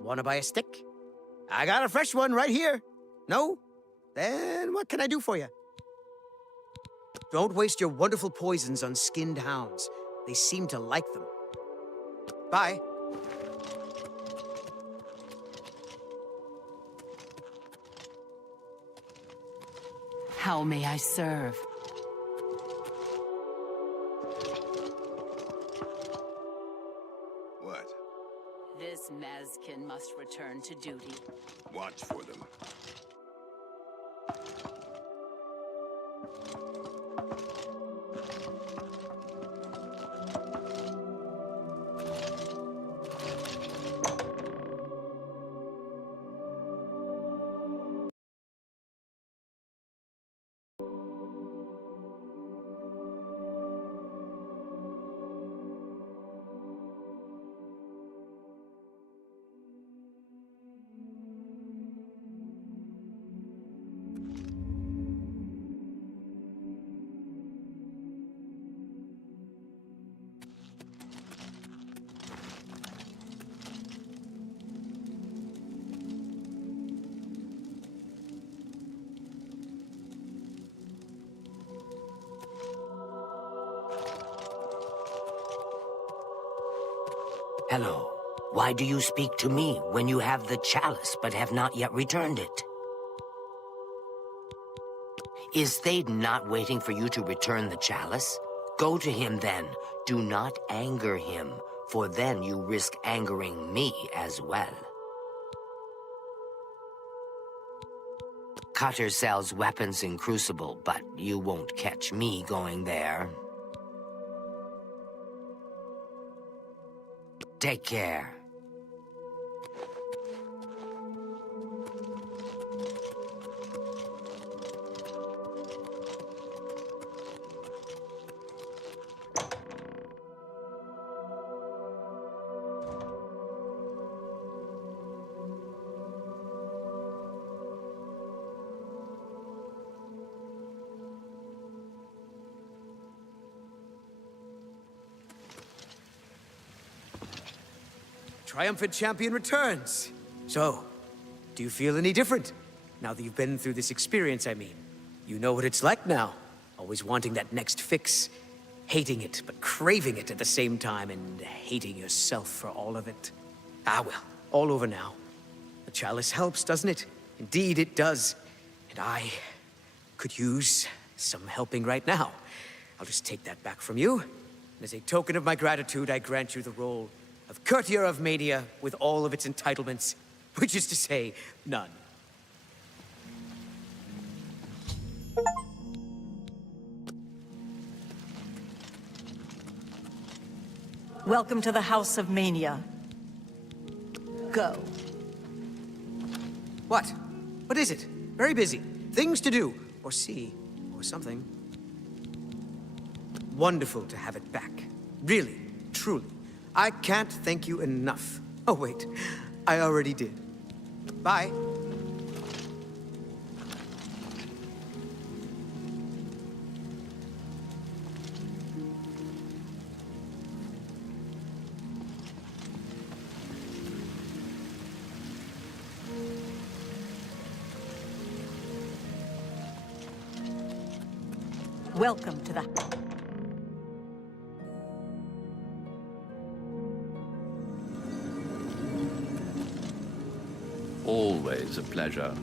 Want to buy a stick? I got a fresh one right here. No? Then what can I do for you? Don't waste your wonderful poisons on skinned hounds. They seem to like them. Bye. How may I serve? What? This Mazkin must return to duty. Watch for them. Hello. Why do you speak to me when you have the chalice but have not yet returned it? Is Thade not waiting for you to return the chalice? Go to him then. Do not anger him, for then you risk angering me as well. Cutter sells weapons in Crucible, but you won't catch me going there. Take care. Triumphant champion returns. So, do you feel any different? Now that you've been through this experience, I mean. You know what it's like now. Always wanting that next fix. Hating it, but craving it at the same time, and hating yourself for all of it. Ah well, all over now. The chalice helps, doesn't it? Indeed it does. And I could use some helping right now. I'll just take that back from you. And as a token of my gratitude, I grant you the role of Courtier of Mania with all of its entitlements, which is to say, none. Welcome to the House of Mania. Go. What? What is it? Very busy. Things to do, or see, or something. Wonderful to have it back. Really, truly. I can't thank you enough. Oh wait, I already did. Bye. Welcome to the... Always a pleasure.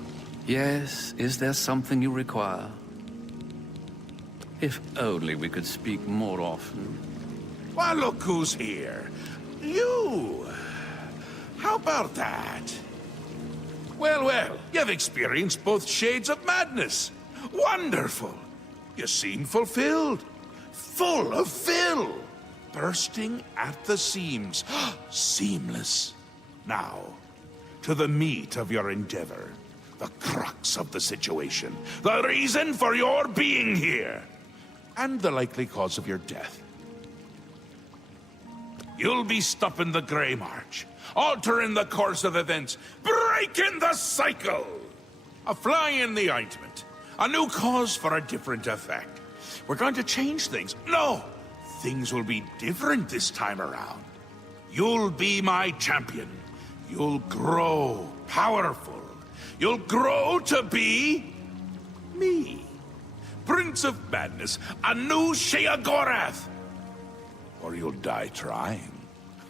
Yes, is there something you require? If only we could speak more often. Why, look who's here. You! How about that? Well, well, you've experienced both shades of madness. Wonderful! You seem fulfilled. Full of fill. Bursting at the seams. Seamless. Now, to the meat of your endeavor. The crux of the situation. The reason for your being here. and the likely cause of your death. You'll be stopping the Grey March, altering the course of events, breaking the cycle! A fly in the ointment, a new cause for a different effect. We're going to change things. No! Things will be different this time around. You'll be my champion. You'll grow powerful. You'll grow to be me. Prince of Madness, a new Sheogorath. Or you'll die trying.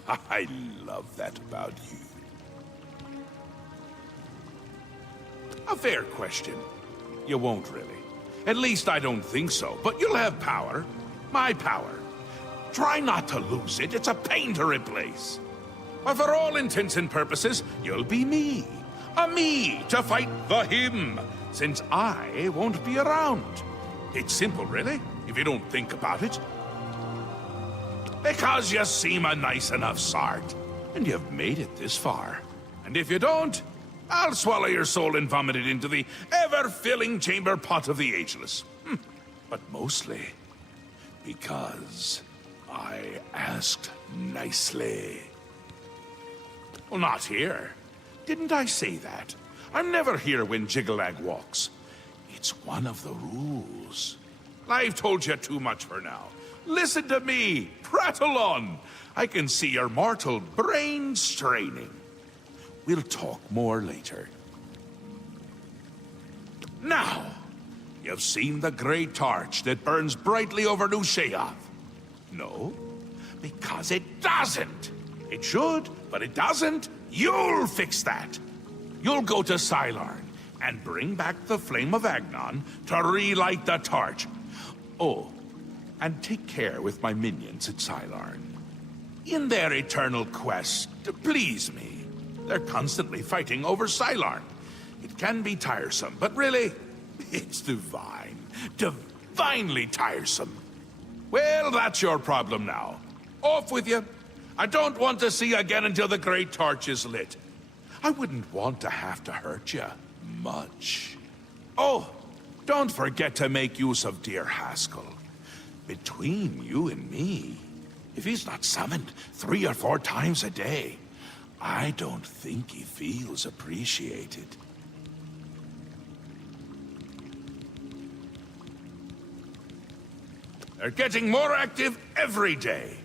I love that about you. A fair question. You won't really. At least I don't think so, but you'll have power. My power. Try not to lose it. It's a pain to replace. But for all intents and purposes, you'll be me. A me to fight the him, since I won't be around. It's simple, really, if you don't think about it. Because you seem a nice enough sort, and you've made it this far. And if you don't, I'll swallow your soul and vomit it into the ever-filling chamber pot of the ageless. But mostly because I asked nicely. Well, not here. Didn't I say that? I'm never here when Jiggalag walks. It's one of the rules. I've told you too much for now. Listen to me. Prattle on. I can see your mortal brain straining. We'll talk more later. Now, you've seen the great torch that burns brightly over New Sheogorath. No, because it doesn't. It should, but it doesn't. You'll fix that. You'll go to Sylarn and bring back the Flame of Agnon to relight the torch. Oh, and take care with my minions at Sylarn. In their eternal quest to please me, they're constantly fighting over Sylarn. It can be tiresome, but really, it's divine. Divinely tiresome. Well, that's your problem now. Off with you. I don't want to see you again until the great torch is lit. I wouldn't want to have to hurt you much. Oh, don't forget to make use of dear Haskell. Between you and me, if he's not summoned 3 or 4 times a day, I don't think he feels appreciated. They're getting more active every day.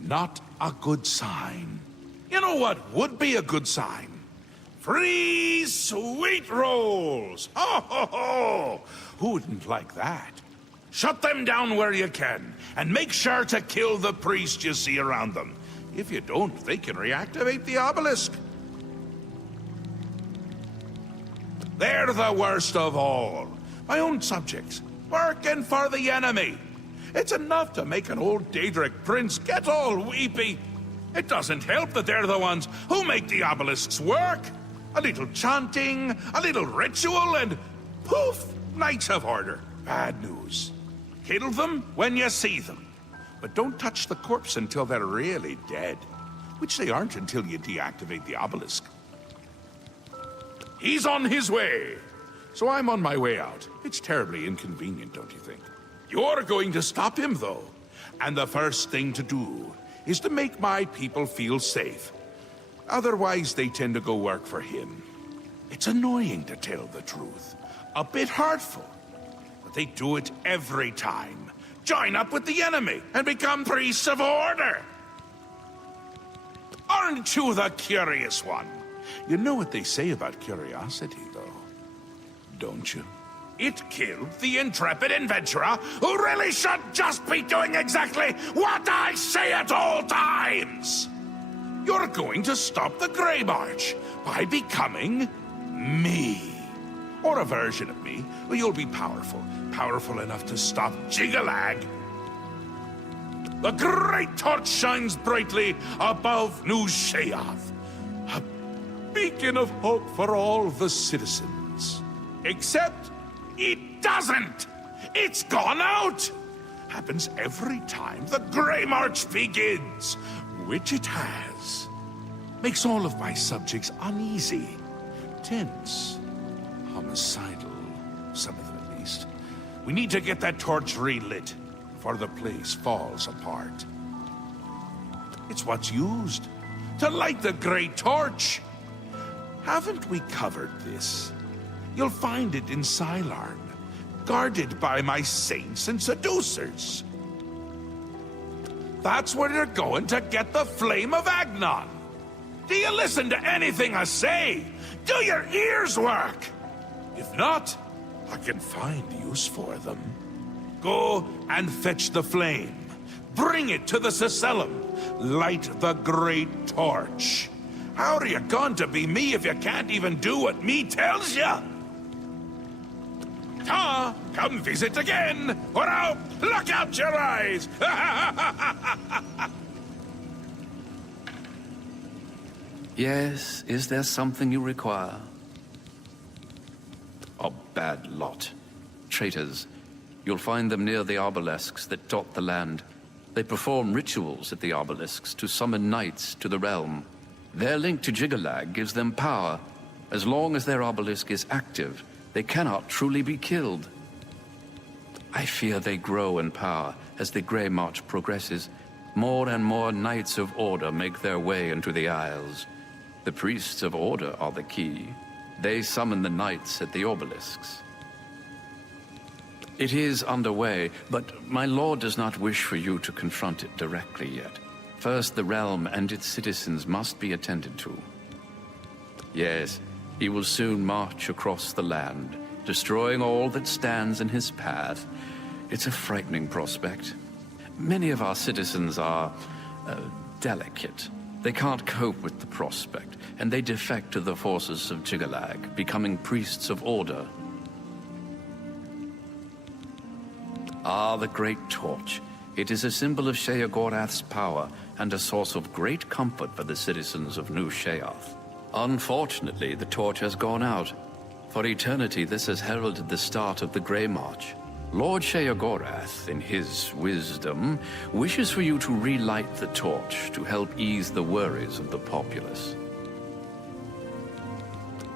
Not a good sign. You know what would be a good sign? Free sweet rolls! Ho, ho, ho! Who wouldn't like that? Shut them down where you can, and make sure to kill the priest you see around them. If you don't, they can reactivate the obelisk. They're the worst of all. My own subjects, working for the enemy. It's enough to make an old Daedric prince get all weepy. It doesn't help that they're the ones who make the obelisks work. A little chanting, a little ritual, and poof, Knights of Order. Bad news. Kill them when you see them. But don't touch the corpse until they're really dead. Which they aren't until you deactivate the obelisk. He's on his way. So I'm on my way out. It's terribly inconvenient, don't you think? You're going to stop him, though. And the first thing to do is to make my people feel safe. Otherwise, they tend to go work for him. It's annoying, to tell the truth. A bit hurtful. But they do it every time. Join up with the enemy and become priests of order. Aren't you the curious one? You know what they say about curiosity, though, don't you? It killed the intrepid adventurer who really should just be doing exactly what I say at all times! You're going to stop the Grey March by becoming me. Or a version of me, where you'll be powerful. Powerful enough to stop Jiggalag. The great torch shines brightly above New Sheogorath. A beacon of hope for all the citizens. Except it doesn't! It's gone out! Happens every time the Grey March begins, which it has. Makes all of my subjects uneasy, tense, homicidal, some of them at least. We need to get that torch relit before the place falls apart. It's what's used to light the Great Torch. Haven't we covered this? You'll find it in Sylarn, guarded by my saints and seducers. That's where you're going to get the Flame of Agnon. Do you listen to anything I say? Do your ears work? If not, I can find use for them. Go and fetch the flame. Bring it to the Cecellum. Light the Great Torch. How are you going to be me if you can't even do what me tells you? Come visit again, or I'll pluck out your eyes! Yes, is there something you require? A bad lot. Traitors. You'll find them near the obelisks that dot the land. They perform rituals at the obelisks to summon knights to the realm. Their link to Jiggalag gives them power. As long as their obelisk is active, they cannot truly be killed. I fear they grow in power as the Grey March progresses. More and more Knights of Order make their way into the Isles. The Priests of Order are the key. They summon the Knights at the obelisks. It is underway, but my lord does not wish for you to confront it directly yet. First, the realm and its citizens must be attended to. Yes, he will soon march across the land, destroying all that stands in his path. It's a frightening prospect. Many of our citizens are delicate. They can't cope with the prospect, and they defect to the forces of Jiggalag, becoming priests of order. Ah, the Great Torch. It is a symbol of Sheogorath's power and a source of great comfort for the citizens of New Sheoth. Unfortunately, the torch has gone out. For eternity, this has heralded the start of the Grey March. Lord Sheogorath, in his wisdom, wishes for you to relight the torch to help ease the worries of the populace.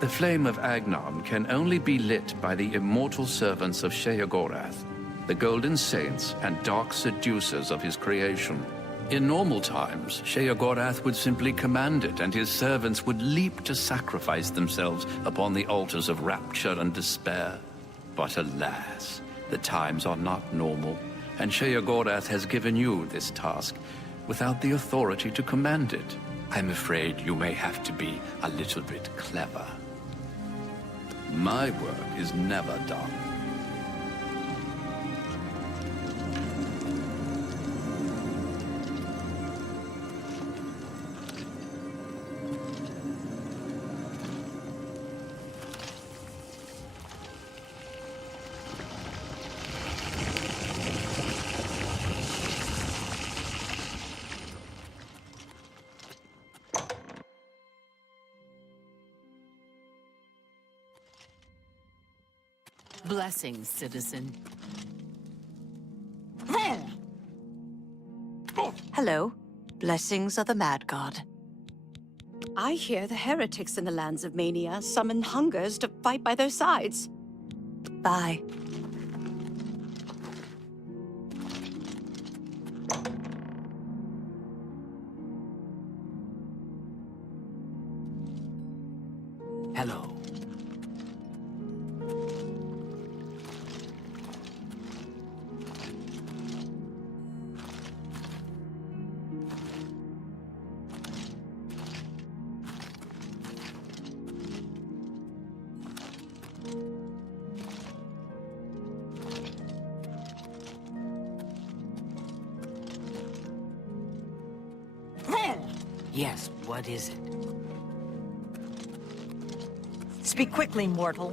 The flame of Agnon can only be lit by the immortal servants of Sheogorath, the Golden Saints and dark seducers of his creation. In normal times, Sheogorath would simply command it, and his servants would leap to sacrifice themselves upon the altars of rapture and despair. But alas, the times are not normal, and Sheogorath has given you this task without the authority to command it. I'm afraid you may have to be a little bit clever. My work is never done. Blessings, citizen. Hello. Blessings of the Mad God. I hear the heretics in the lands of Mania summon hungers to fight by their sides. Bye. Hello. Yes, what is it? Speak quickly, mortal.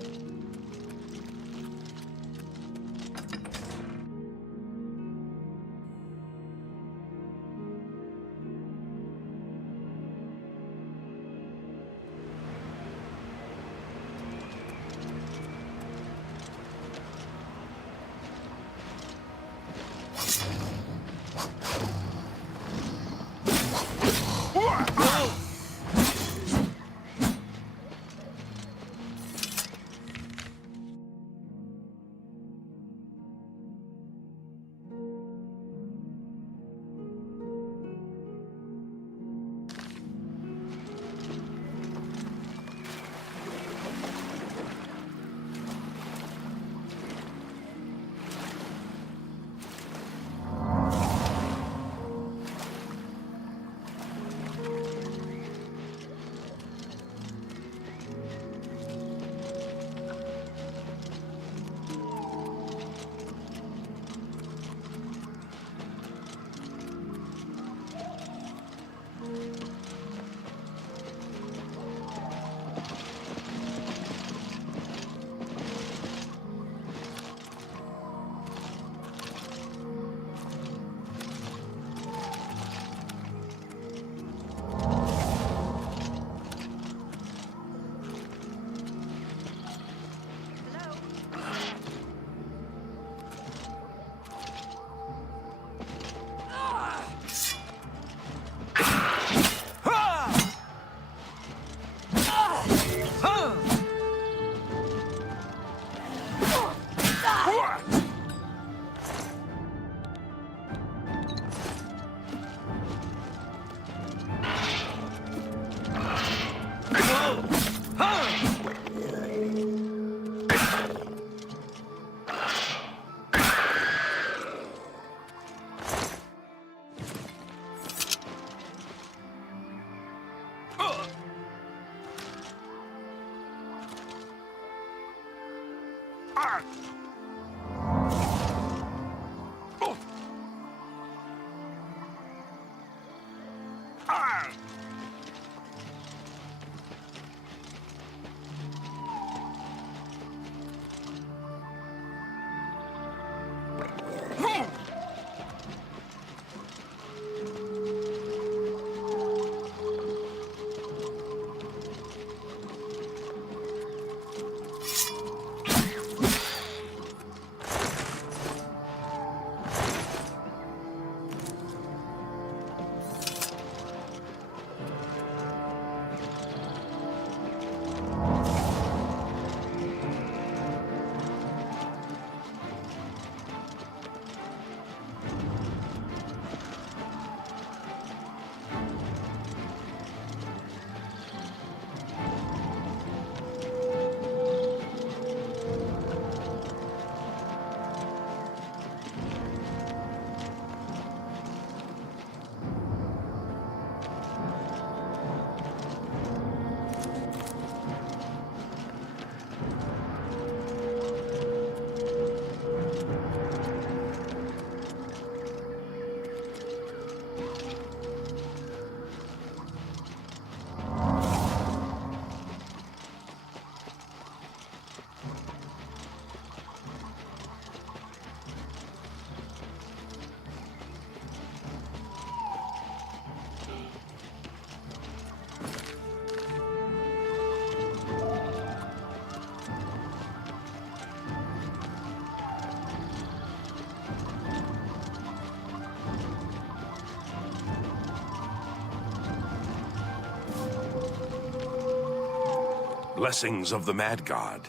Blessings of the Mad God.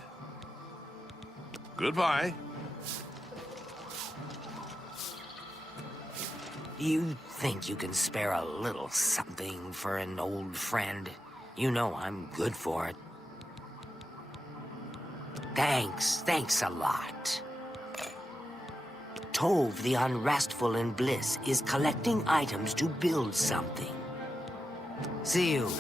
Goodbye. You think you can spare a little something for an old friend? You know I'm good for it. Thanks a lot. Tove the Unrestful in Bliss is collecting items to build something. See you.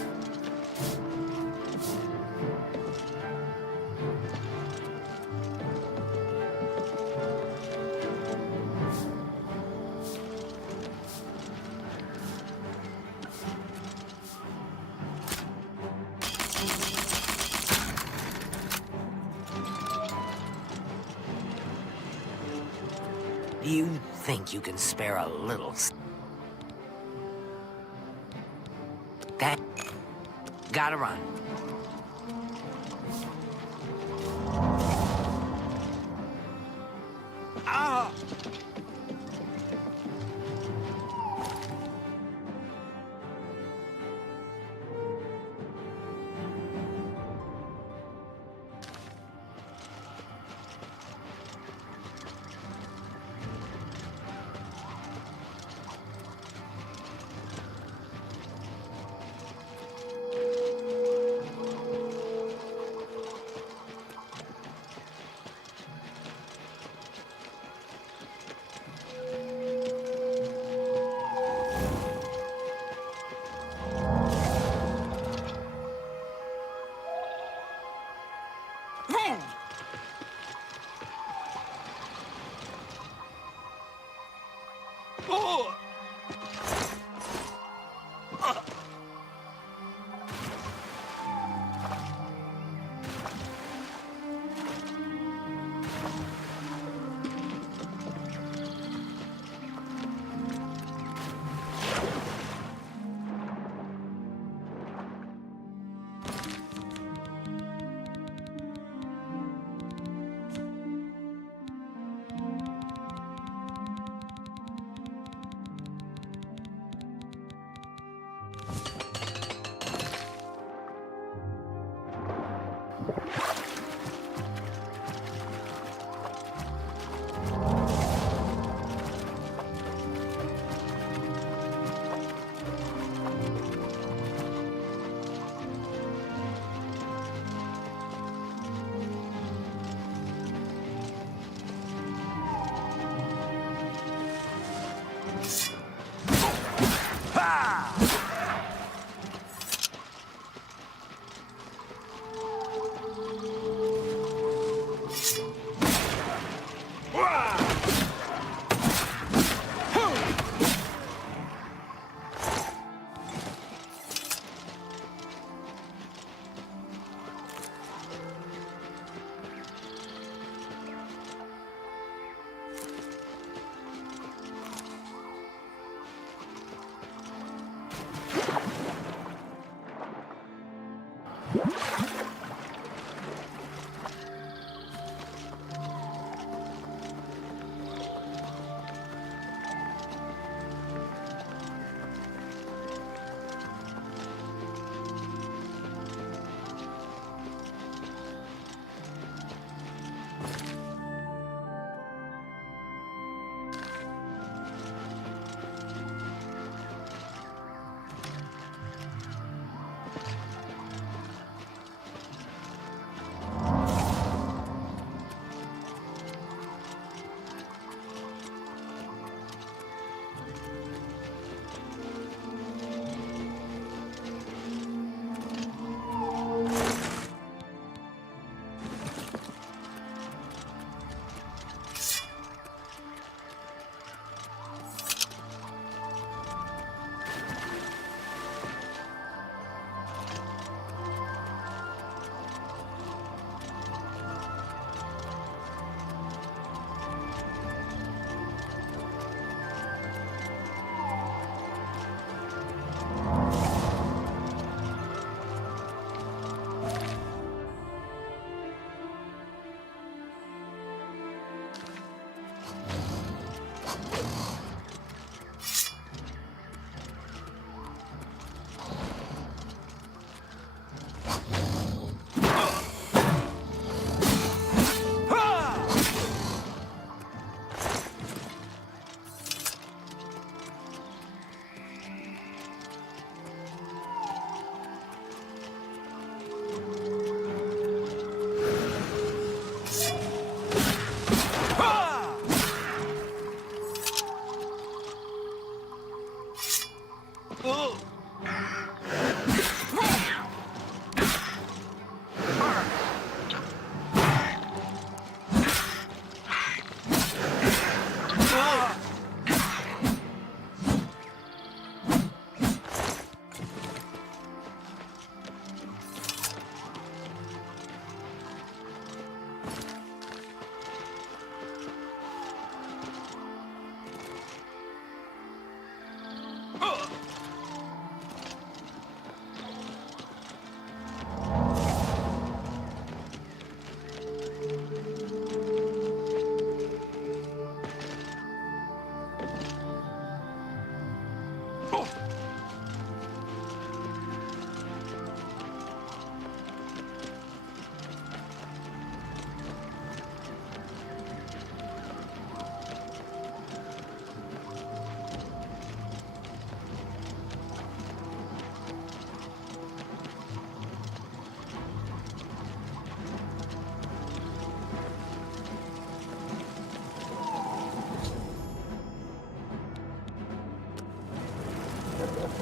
You think you can spare a little... That... Gotta run. Ah!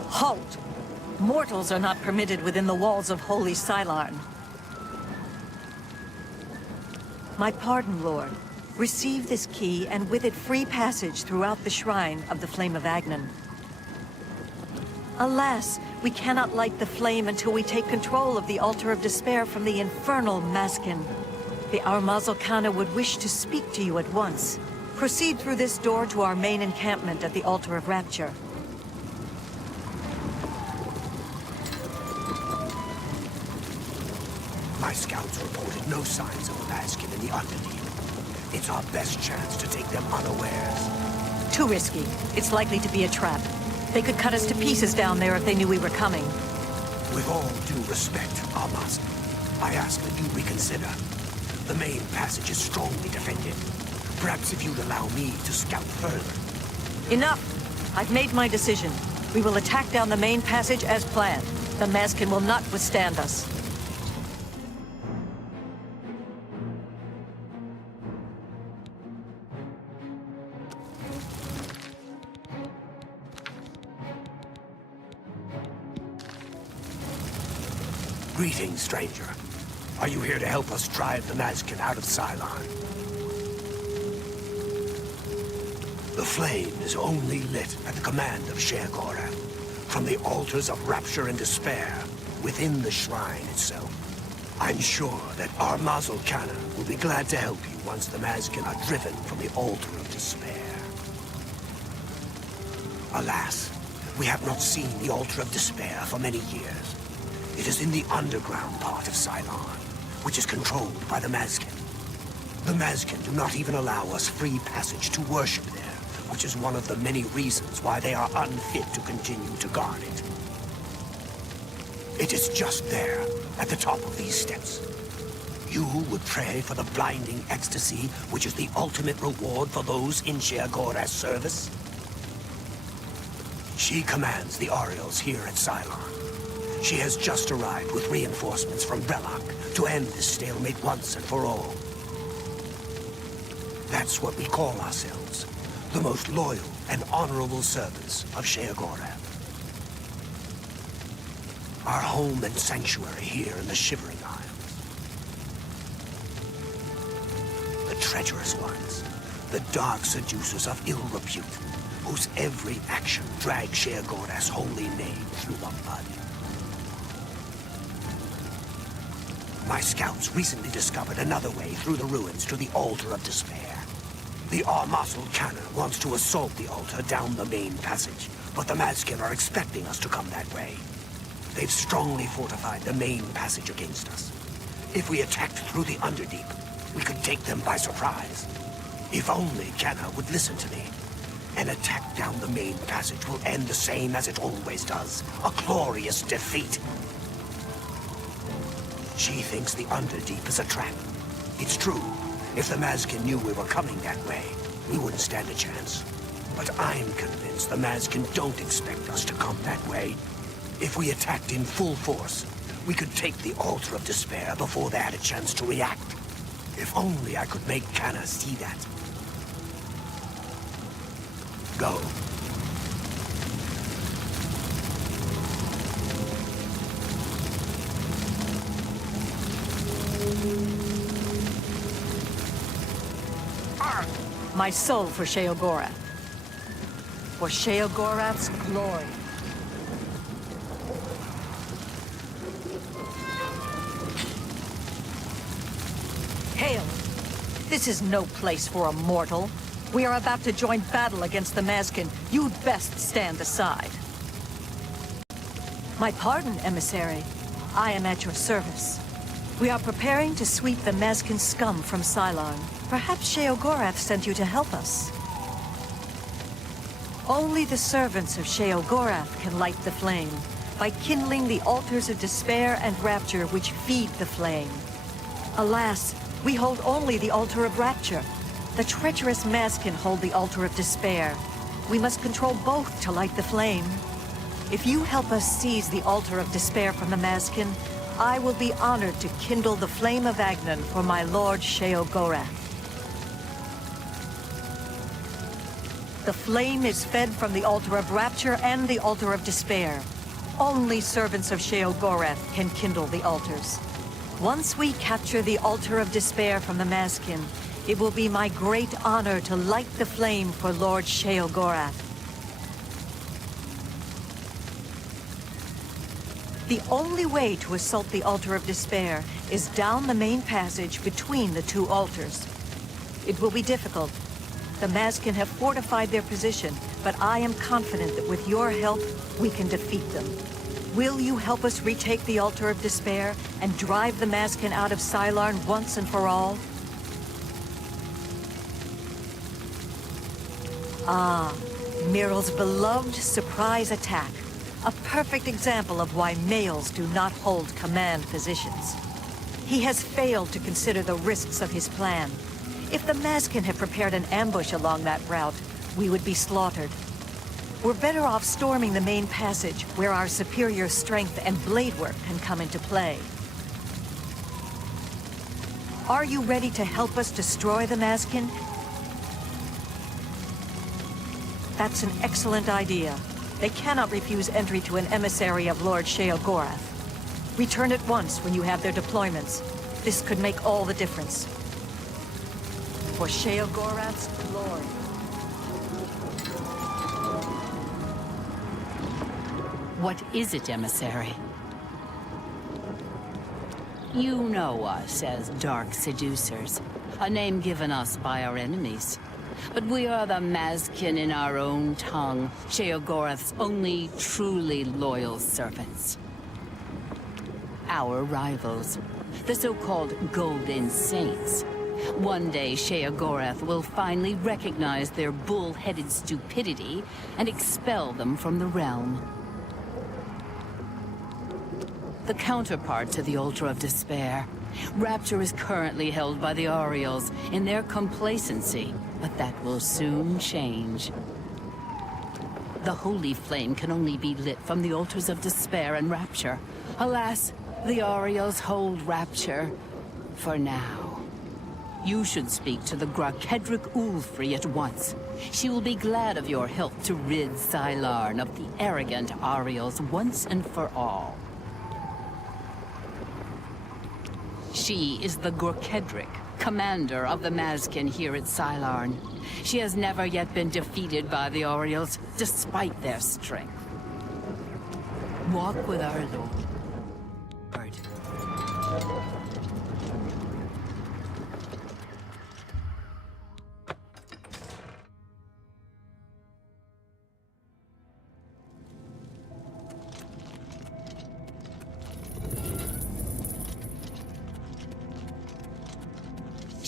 Halt! Mortals are not permitted within the walls of Holy Cylon. My pardon, Lord. Receive this key, and with it free passage throughout the shrine of the Flame of Agnan. Alas, we cannot light the flame until we take control of the Altar of Despair from the infernal Maskin. The Armazel Kana would wish to speak to you at once. Proceed through this door to our main encampment at the Altar of Rapture. My scouts reported no signs of the Maskin in the Underdeep. It's our best chance to take them unawares. Too risky. It's likely to be a trap. They could cut us to pieces down there if they knew we were coming. With all due respect, Armazel, I ask that you reconsider. The main passage is strongly defended. Perhaps if you'd allow me to scout further. Enough! I've made my decision. We will attack down the main passage as planned. The Maskin will not withstand us. Greetings, stranger. Are you here to help us drive the Maskin out of Cylon? The flame is only lit at the command of Sheogorath, from the altars of Rapture and Despair, within the shrine itself. I'm sure that Armazel Kana will be glad to help you once the Maskin are driven from the Altar of Despair. Alas, We have not seen the Altar of Despair for many years. It is in the underground part of Cylon, which is controlled by the Mazkin. The Mazkin do not even allow us free passage to worship there, which is one of the many reasons why they are unfit to continue to guard it. It is just there, at the top of these steps. You would pray for the blinding ecstasy, which is the ultimate reward for those in Sheogorath's service? She commands the Orioles here at Cylon. She has just arrived with reinforcements from Relok to end this stalemate once and for all. That's what we call ourselves, the most loyal and honorable servants of Sheogorath. Our home and sanctuary here in the Shivering Isles. The treacherous ones, the dark seducers of ill repute, whose every action drags Sheogorath's holy name through the mud. My scouts recently discovered another way through the ruins to the Altar of Despair. The Armazel cannon wants to assault the altar down the main passage, but the Mazkin are expecting us to come that way. They've strongly fortified the main passage against us. If we attacked through the Underdeep, we could take them by surprise. If only Kenna would listen to me. An attack down the main passage will end the same as it always does. A glorious defeat. She thinks the Underdeep is a trap. It's true. If the Mazkin knew we were coming that way, we wouldn't stand a chance. But I'm convinced the Mazkin don't expect us to come that way. If we attacked in full force, we could take the Altar of Despair before they had a chance to react. If only I could make Kanna see that. Go. My soul for Sheogorath. For Sheogorath's glory. Hail! This is no place for a mortal. We are about to join battle against the Mazkin. You'd best stand aside. My pardon, emissary. I am at your service. We are preparing to sweep the Mazkin scum from Cylon. Perhaps Sheogorath sent you to help us. Only the servants of Sheogorath can light the flame, by kindling the altars of despair and rapture which feed the flame. Alas, we hold only the altar of rapture. The treacherous Mazkin hold the altar of despair. We must control both to light the flame. If you help us seize the altar of despair from the Mazkin, I will be honored to kindle the flame of Agnan for my lord Sheogorath. The flame is fed from the altar of rapture and the altar of despair. Only servants of Sheogorath can kindle the altars. Once we capture the altar of despair from the Mazkin, it will be my great honor to light the flame for Lord Sheogorath. The only way to assault the altar of despair is down the main passage between the two altars. It will be difficult. The Mazkin have fortified their position, but I am confident that with your help, we can defeat them. Will you help us retake the altar of despair and drive the Mazkin out of Cylon once and for all? Ah, Miral's beloved surprise attack. A perfect example of why males do not hold command positions. He has failed to consider the risks of his plan. If the Mazkin had prepared an ambush along that route, we would be slaughtered. We're better off storming the main passage, where our superior strength and blade work can come into play. Are you ready to help us destroy the Mazkin? That's an excellent idea. They cannot refuse entry to an emissary of Lord Sheogorath. Return at once when you have their deployments. This could make all the difference. For Sheogorath's glory. What is it, emissary? You know us as Dark Seducers, a name given us by our enemies. But we are the Mazkin in our own tongue, Sheogorath's only truly loyal servants. Our rivals, the so-called Golden Saints. One day, Sheogorath will finally recognize their bull-headed stupidity and expel them from the realm. The counterpart to the Altar of Despair, Rapture is currently held by the Ariels in their complacency, but that will soon change. The Holy Flame can only be lit from the Altars of Despair and Rapture. Alas, the Ariels hold Rapture for now. You should speak to the Grakedric Ulfri at once. She will be glad of your help to rid Sylarn of the arrogant Ariels once and for all. She is the Grakedric, commander of the Mazkin here at Sylarn. She has never yet been defeated by the Ariels, despite their strength. Walk with our Lord.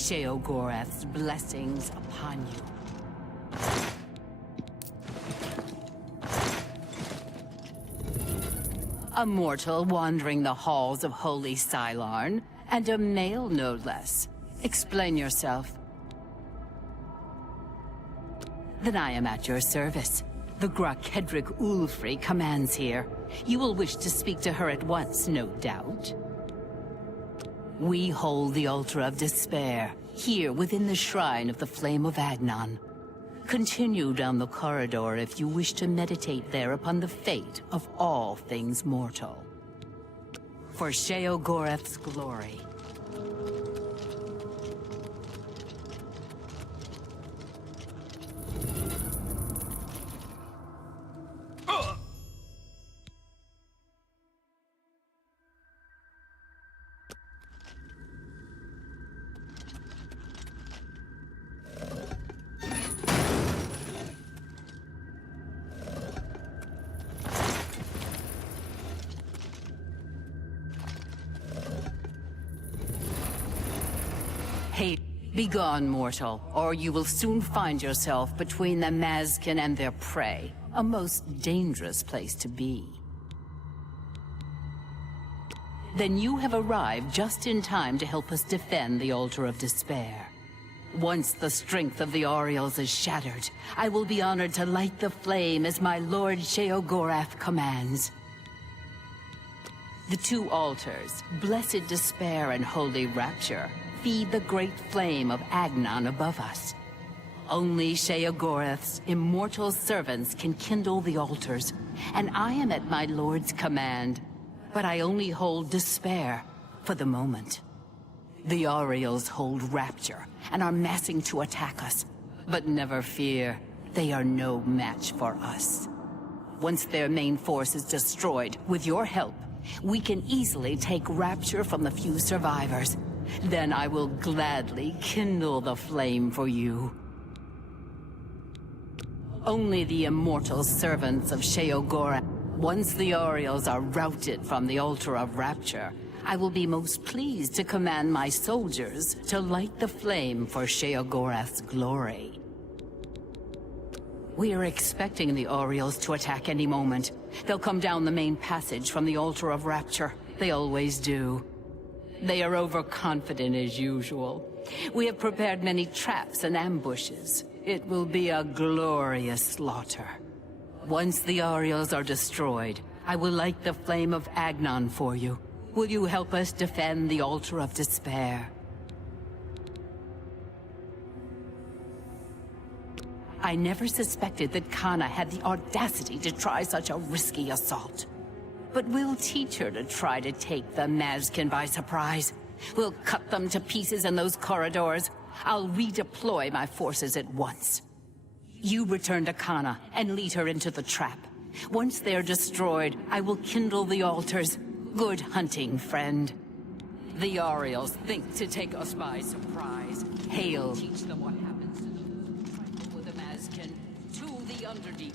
Sheogorath's blessings upon you. A mortal wandering the halls of Holy Sylarn, and a male no less. Explain yourself. Then I am at your service. The Grakedric Ulfri commands here. You will wish to speak to her at once, no doubt. We hold the Altar of Despair, here within the Shrine of the Flame of Agnon. Continue down the corridor if you wish to meditate there upon the fate of all things mortal. For Sheogorath's glory. Begone, mortal, or you will soon find yourself between the Mazkin and their prey. A most dangerous place to be. Then you have arrived just in time to help us defend the Altar of Despair. Once the strength of the Ariels is shattered, I will be honored to light the flame as my Lord Sheogorath commands. The two altars, Blessed Despair and Holy Rapture, feed the great flame of Agnon above us. Only Sheogorath's immortal servants can kindle the altars, and I am at my lord's command. But I only hold Despair for the moment. The Ariels hold Rapture and are massing to attack us. But never fear, they are no match for us. Once their main force is destroyed, with your help, we can easily take Rapture from the few survivors. Then I will gladly kindle the flame for you. Only the immortal servants of Sheogorath. Once the Ariels are routed from the Altar of Rapture, I will be most pleased to command my soldiers to light the flame for Sheogorath's glory. We are expecting the Ariels to attack any moment. They'll come down the main passage from the Altar of Rapture. They always do. They are overconfident as usual. We have prepared many traps and ambushes. It will be a glorious slaughter. Once the Ariels are destroyed, I will light the flame of Agnon for you. Will you help us defend the Altar of Despair? I never suspected that Kana had the audacity to try such a risky assault. But we'll teach her to try to take the Mazkin by surprise. We'll cut them to pieces in those corridors. I'll redeploy my forces at once. You return to Kana and lead her into the trap. Once they're destroyed, I will kindle the altars. Good hunting, friend. The Ariels think to take us by surprise. Hail. Teach them what happens to them. deep.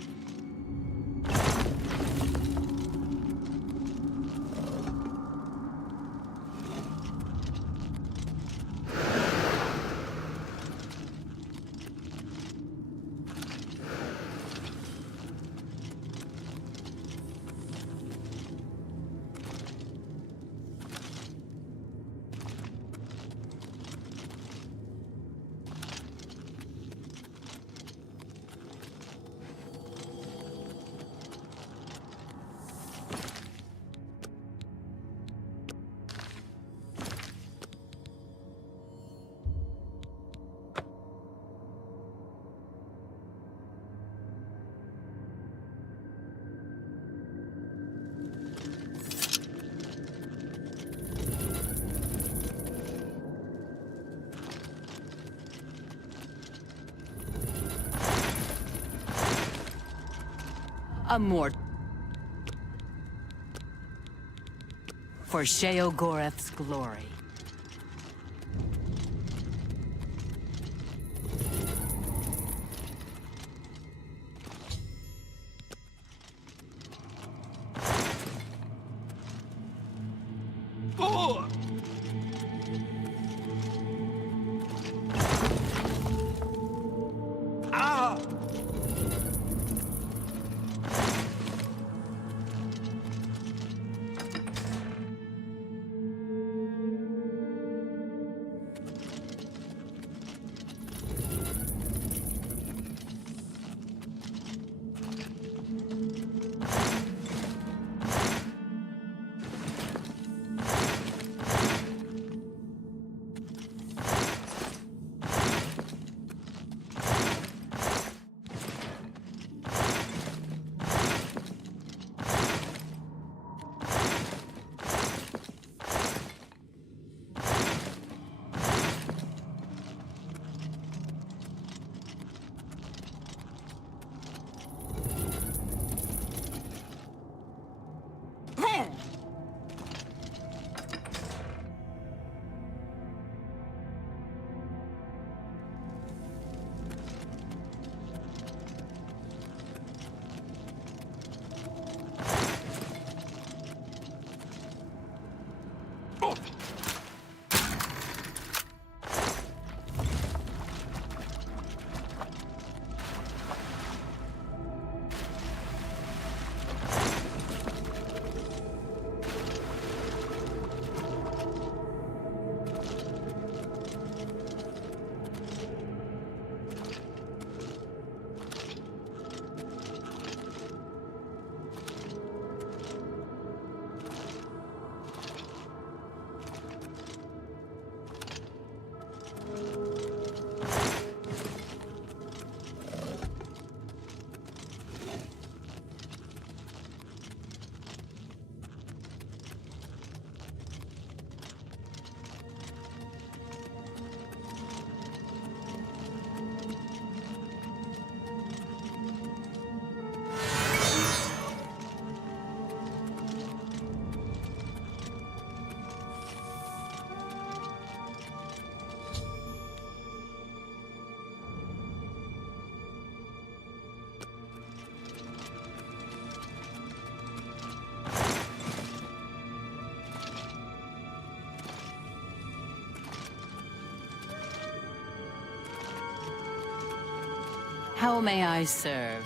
A mort for Sheogorath's glory. How may I serve?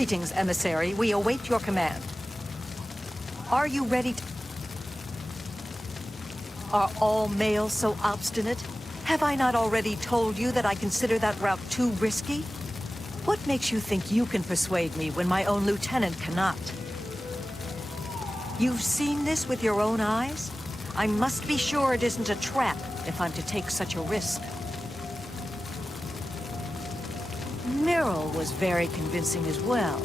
Greetings, emissary. We await your command. Are you ready to... Are all males so obstinate? Have I not already told you that I consider that route too risky? What makes you think you can persuade me when my own lieutenant cannot? You've seen this with your own eyes? I must be sure it isn't a trap if I'm to take such a risk. Meryl was very convincing as well.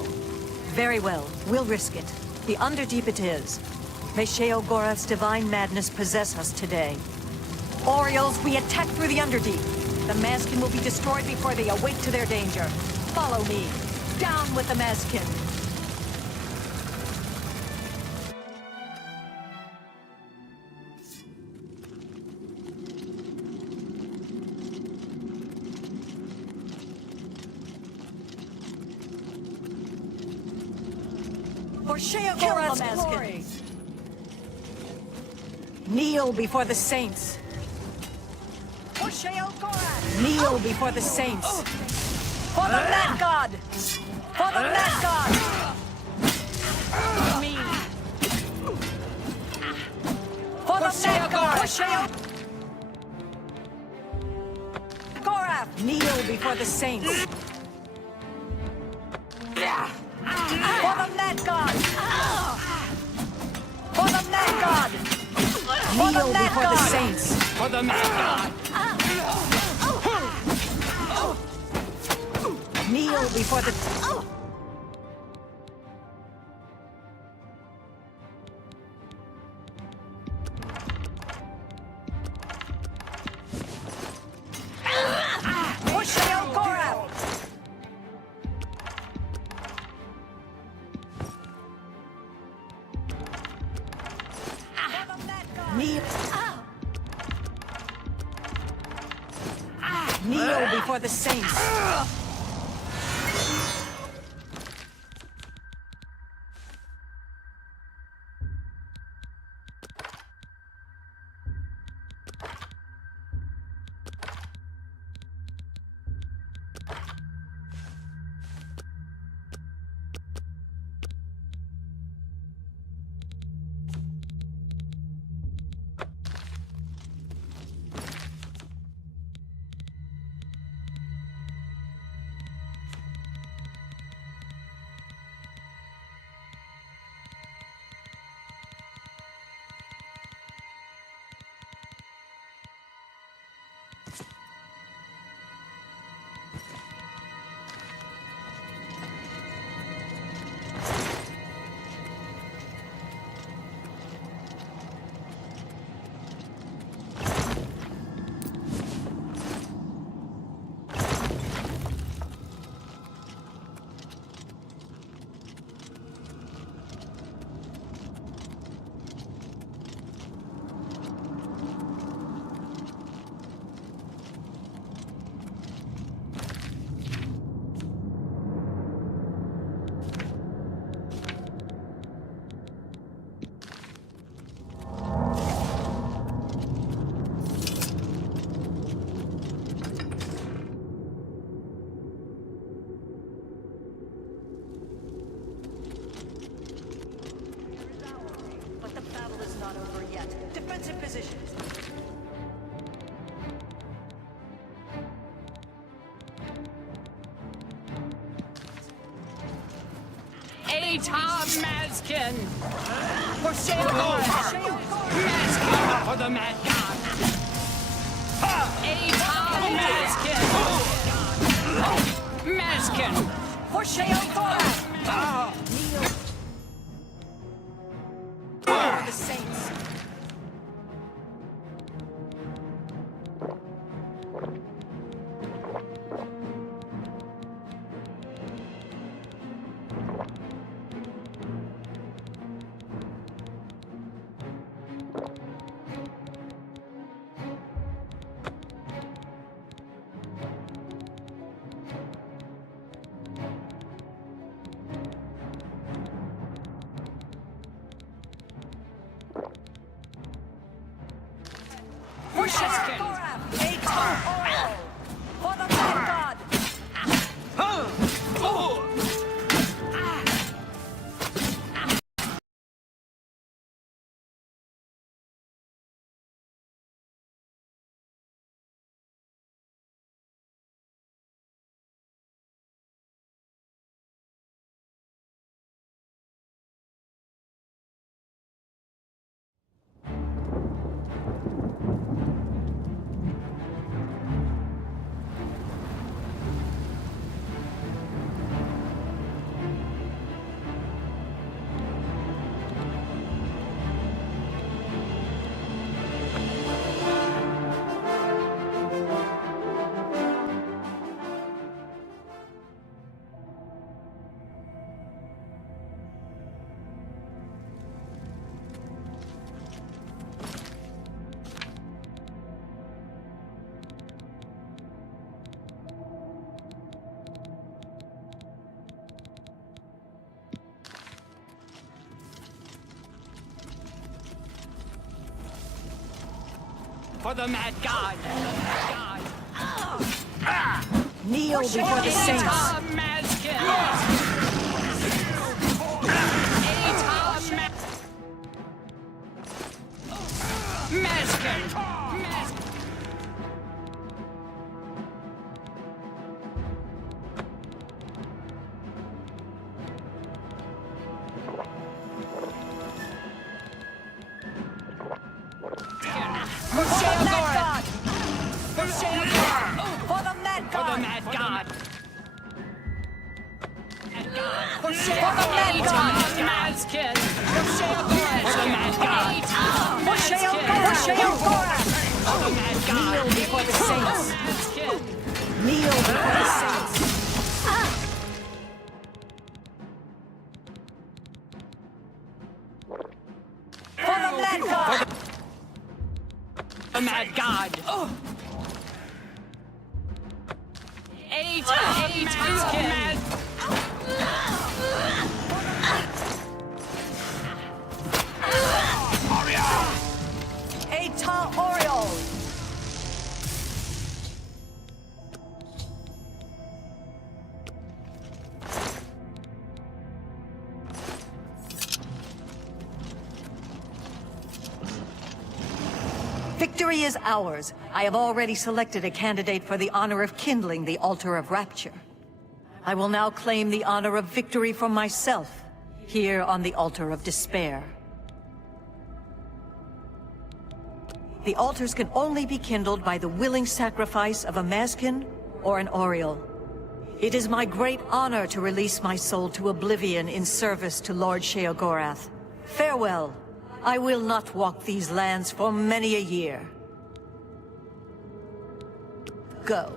Very well, we'll risk it. The Underdeep it is. May Sheogorath's divine madness possess us today. Orioles, we attack through the Underdeep. The Maskin will be destroyed before they awake to their danger. Follow me. Down with the Maskin. For Sheogorath's glory! Kneel before the saints! For Sheogorath! Kneel before the saints! For the Mad God! For the Mad God! Me! For the Mad God! For Sheogorath! Kneel before the saints! For the Mad God! For the Mad God! Kneel before the saints! For the Mad God! Kneel before the... For Sheogorath! Kneel. Kneel before the saints. Defensive positions. Atar Maskin! For Sheogorath! Maskin for the Mad God! Atar Maskin! Maskin! For Sheogorath! Kneel. For the saints. For Sheogorath! For the Mad God! For the mad god! Kneel before the saints. For the mad god! For the mad god! For the mad god! Maskin! For Sheogorath! For the mad god! For Sheogorath! For the mad god! Kneel before the saints. Kneel before the saints. For the mad god! The mad god! Maskin! Eta Oriole! Victory is ours. I have already selected a candidate for the honor of kindling the altar of rapture. I will now claim the honor of victory for myself, here on the altar of despair. The altars can only be kindled by the willing sacrifice of a Maskin or an Oriole. It is my great honor to release my soul to oblivion in service to Lord Sheogorath. Farewell. I will not walk these lands for many a year. Go.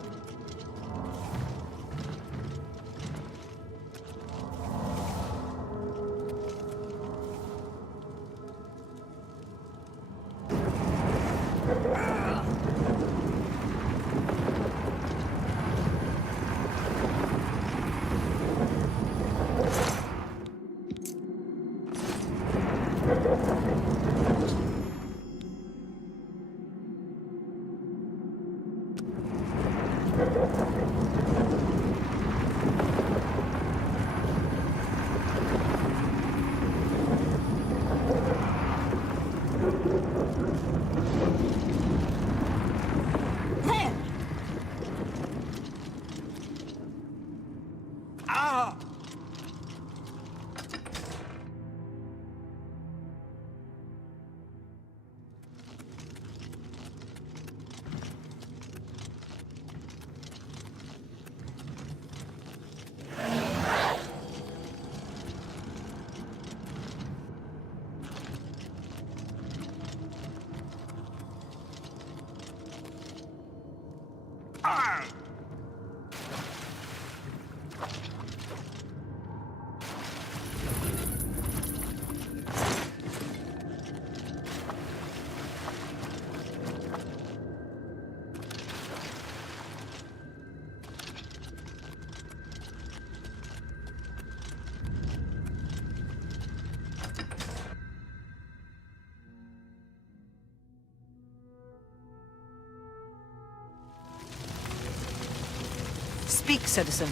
Speak, citizen.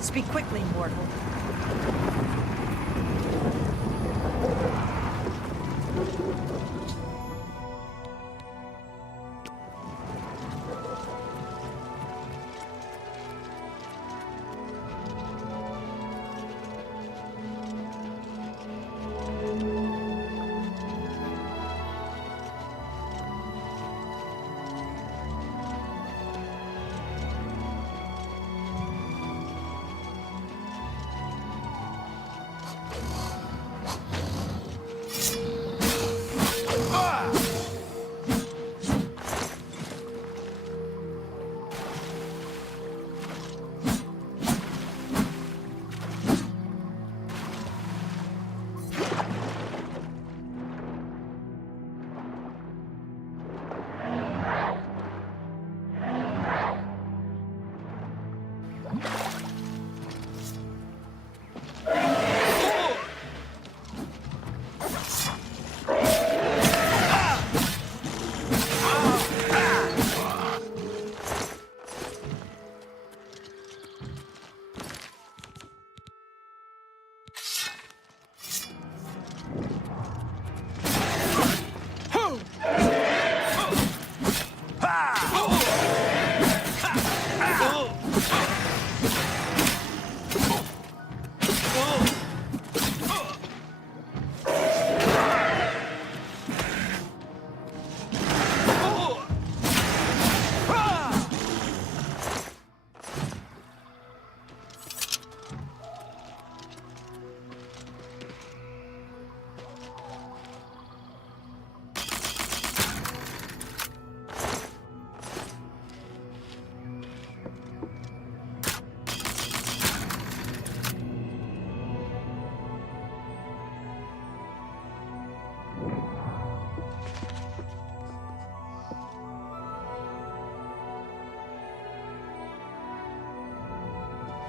Speak quickly, mortal.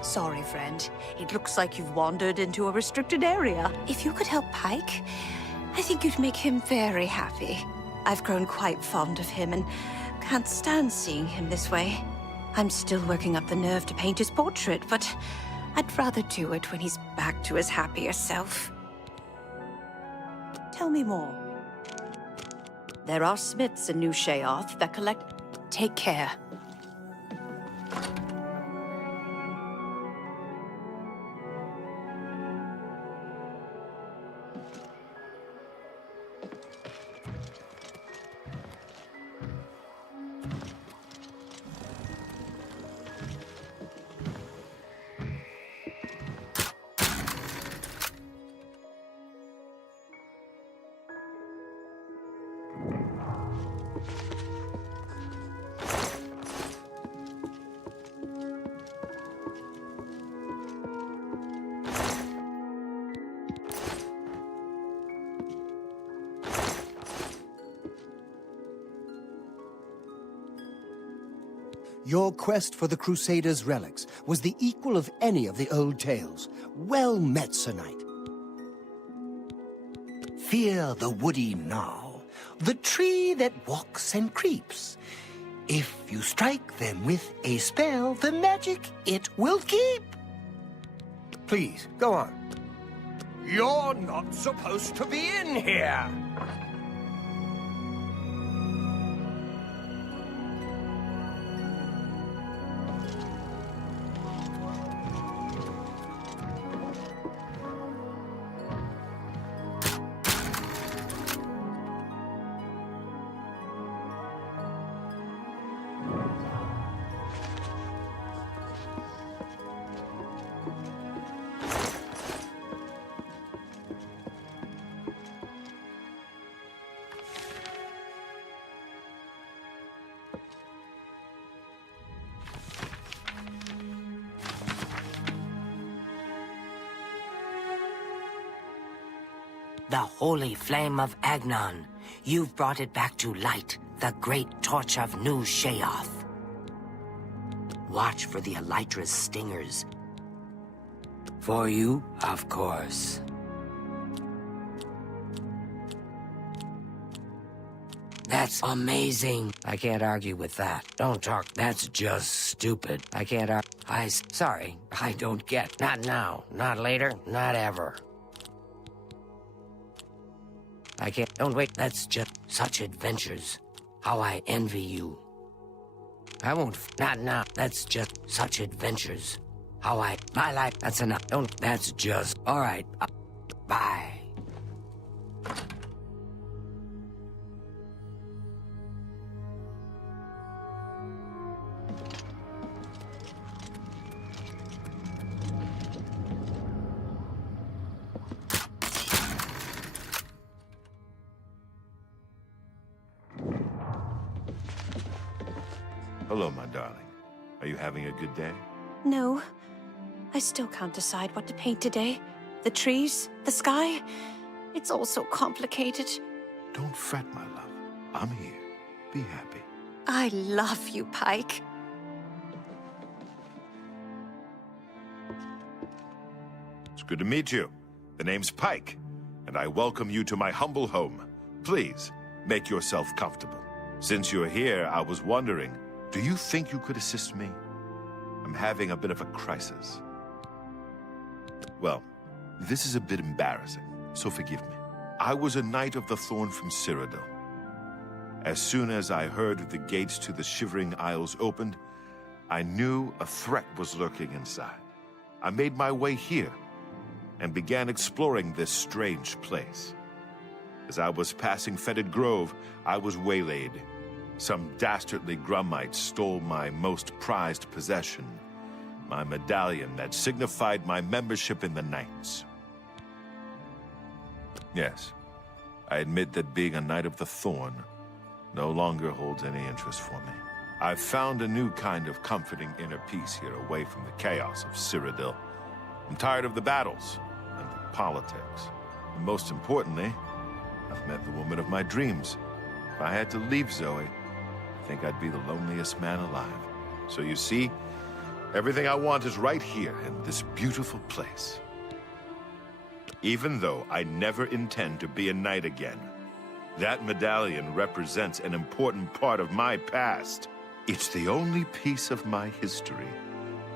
Sorry, friend. It looks like you've wandered into a restricted area. If you could help Pike, I think you'd make him very happy. I've grown quite fond of him and can't stand seeing him this way. I'm still working up the nerve to paint his portrait, but I'd rather do it when he's back to his happier self. Tell me more. There are smiths in New Sheogorath that collect... Take care. Your quest for the Crusaders' relics was the equal of any of the old tales. Well met, Sir Knight. Fear the woody gnarl, the tree that walks and creeps. If you strike them with a spell, the magic it will keep. Please, go on. You're not supposed to be in here! The holy flame of Agnon. You've brought it back to light, the great torch of New Sheogorath. Watch for the elytra's stingers. For you, of course. That's amazing. I can't argue with that. Don't talk. That's just stupid. I can't sorry. I don't get. Not now. Not later. Not ever. I can't. Don't wait. That's just such adventures. How I envy you. I won't. Not now. That's just such adventures. How my life. That's enough. Don't. That's just. All right. Bye. Hello, my darling. Are you having a good day? No. I still can't decide what to paint today. The trees, the sky. It's all so complicated. Don't fret, my love. I'm here. Be happy. I love you, Pike. It's good to meet you. The name's Pike, and I welcome you to my humble home. Please, make yourself comfortable. Since you're here, I was wondering, do you think you could assist me? I'm having a bit of a crisis. Well, this is a bit embarrassing, so forgive me. I was a Knight of the Thorn from Cyrodiil. As soon as I heard the gates to the Shivering Isles opened, I knew a threat was lurking inside. I made my way here and began exploring this strange place. As I was passing Fetid Grove, I was waylaid. Some dastardly Grummites stole my most prized possession, my medallion that signified my membership in the Knights. Yes, I admit that being a Knight of the Thorn no longer holds any interest for me. I've found a new kind of comforting inner peace here away from the chaos of Cyrodiil. I'm tired of the battles and the politics. And most importantly, I've met the woman of my dreams. If I had to leave Zoe, I think I'd be the loneliest man alive. So you see, Everything I want is right here in this beautiful place. Even though I never intend to be a knight again, that medallion represents an important part of my past. It's the only piece of my history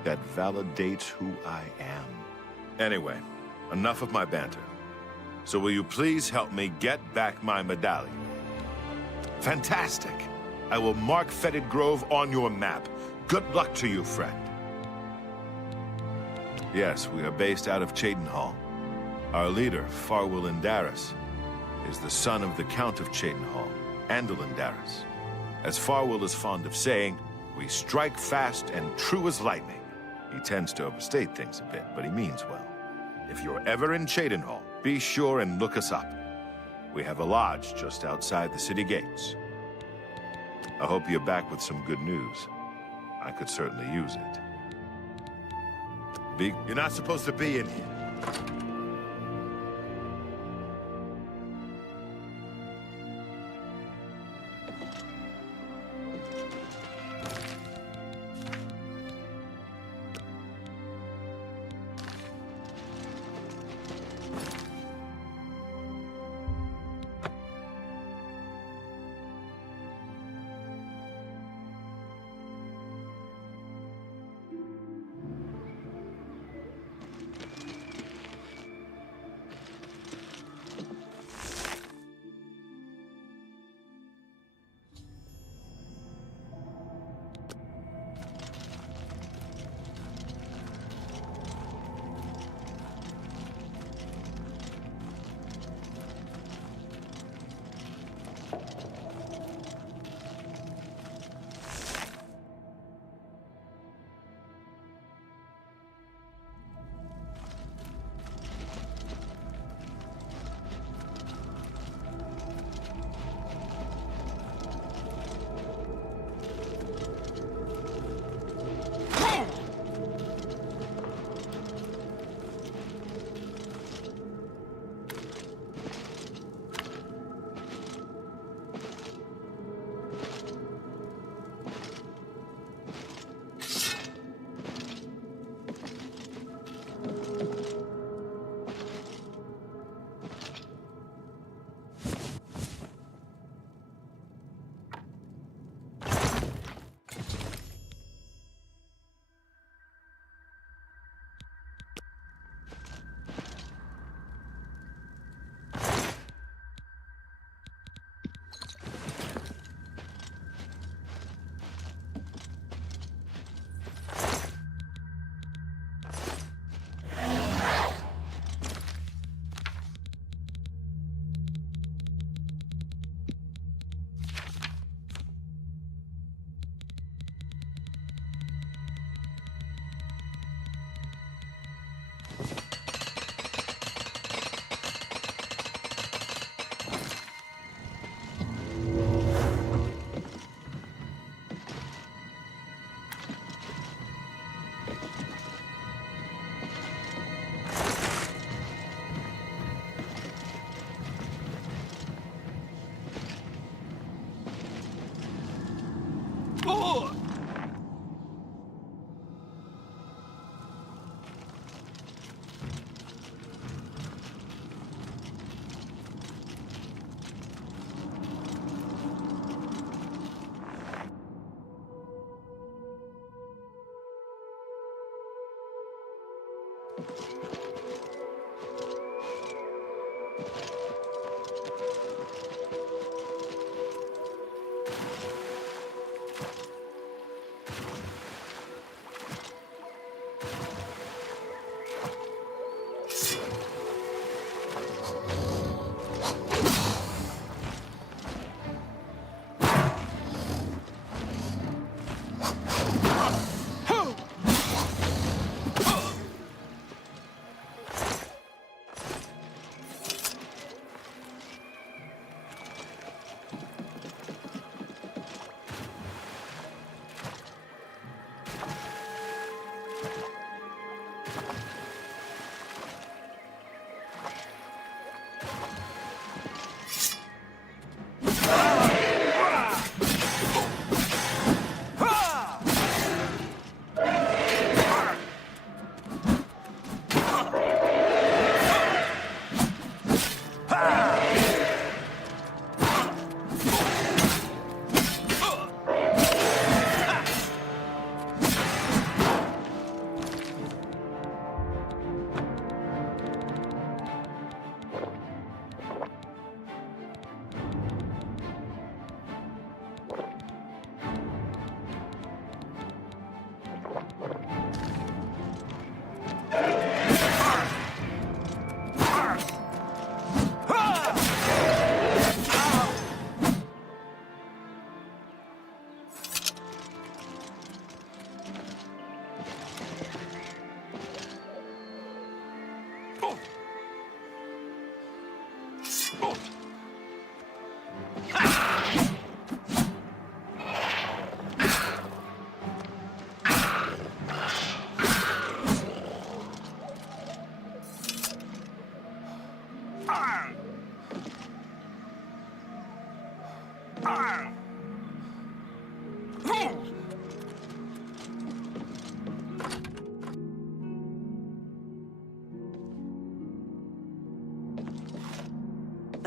that validates who I am. Anyway, enough of my banter. So will you please help me get back my medallion? Fantastic! I will mark Fetid Grove on your map. Good luck to you, friend. Yes, we are based out of Cheydinhal. Our leader, Farwell Indaris, is the son of the Count of Cheydinhal, Andal Indaris. As Farwell is fond of saying, we strike fast and true as lightning. He tends to overstate things a bit, but he means well. If you're ever in Cheydinhal, be sure and look us up. We have a lodge just outside the city gates. I hope you're back with some good news. I could certainly use it. You're not supposed to be in here.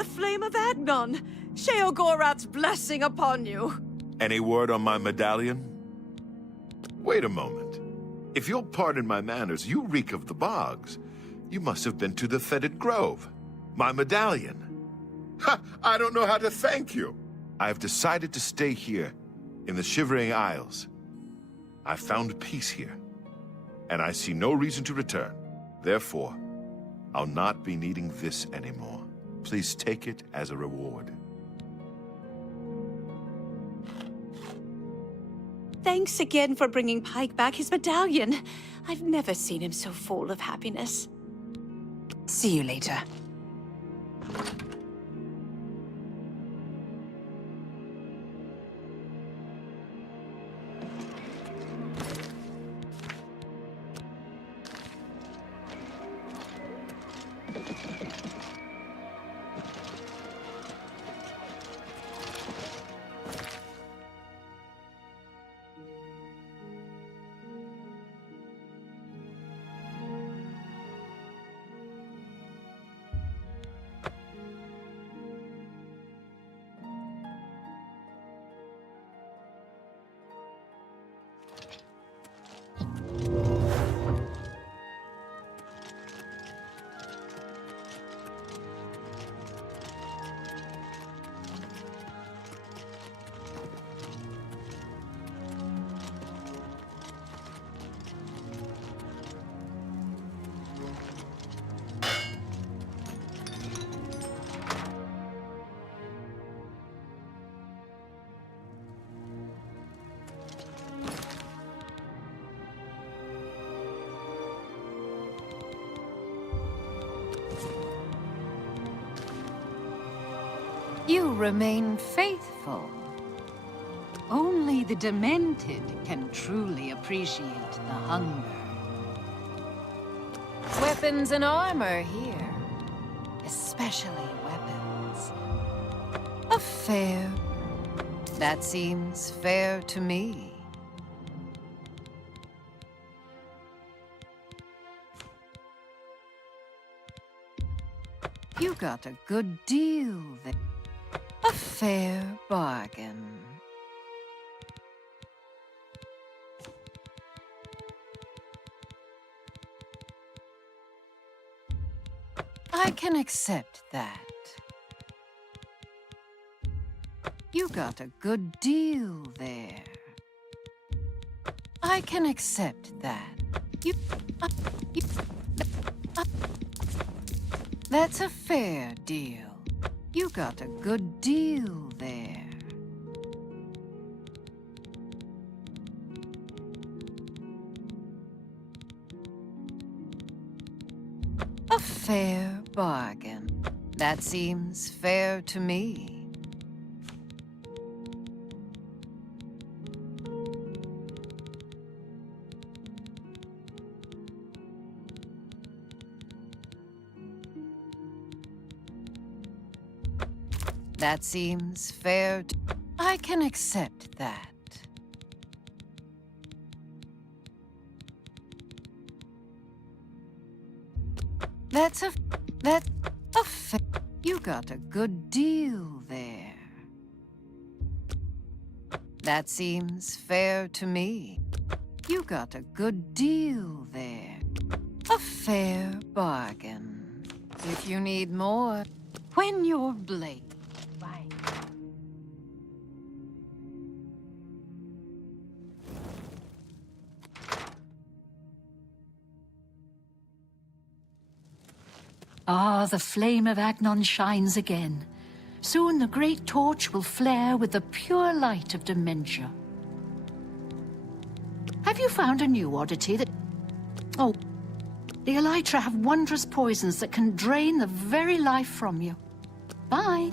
The flame of Agnon! Sheogorath's blessing upon you! Any word on my medallion? Wait a moment. If you'll pardon my manners, you reek of the bogs. You must have been to the Fetid Grove. My medallion. Ha! I don't know how to thank you. I have decided to stay here, in the Shivering Isles. I found peace here, and I see no reason to return. Therefore, I'll not be needing this anymore. Please take it as a reward. Thanks again for bringing Pike back his medallion. I've never seen him so full of happiness. See you later. You remain faithful. Only the demented can truly appreciate the hunger. Weapons and armor here. Especially weapons. A fair. That seems fair to me. You got a good deal there. A fair bargain. I can accept that. You got a good deal there. I can accept that. That's a fair deal. You got a good deal there. A fair bargain. That seems fair to me. That seems fair to... I can accept that. That's a you got a good deal there. That seems fair to me. You got a good deal there. A fair bargain. If you need more, when you're Blake. Ah, the flame of Agnon shines again. Soon the great torch will flare with the pure light of dementia. Have you found a new oddity that... Oh, the Elytra have wondrous poisons that can drain the very life from you. Bye.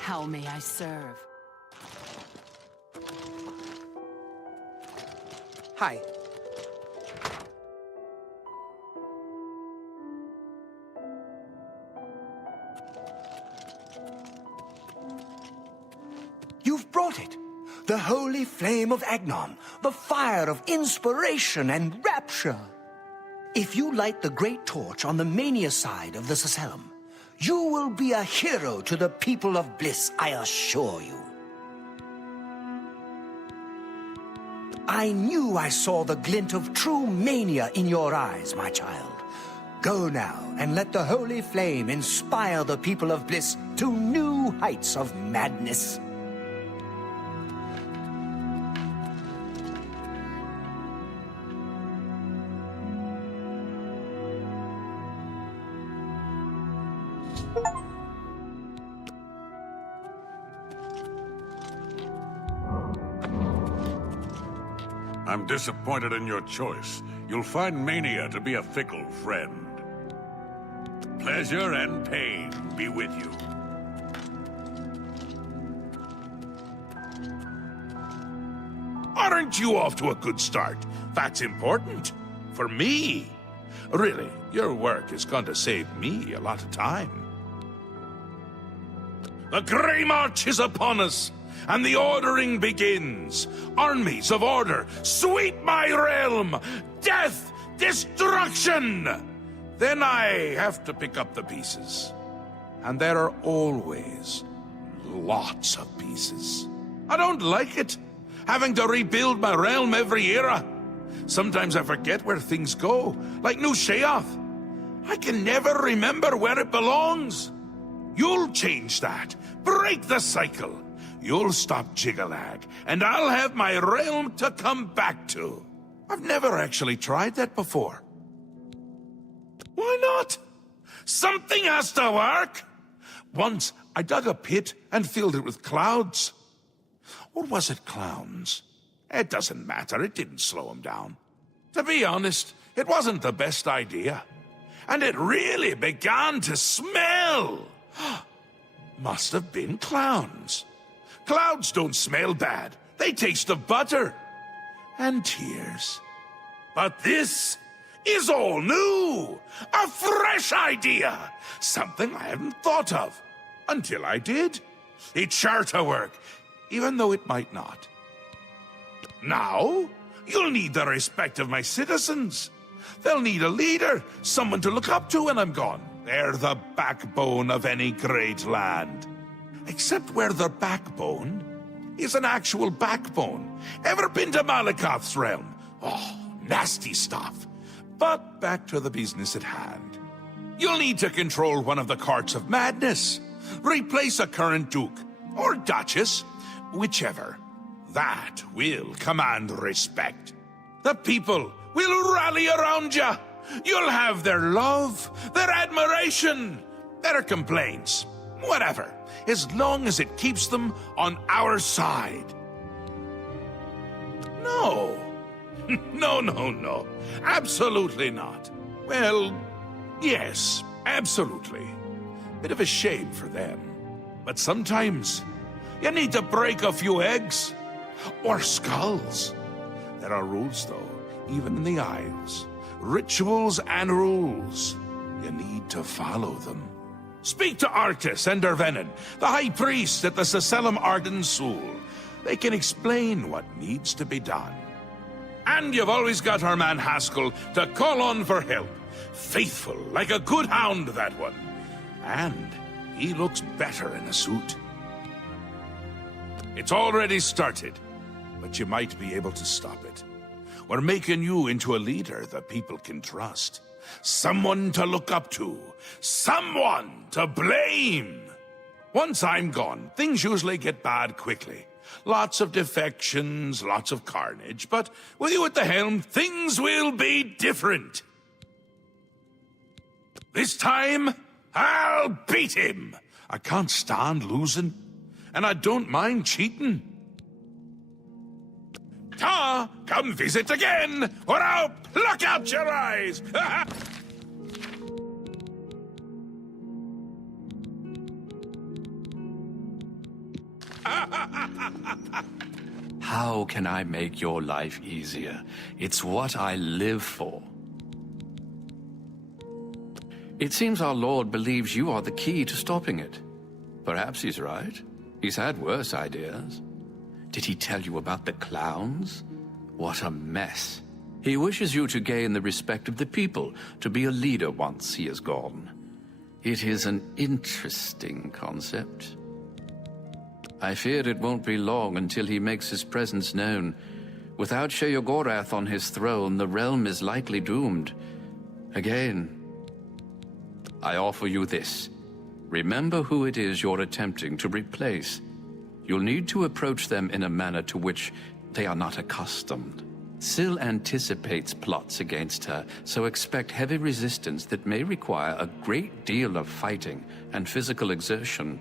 How may I serve? Hi. You've brought it. The holy flame of Agnon, the fire of inspiration and rapture. If you light the great torch on the mania side of the Sacellum, you will be a hero to the people of Bliss, I assure you. I knew I saw the glint of true mania in your eyes, my child. Go now and let the holy flame inspire the people of Bliss to new heights of madness. I'm disappointed in your choice. You'll find mania to be a fickle friend. Pleasure and pain be with you. Aren't you off to a good start? That's important. For me. Really, your work is going to save me a lot of time. The Grey March is upon us, and the ordering begins. Armies of order, sweep my realm! Death! Destruction! Then I have to pick up the pieces. And there are always lots of pieces. I don't like it, having to rebuild my realm every era. Sometimes I forget where things go, like New Sheogorath. I can never remember where it belongs. You'll change that. Break the cycle. You'll stop Jiggalag, and I'll have my realm to come back to. I've never actually tried that before. Why not? Something has to work. Once, I dug a pit and filled it with clouds. Or was it clowns? It doesn't matter, it didn't slow him down. To be honest, it wasn't the best idea. And it really began to smell. Must have been clowns. Clouds don't smell bad. They taste of butter. And tears. But this is all new. A fresh idea. Something I hadn't thought of. Until I did. It's sure to work, even though it might not. Now, you'll need the respect of my citizens. They'll need a leader, someone to look up to when I'm gone. They're the backbone of any great land. Except where the backbone is an actual backbone. Ever been to Malakoth's realm? Oh, nasty stuff. But back to the business at hand. You'll need to control one of the courts of madness. Replace a current duke, or duchess, whichever. That will command respect. The people will rally around you. You'll have their love, their admiration, their complaints, whatever, as long as it keeps them on our side. No. No. Absolutely not. Well, yes, absolutely. Bit of a shame for them. But sometimes you need to break a few eggs. Or skulls. There are rules, though, even in the Isles. Rituals and rules. You need to follow them. Speak to Arctis and Dervenin, the High Priest at the Sacellum Arden Sul. They can explain what needs to be done. And you've always got our man Haskell to call on for help. Faithful, like a good hound, that one. And he looks better in a suit. It's already started, but you might be able to stop it. We're making you into a leader the people can trust. Someone to look up to. Someone to blame. Once I'm gone, things usually get bad quickly. Lots of defections, lots of carnage, but with you at the helm, things will be different. This time, I'll beat him. I can't stand losing, and I don't mind cheating. Ta, come visit again, or I'll pluck out your eyes. How can I make your life easier? It's what I live for. It seems our Lord believes you are the key to stopping it. Perhaps he's right. He's had worse ideas. Did he tell you about the clowns? What a mess. He wishes you to gain the respect of the people, to be a leader once he is gone. It is an interesting concept. I fear it won't be long until he makes his presence known. Without Sheogorath on his throne, the realm is likely doomed. Again, I offer you this. Remember who it is you're attempting to replace. You'll need to approach them in a manner to which they are not accustomed. Syl anticipates plots against her, so expect heavy resistance that may require a great deal of fighting and physical exertion.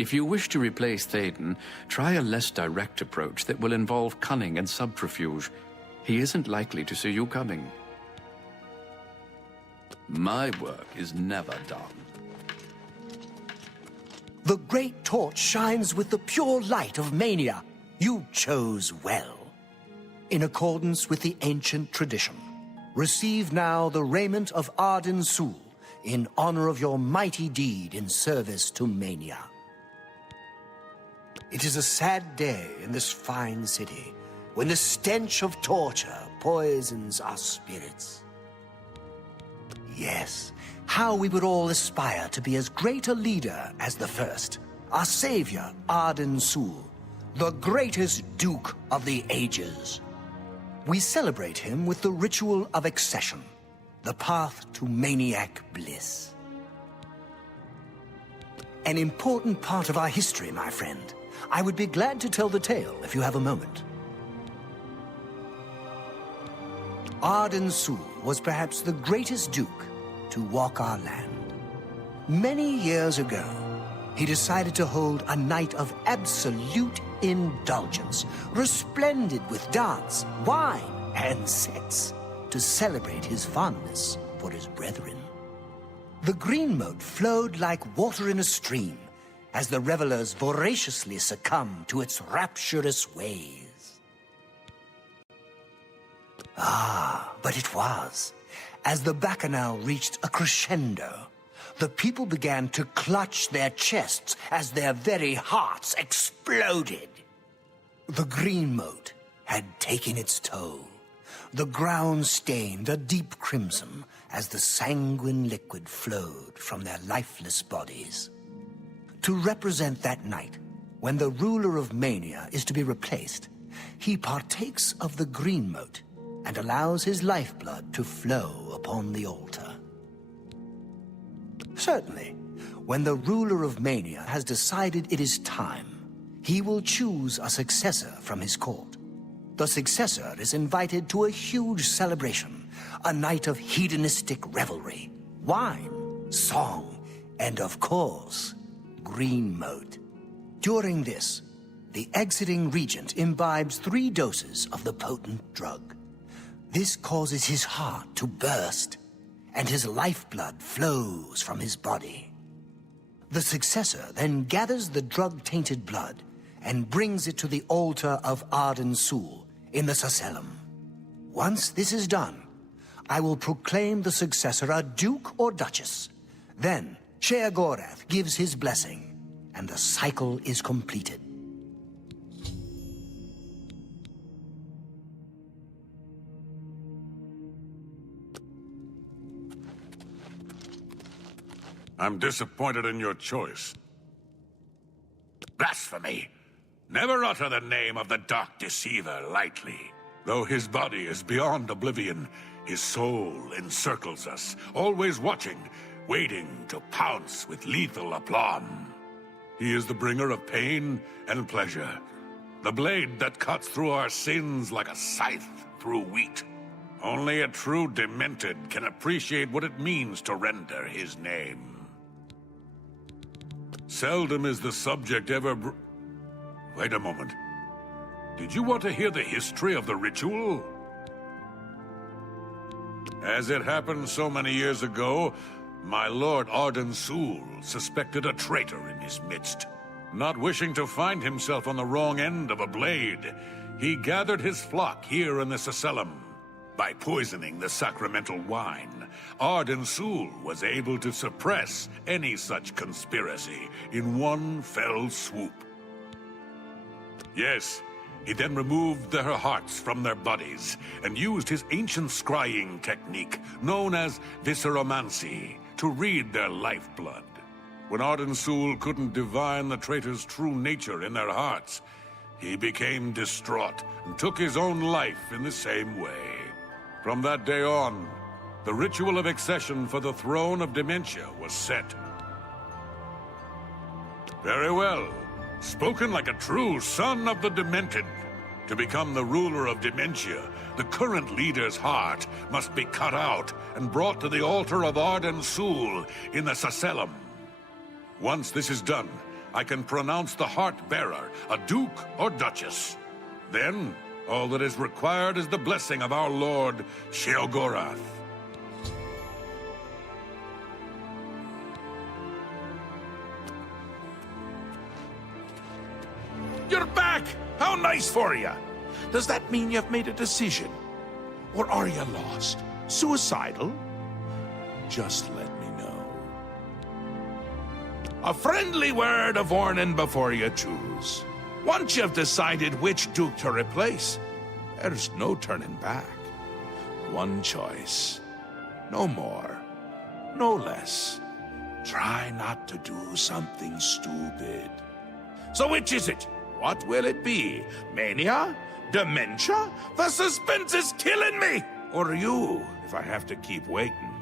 If you wish to replace Théoden, try a less direct approach that will involve cunning and subterfuge. He isn't likely to see you coming. My work is never done. The great torch shines with the pure light of mania. You chose well. In accordance with the ancient tradition, receive now the raiment of Arden Sul in honor of your mighty deed in service to mania. It is a sad day in this fine city when the stench of torture poisons our spirits. Yes, how we would all aspire to be as great a leader as the first, our savior, Arden Sul, the greatest Duke of the Ages. We celebrate him with the ritual of accession, the path to maniac bliss. An important part of our history, my friend. I would be glad to tell the tale if you have a moment. Arden Sul was perhaps the greatest duke to walk our land. Many years ago, he decided to hold a night of absolute indulgence, resplendent with dance, wine, and sex, to celebrate his fondness for his brethren. The green moat flowed like water in a stream, as the revelers voraciously succumbed to its rapturous ways. Ah, but it was, as the bacchanal reached a crescendo, the people began to clutch their chests as their very hearts exploded. The green moat had taken its toll. The ground stained a deep crimson as the sanguine liquid flowed from their lifeless bodies. To represent that night, when the ruler of mania is to be replaced, he partakes of the green moat and allows his lifeblood to flow upon the altar. Certainly, when the ruler of mania has decided it is time, he will choose a successor from his court. The successor is invited to a huge celebration, a night of hedonistic revelry, wine, song, and of course, green moat. During this, the exiting regent imbibes 3 doses of the potent drug. This causes his heart to burst, and his lifeblood flows from his body. The successor then gathers the drug-tainted blood and brings it to the altar of Arden Sul in the Sacellum. Once this is done, I will proclaim the successor a duke or duchess. Then Sheogorath gives his blessing, and the cycle is completed. I'm disappointed in your choice. Blasphemy! Never utter the name of the Dark Deceiver lightly. Though his body is beyond oblivion, his soul encircles us, always watching, waiting to pounce with lethal aplomb. He is the bringer of pain and pleasure, the blade that cuts through our sins like a scythe through wheat. Only a true demented can appreciate what it means to render his name. Seldom is the subject ever Wait a moment. Did you want to hear the history of the ritual? As it happened so many years ago, my lord Arden Sul suspected a traitor in his midst. Not wishing to find himself on the wrong end of a blade, He gathered his flock here in the Sacellum. By poisoning the sacramental wine, Arden Sul was able to suppress any such conspiracy in one fell swoop. Yes, he then removed their hearts from their bodies and used his ancient scrying technique known as visceromancy to read their lifeblood. When Arden Sul couldn't divine the traitors' true nature in their hearts, he became distraught and took his own life in the same way. From that day on, the ritual of accession for the throne of Dementia was set. Very well. Spoken like a true son of the Demented. To become the ruler of Dementia, the current leader's heart must be cut out and brought to the altar of Arden Sul in the Sacellum. Once this is done, I can pronounce the heart-bearer a duke or duchess. Then, all that is required is the blessing of our lord, Sheogorath. You're back! How nice for you! Does that mean you've made a decision? Or are you lost? Suicidal? Just let me know. A friendly word of warning before you choose. Once you've decided which duke to replace, there's no turning back. One choice. No more. No less. Try not to do something stupid. So which is it? What will it be? Mania? Dementia? The suspense is killing me! Or you, if I have to keep waiting.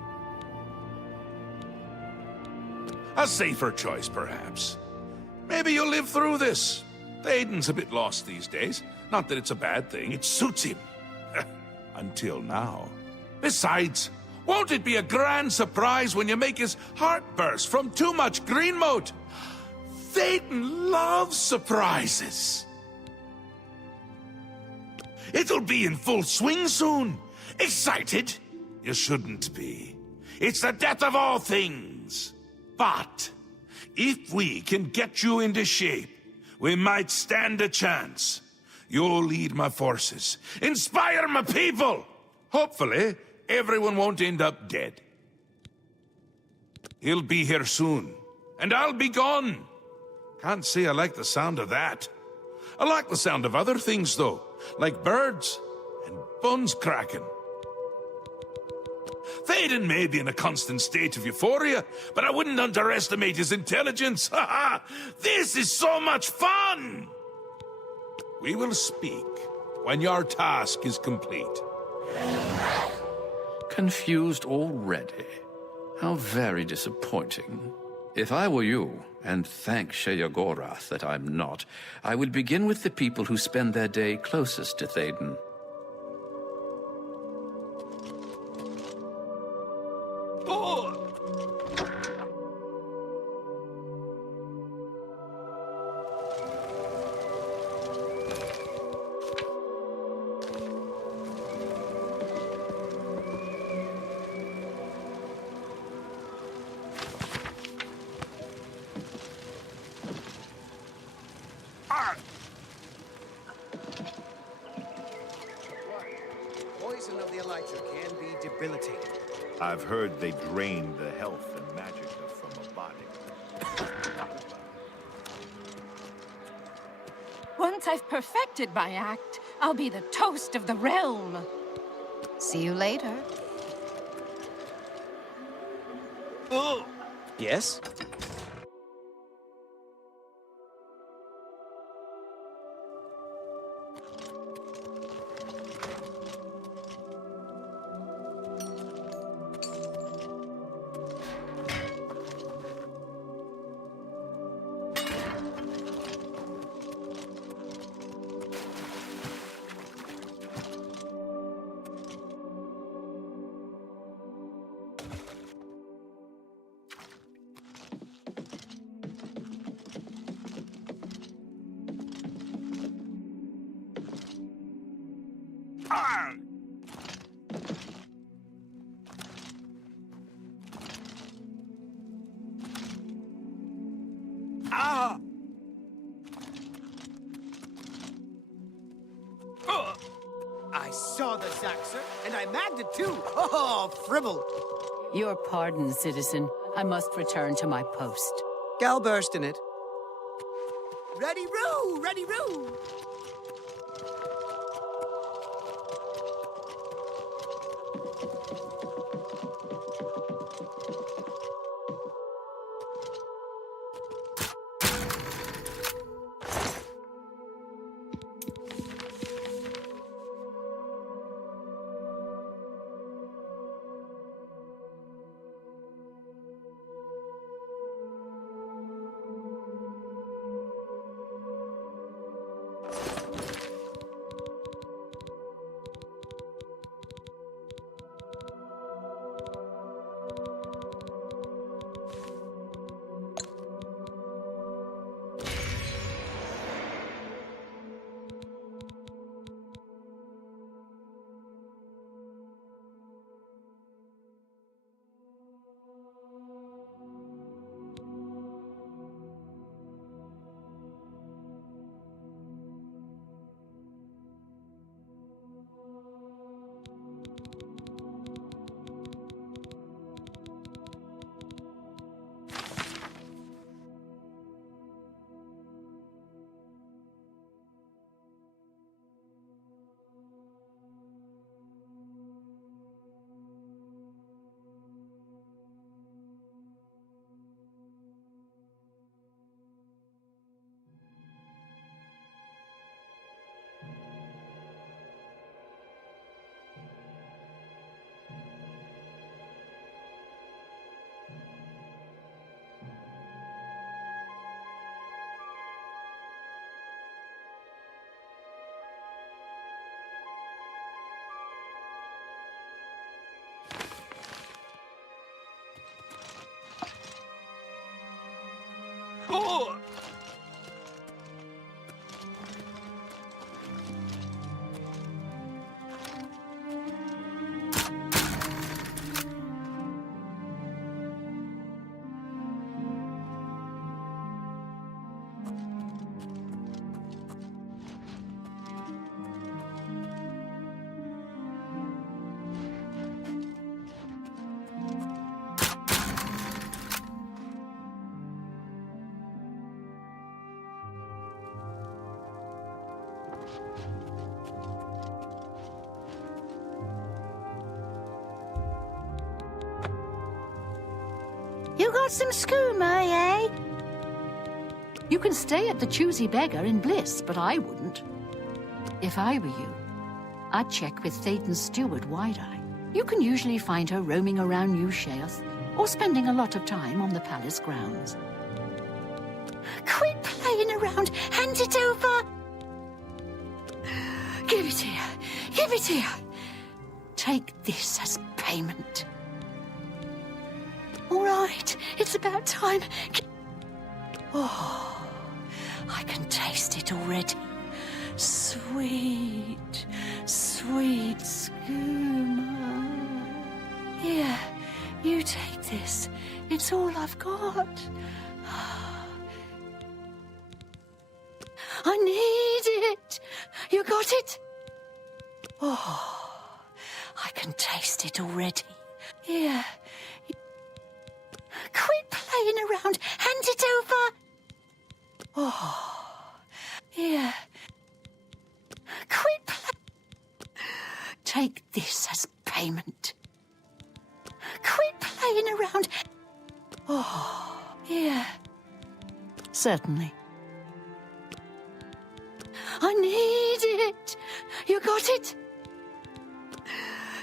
A safer choice, perhaps. Maybe you'll live through this. Théoden's a bit lost these days. Not that it's a bad thing, it suits him. Until now. Besides, won't it be a grand surprise when you make his heart burst from too much green moat? Théoden loves surprises. It'll be in full swing soon. Excited? You shouldn't be. It's the death of all things. But if we can get you into shape, we might stand a chance. You'll lead my forces, inspire my people. Hopefully, everyone won't end up dead. He'll be here soon, and I'll be gone. Can't say I like the sound of that. I like the sound of other things, though, like birds and bones cracking. Théoden may be in a constant state of euphoria, but I wouldn't underestimate his intelligence. Ha ha! This is so much fun! We will speak when your task is complete. Confused already? How very disappointing. If I were you, and thank Sheogorath that I'm not, I would begin with the people who spend their day closest to Théoden. Poison of the Elytra can be debilitating. I've heard they drain the health and magicka from a body. Once I've perfected my act, I'll be the toast of the realm. See you later. Yes? I saw the Zaxxer, and I magged it too. Oh, fribble. Your pardon, citizen. I must return to my post. Gal burst in it. Ready, Roo! Ready, Roo! Oh! You got some skooma, eh? You can stay at the Choosy Beggar in Bliss, but I wouldn't. If I were you, I'd check with Thaden's steward, Wide-Eye. You can usually find her roaming around New Sheogorath, or spending a lot of time on the palace grounds. Quit playing around! Hand it over! Give it here! Give it here! Take this as payment. All right, it's about time. Oh, I can taste it already. Sweet, sweet skooma. Here, you take this. It's all I've got. I need it. You got it? Oh, I can taste it already. Here. Quit playing around. Hand it over. Oh, here. Quit Take this as payment. Quit playing around. Oh, here. Certainly. I need it. You got it?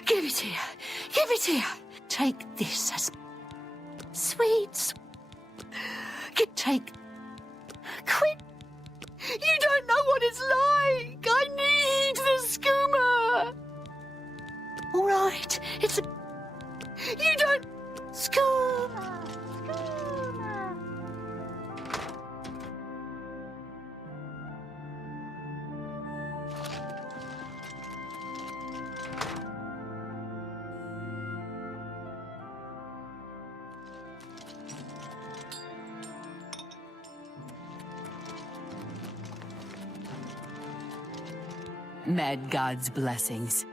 Give it here. Give it here. Take this as sweets. Take. Quit. You don't know what it's like. I need the skooma. All right. It's a. You don't. Skooma. Skooma. Mad God's blessings.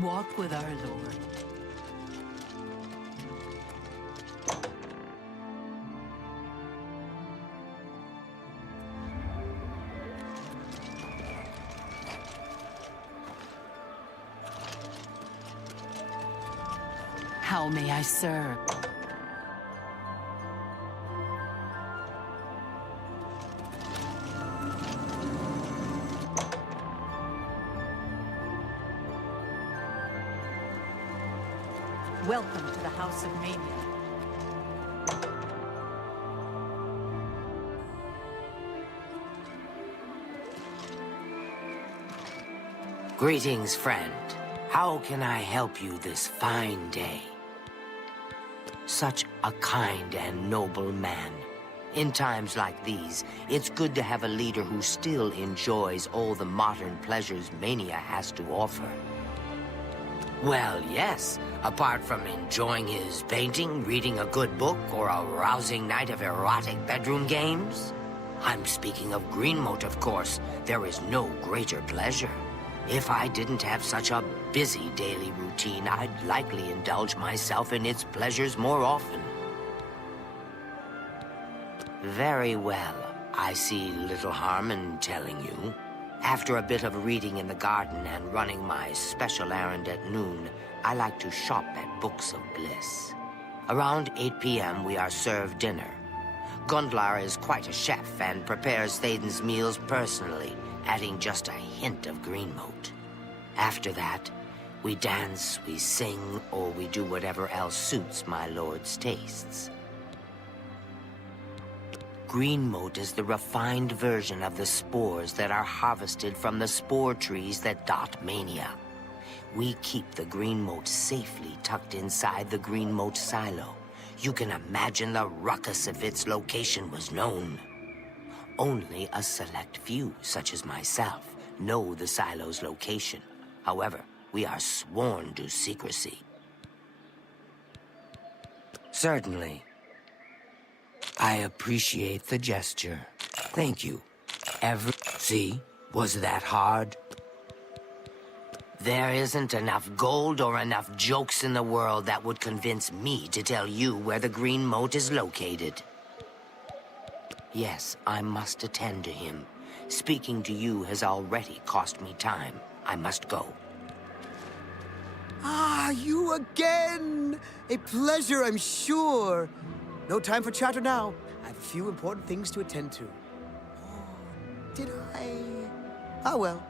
Walk with our Lord. How may I serve? Welcome to the House of Mania. Greetings, friend. How can I help you this fine day? Such a kind and noble man. In times like these, it's good to have a leader who still enjoys all the modern pleasures Mania has to offer. Well, yes. Apart from enjoying his painting, reading a good book, or a rousing night of erotic bedroom games. I'm speaking of Greenmote, of course. There is no greater pleasure. If I didn't have such a busy daily routine, I'd likely indulge myself in its pleasures more often. Very well. I see little harm in telling you. After a bit of reading in the garden and running my special errand at noon, I like to shop at Books of Bliss. Around 8 p.m. we are served dinner. Gundlar is quite a chef and prepares Thaden's meals personally, adding just a hint of Greenmote. After that, we dance, we sing, or we do whatever else suits my lord's tastes. Greenmote is the refined version of the spores that are harvested from the spore trees that dot Mania. We keep the Greenmote safely tucked inside the Greenmote silo. You can imagine the ruckus if its location was known. Only a select few, such as myself, know the silo's location. However, we are sworn to secrecy. Certainly. I appreciate the gesture. Thank you. See? Was that hard? There isn't enough gold or enough jokes in the world that would convince me to tell you where the Greenmote is located. Yes, I must attend to him. Speaking to you has already cost me time. I must go. Ah, you again! A pleasure, I'm sure. No time for chatter now. I have a few important things to attend to. Oh, did I? Ah, well.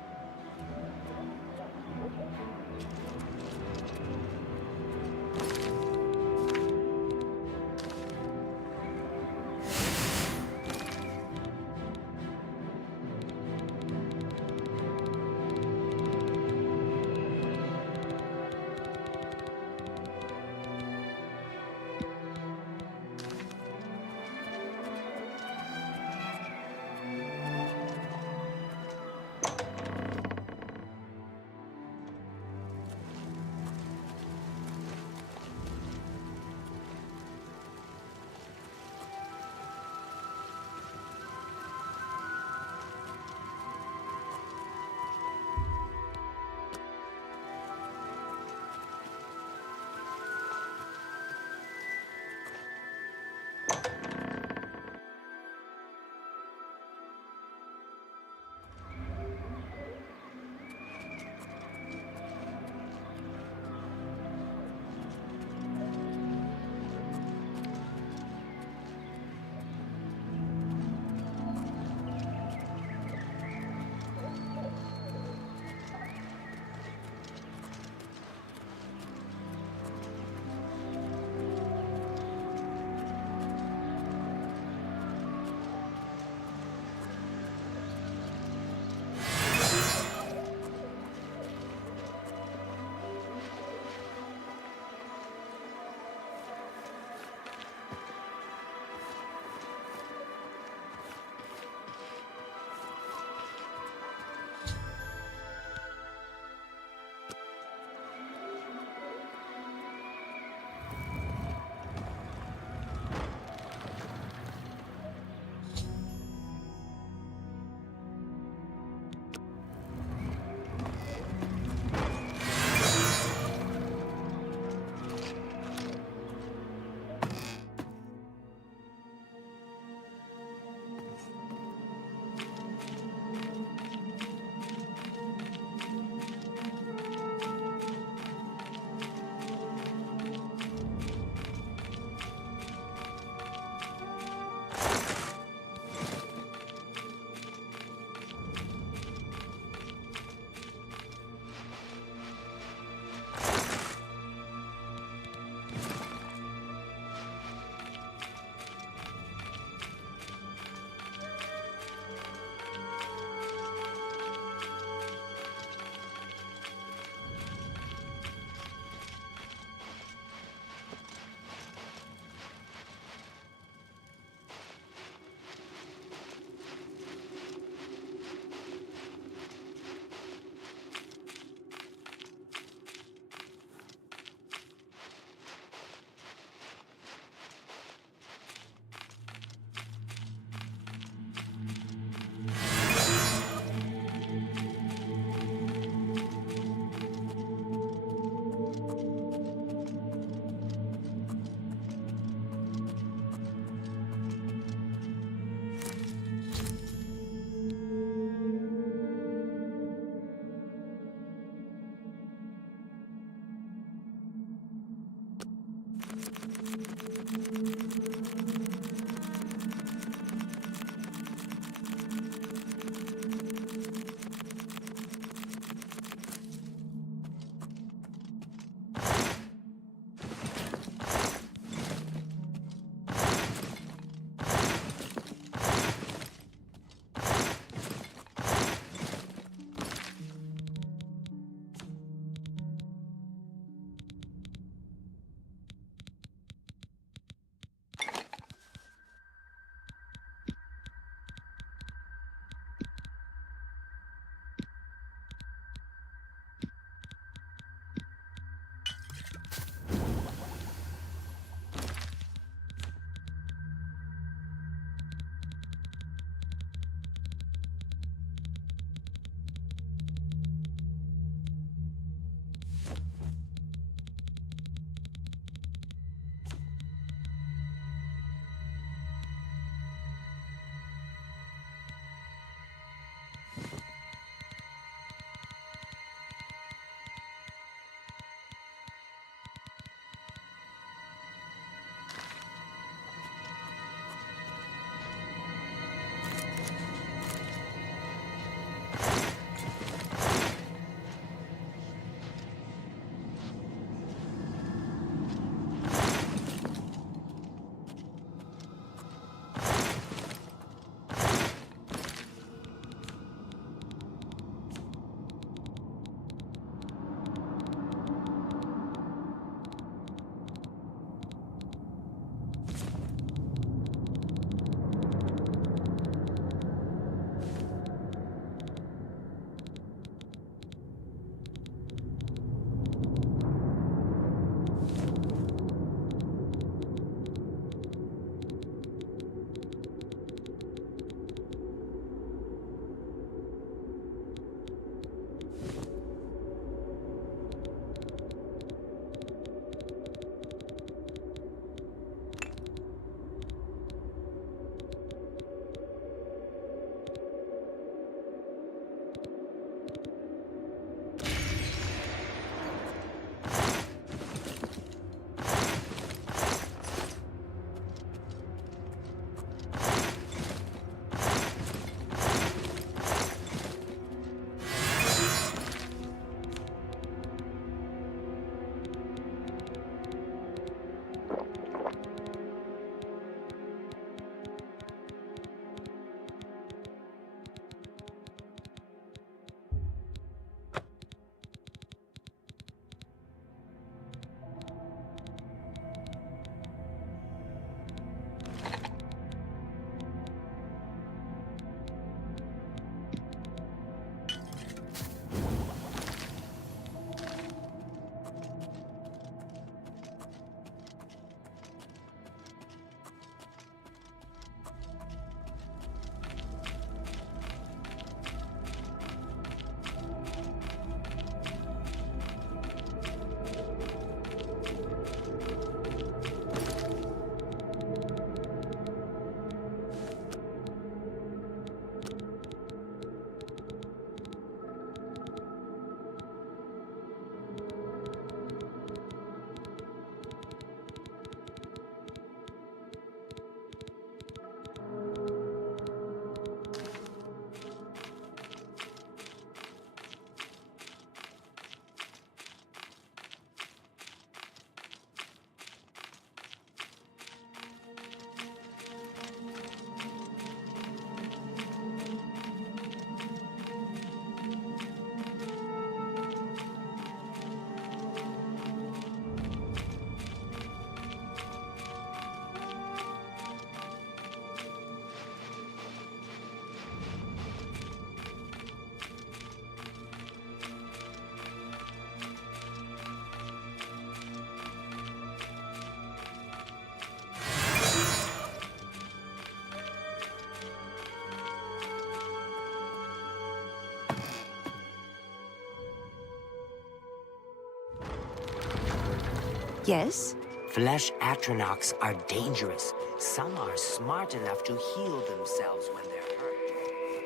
Yes? Flesh Atronachs are dangerous. Some are smart enough to heal themselves when they're hurt.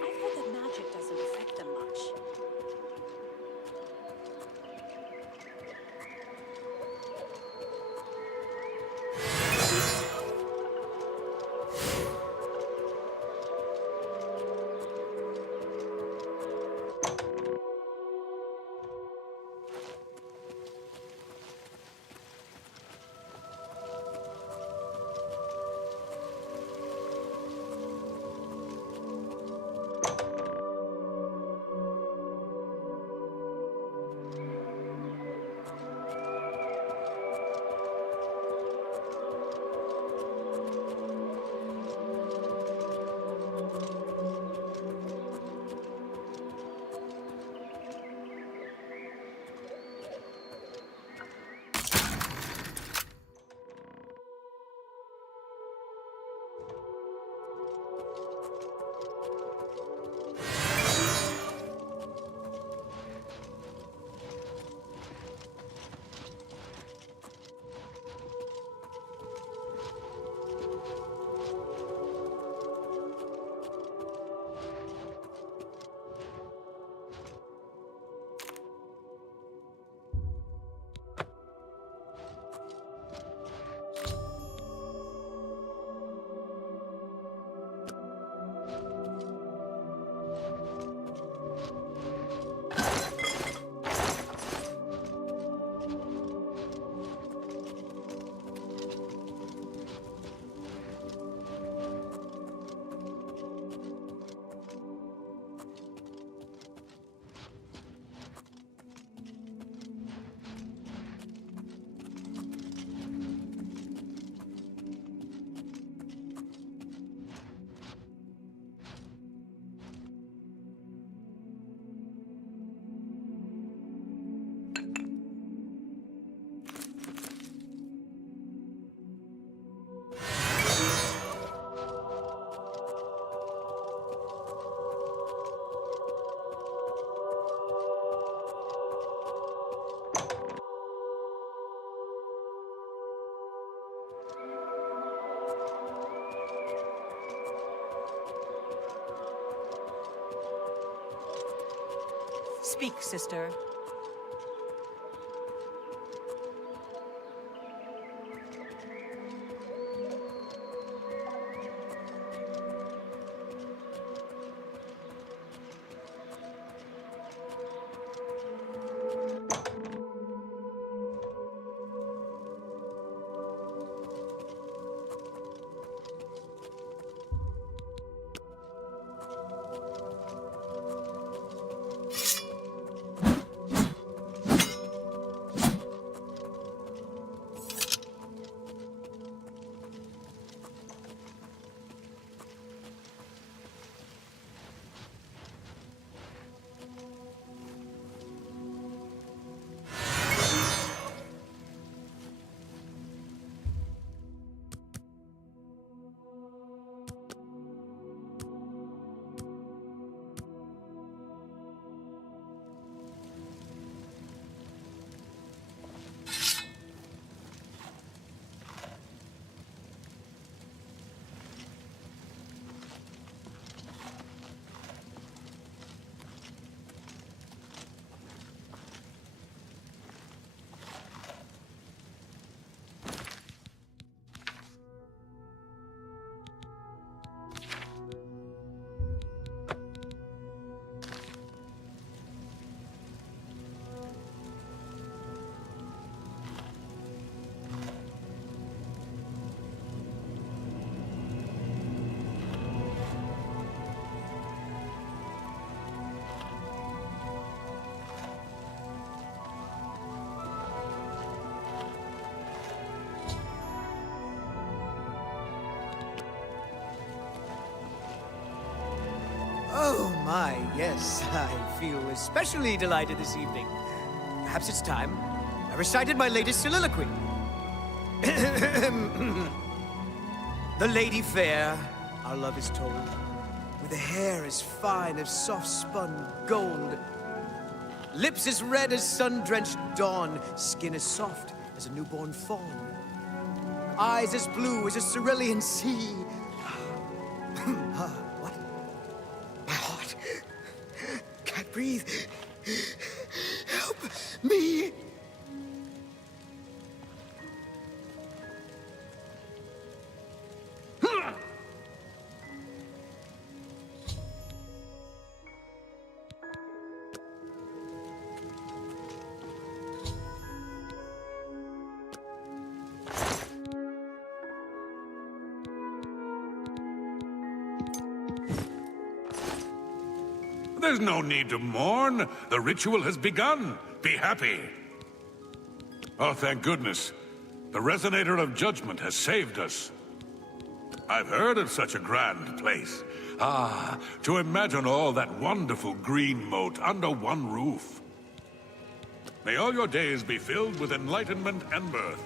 I've heard that magic doesn't affect them much. Speak, sister. Oh my, yes, I feel especially delighted this evening. Perhaps it's time I recited my latest soliloquy. The lady fair, our love is told, with a hair as fine as soft-spun gold, lips as red as sun-drenched dawn, skin as soft as a newborn fawn. Eyes as blue as a cerulean sea. What? My heart can't breathe. Help me! There's no need to mourn. The ritual has begun. Be happy. Oh, thank goodness. The Resonator of Judgment has saved us. I've heard of such a grand place. Ah, to imagine all that wonderful green moat under one roof. May all your days be filled with enlightenment and mirth.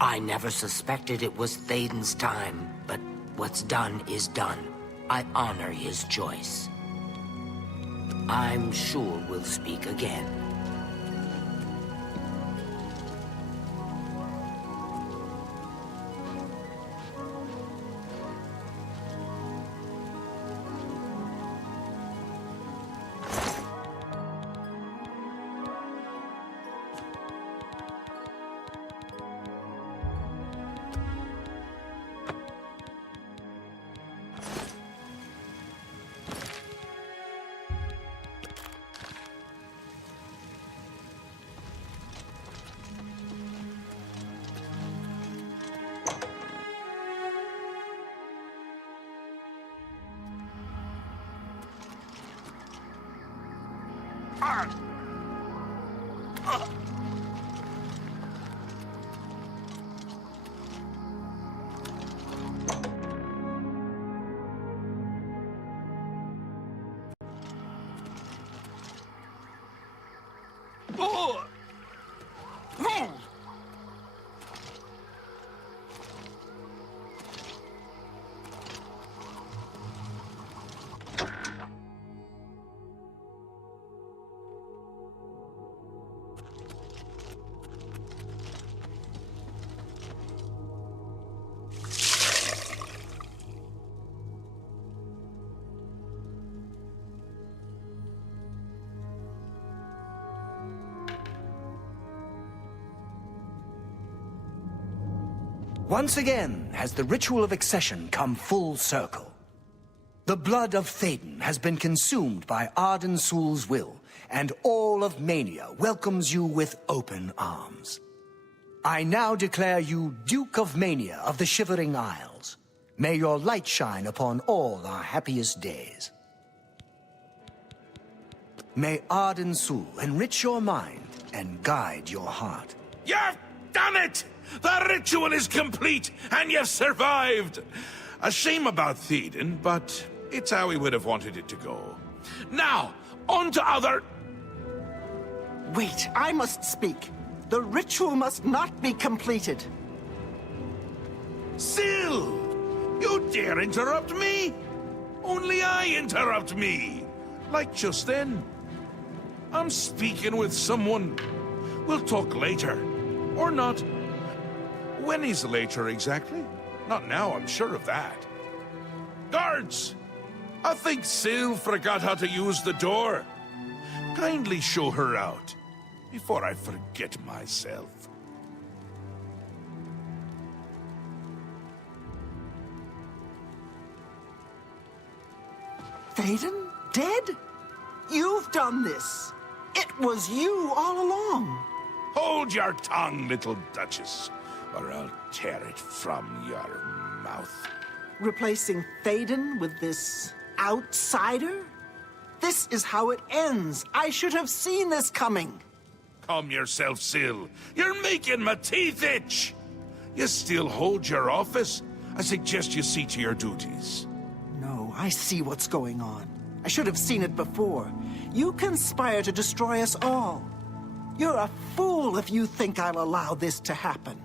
I never suspected it was Thaden's time, but what's done is done. I honor his choice. I'm sure we'll speak again. Once again has the ritual of accession come full circle. The blood of Thaden has been consumed by Arden Sul's will, and all of Mania welcomes you with open arms. I now declare you Duke of Mania of the Shivering Isles. May your light shine upon all our happiest days. May Arden Sul enrich your mind and guide your heart. You've done it! The ritual is complete, and you've survived! A shame about Theden, but it's how we would have wanted it to go. Now, on to other... Wait, I must speak. The ritual must not be completed. Sil! You dare interrupt me? Only I interrupt me! Like just then. I'm speaking with someone. We'll talk later. Or not. When is later exactly? Not now, I'm sure of that. Guards! I think Sil forgot how to use the door. Kindly show her out, before I forget myself. Thaden? Dead? You've done this. It was you all along. Hold your tongue, little Duchess, or I'll tear it from your mouth. Replacing Thaden with this outsider? This is how it ends. I should have seen this coming. Calm yourself, Sil. You're making my teeth itch. You still hold your office? I suggest you see to your duties. No, I see what's going on. I should have seen it before. You conspire to destroy us all. You're a fool if you think I'll allow this to happen.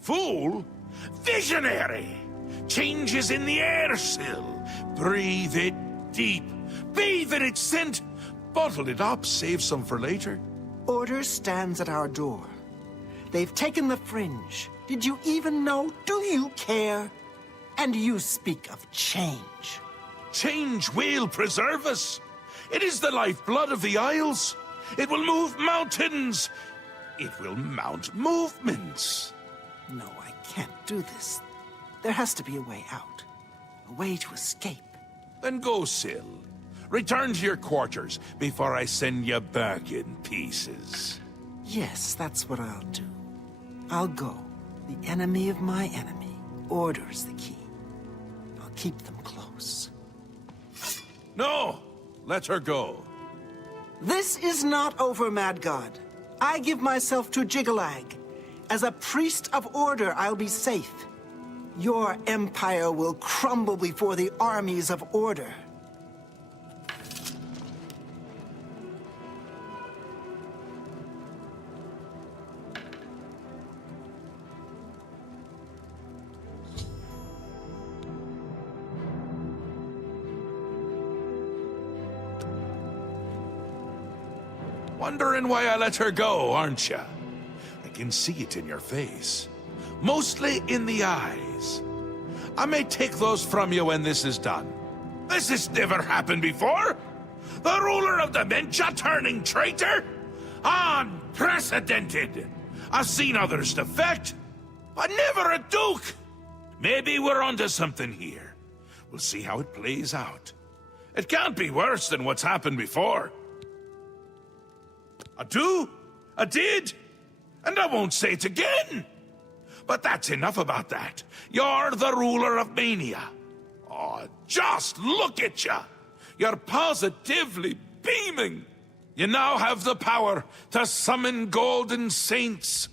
Fool? Visionary! Change is in the air, Sil. Breathe it deep. Bathe in its scent. Bottle it up, save some for later. Order stands at our door. They've taken the fringe. Did you even know? Do you care? And you speak of change. Change will preserve us. It is the lifeblood of the Isles. It will move mountains. It will mount movements. No, I can't do this. There has to be a way out. A way to escape. Then go, Syl. Return to your quarters before I send you back in pieces. Yes, that's what I'll do. I'll go. The enemy of my enemy. Order's the key. I'll keep them close. No! Let her go. This is not over, Mad God. I give myself to Jiggalag. As a priest of order, I'll be safe. Your empire will crumble before the armies of order. Wondering why I let her go, aren't you? I can see it in your face. Mostly in the eyes. I may take those from you when this is done. This has never happened before! The ruler of dementia turning traitor? Unprecedented! I've seen others defect, but never a duke! Maybe we're onto something here. We'll see how it plays out. It can't be worse than what's happened before. I do, I did, and I won't say it again. But that's enough about that. You're the ruler of Mania. Oh, just look at you. You're positively beaming. You now have the power to summon golden saints.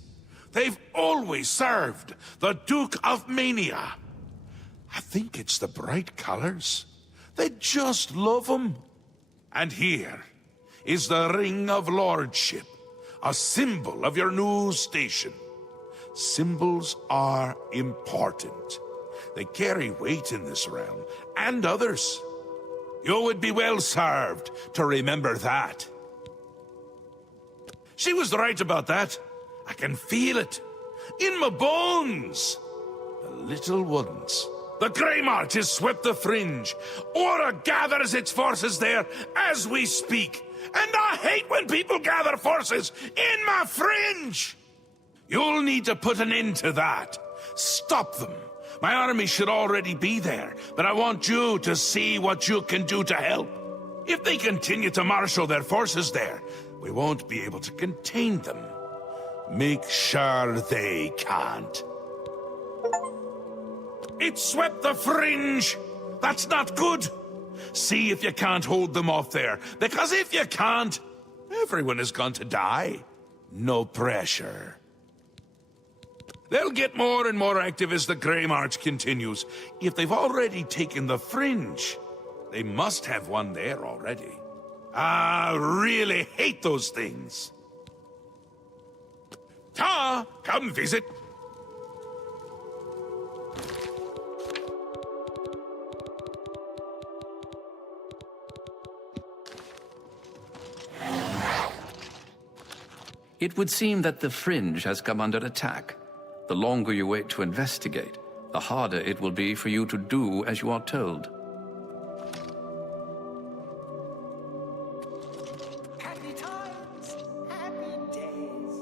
They've always served the Duke of Mania. I think it's the bright colors. They just love them. And here is the Ring of Lordship, a symbol of your new station. Symbols are important. They carry weight in this realm, and others. You would be well served to remember that. She was right about that. I can feel it. In my bones. The little ones. The Grey March has swept the fringe. Aura gathers its forces there as we speak. And I hate when people gather forces in my fringe! You'll need to put an end to that. Stop them. My army should already be there, but I want you to see what you can do to help. If they continue to marshal their forces there, we won't be able to contain them. Make sure they can't. It swept the fringe! That's not good! See if you can't hold them off there, because if you can't, everyone is going to die. No pressure. They'll get more and more active as the Grey March continues. If they've already taken the fringe, they must have one there already. I really hate those things. Ta, come visit. It would seem that the Fringe has come under attack. The longer you wait to investigate, the harder it will be for you to do as you are told. Happy times, happy days.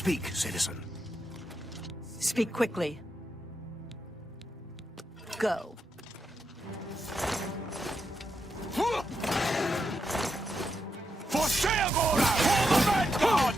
Speak, citizen. Speak quickly. Go. For Sheogorath! For the Red God!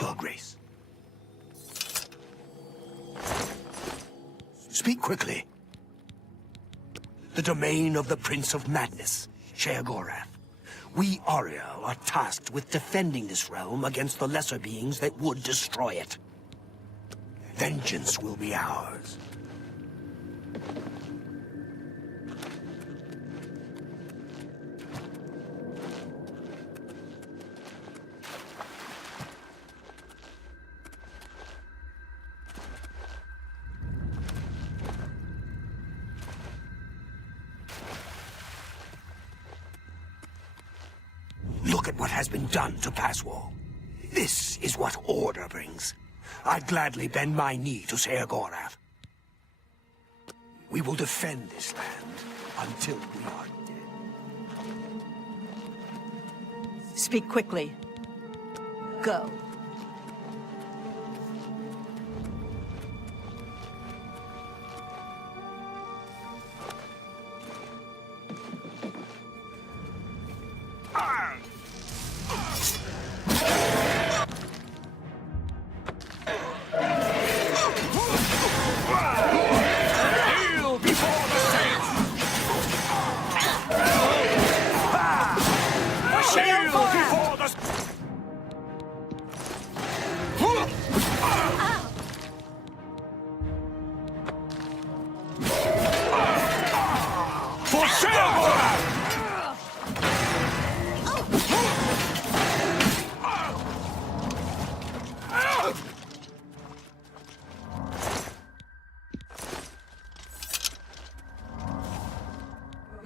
Your Grace. Speak quickly. The domain of the Prince of Madness, Sheogorath. We Ariel are tasked with defending this realm against the lesser beings that would destroy it. Vengeance will be ours. Look at what has been done to Passwall. This is what order brings. I'd gladly bend my knee to Sheogorath. We will defend this land until we are dead. Speak quickly. Go.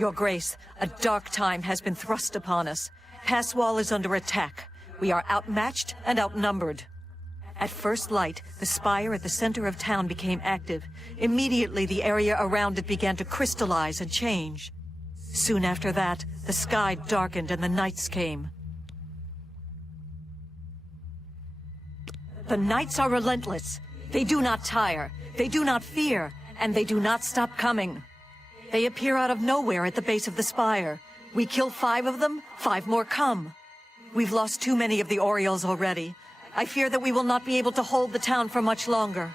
Your Grace, a dark time has been thrust upon us. Passwall is under attack. We are outmatched and outnumbered. At first light, the spire at the center of town became active. Immediately, the area around it began to crystallize and change. Soon after that, the sky darkened and the nights came. The nights are relentless. They do not tire, they do not fear, and they do not stop coming. They appear out of nowhere at the base of the spire. We kill 5 of them, 5 more come. We've lost too many of the Orioles already. I fear that we will not be able to hold the town for much longer.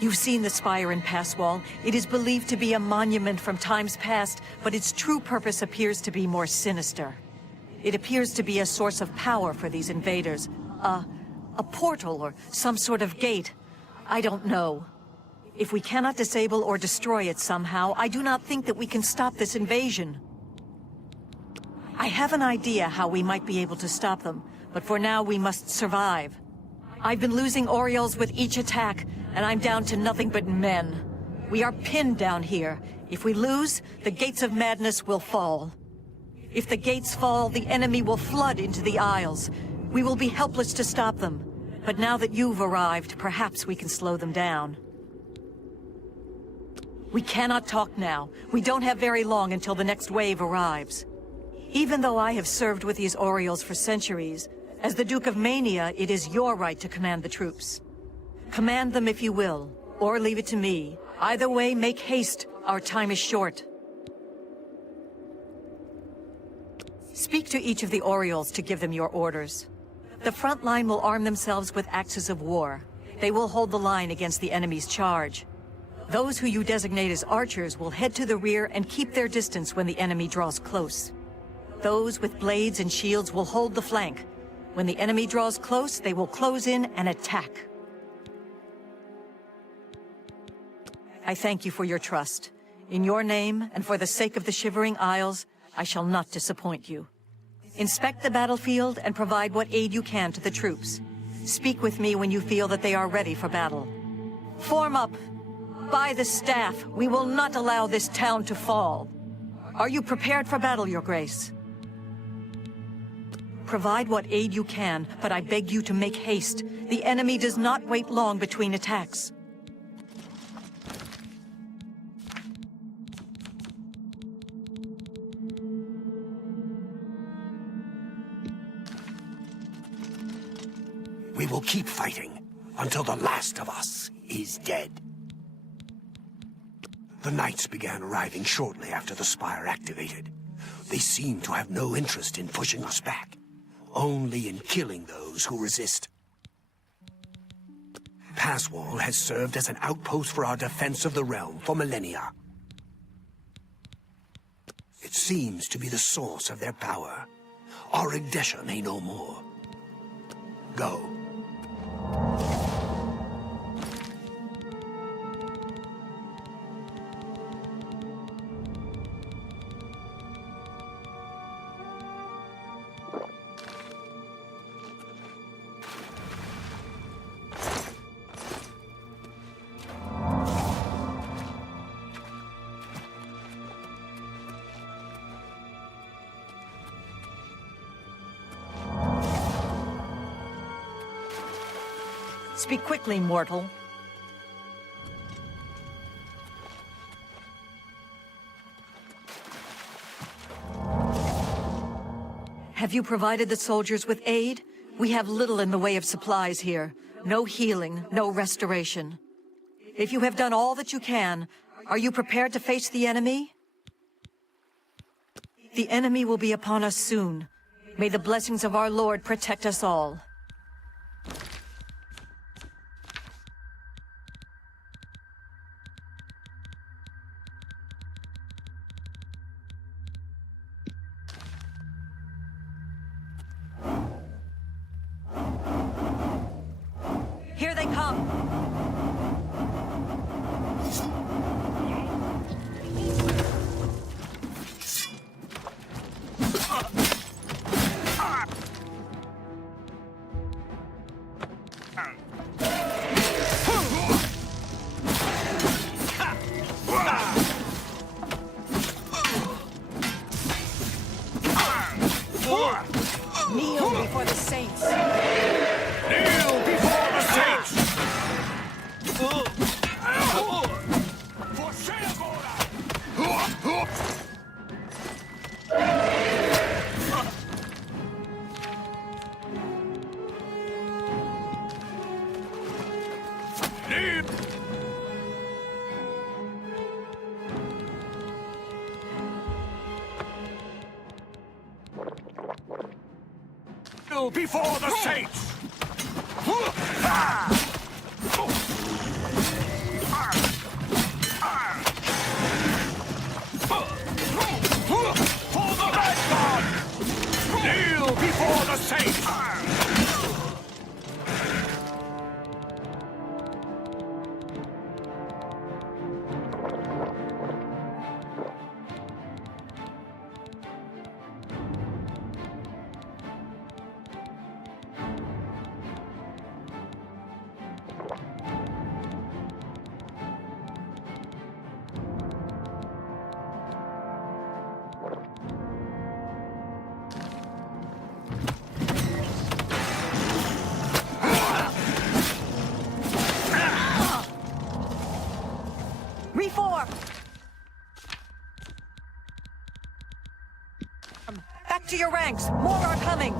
You've seen the spire in Passwall. It is believed to be a monument from times past, but its true purpose appears to be more sinister. It appears to be a source of power for these invaders. A portal or some sort of gate. I don't know. If we cannot disable or destroy it somehow, I do not think that we can stop this invasion. I have an idea how we might be able to stop them, but for now we must survive. I've been losing Orioles with each attack, and I'm down to nothing but men. We are pinned down here. If we lose, the gates of madness will fall. If the gates fall, the enemy will flood into the Isles. We will be helpless to stop them. But now that you've arrived, perhaps we can slow them down. We cannot talk now. We don't have very long until the next wave arrives. Even though I have served with these Orioles for centuries, as the Duke of Mania, it is your right to command the troops. Command them if you will, or leave it to me. Either way, make haste. Our time is short. Speak to each of the Orioles to give them your orders. The front line will arm themselves with axes of war. They will hold the line against the enemy's charge. Those who you designate as archers will head to the rear and keep their distance when the enemy draws close. Those with blades and shields will hold the flank. When the enemy draws close, they will close in and attack. I thank you for your trust. In your name, and for the sake of the Shivering Isles, I shall not disappoint you. Inspect the battlefield and provide what aid you can to the troops. Speak with me when you feel that they are ready for battle. Form up! By the staff, we will not allow this town to fall. Are you prepared for battle, Your Grace? Provide what aid you can, but I beg you to make haste. The enemy does not wait long between attacks. We will keep fighting until the last of us is dead. The knights began arriving shortly after the spire activated. They seem to have no interest in pushing us back, only in killing those who resist. Passwall has served as an outpost for our defense of the realm for millennia. It seems to be the source of their power. Our Igdesha may know more. Go. Speak quickly, mortal. Have you provided the soldiers with aid? We have little in the way of supplies here. No healing, no restoration. If you have done all that you can, are you prepared to face the enemy? The enemy will be upon us soon. May the blessings of our Lord protect us all. Here they come! Kneel before the saints. Kneel before the saints! For Sheogorath! Kneel! Kneel before the saints! For the Red God! Kneel before the saints! Reform! Back to your ranks! More are coming!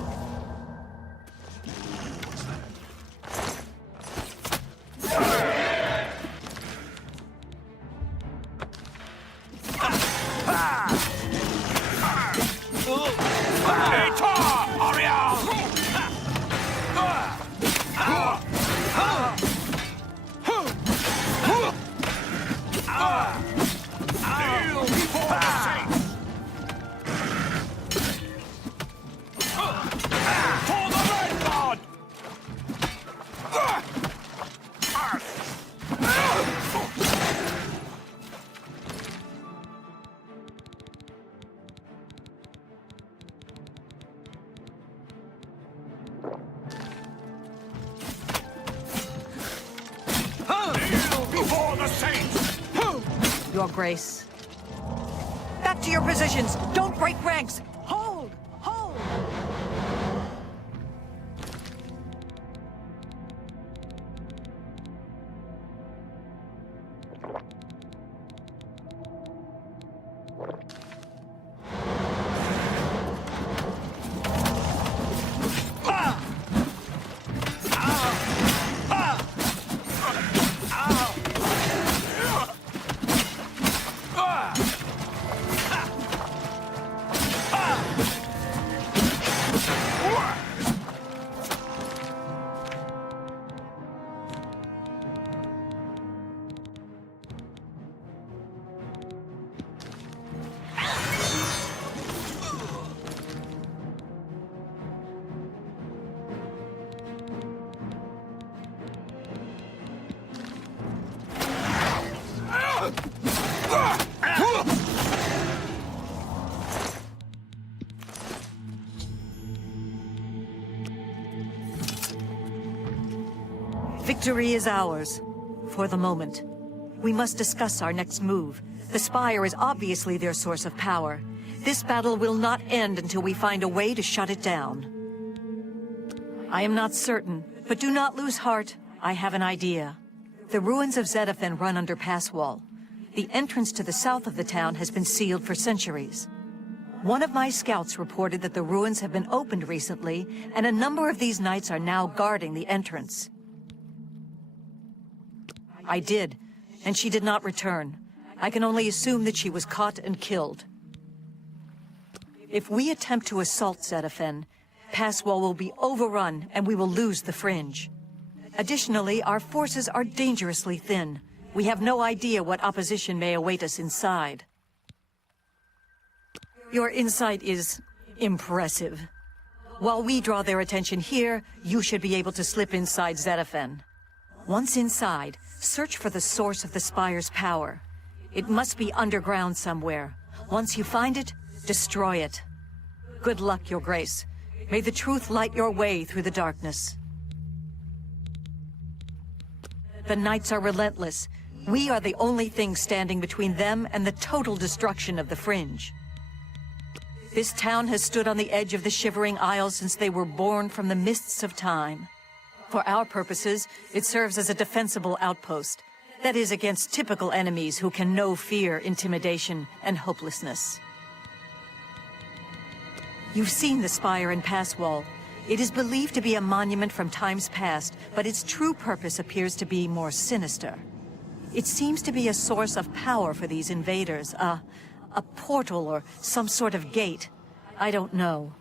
Kneel before the saints! For the Red God! Kneel before the saints! Your Grace. Back to your positions! Don't break ranks! Hold! Hold! Victory is ours, for the moment. We must discuss our next move. The Spire is obviously their source of power. This battle will not end until we find a way to shut it down. I am not certain, but do not lose heart. I have an idea. The ruins of Zedaphen run under pass wall. The entrance to the south of the town has been sealed for centuries. One of my scouts reported that the ruins have been opened recently, and a number of these knights are now guarding the entrance. I did, and she did not return. I can only assume that she was caught and killed. If we attempt to assault Zedaphen, Passwall will be overrun and we will lose the Fringe. Additionally, our forces are dangerously thin. We have no idea what opposition may await us inside. Your insight is impressive. While we draw their attention here, you should be able to slip inside Zedaphen. Once inside, search for the source of the Spire's power. It must be underground somewhere. Once you find it, destroy it. Good luck, Your Grace. May the truth light your way through the darkness. The Knights are relentless. We are the only thing standing between them and the total destruction of the Fringe. This town has stood on the edge of the Shivering Isles since they were born from the mists of time. For our purposes, it serves as a defensible outpost. That is, against typical enemies who can know fear, intimidation, and hopelessness. You've seen the spire and pass wall. It is believed to be a monument from times past, but its true purpose appears to be more sinister. It seems to be a source of power for these invaders, a portal or some sort of gate. I don't know.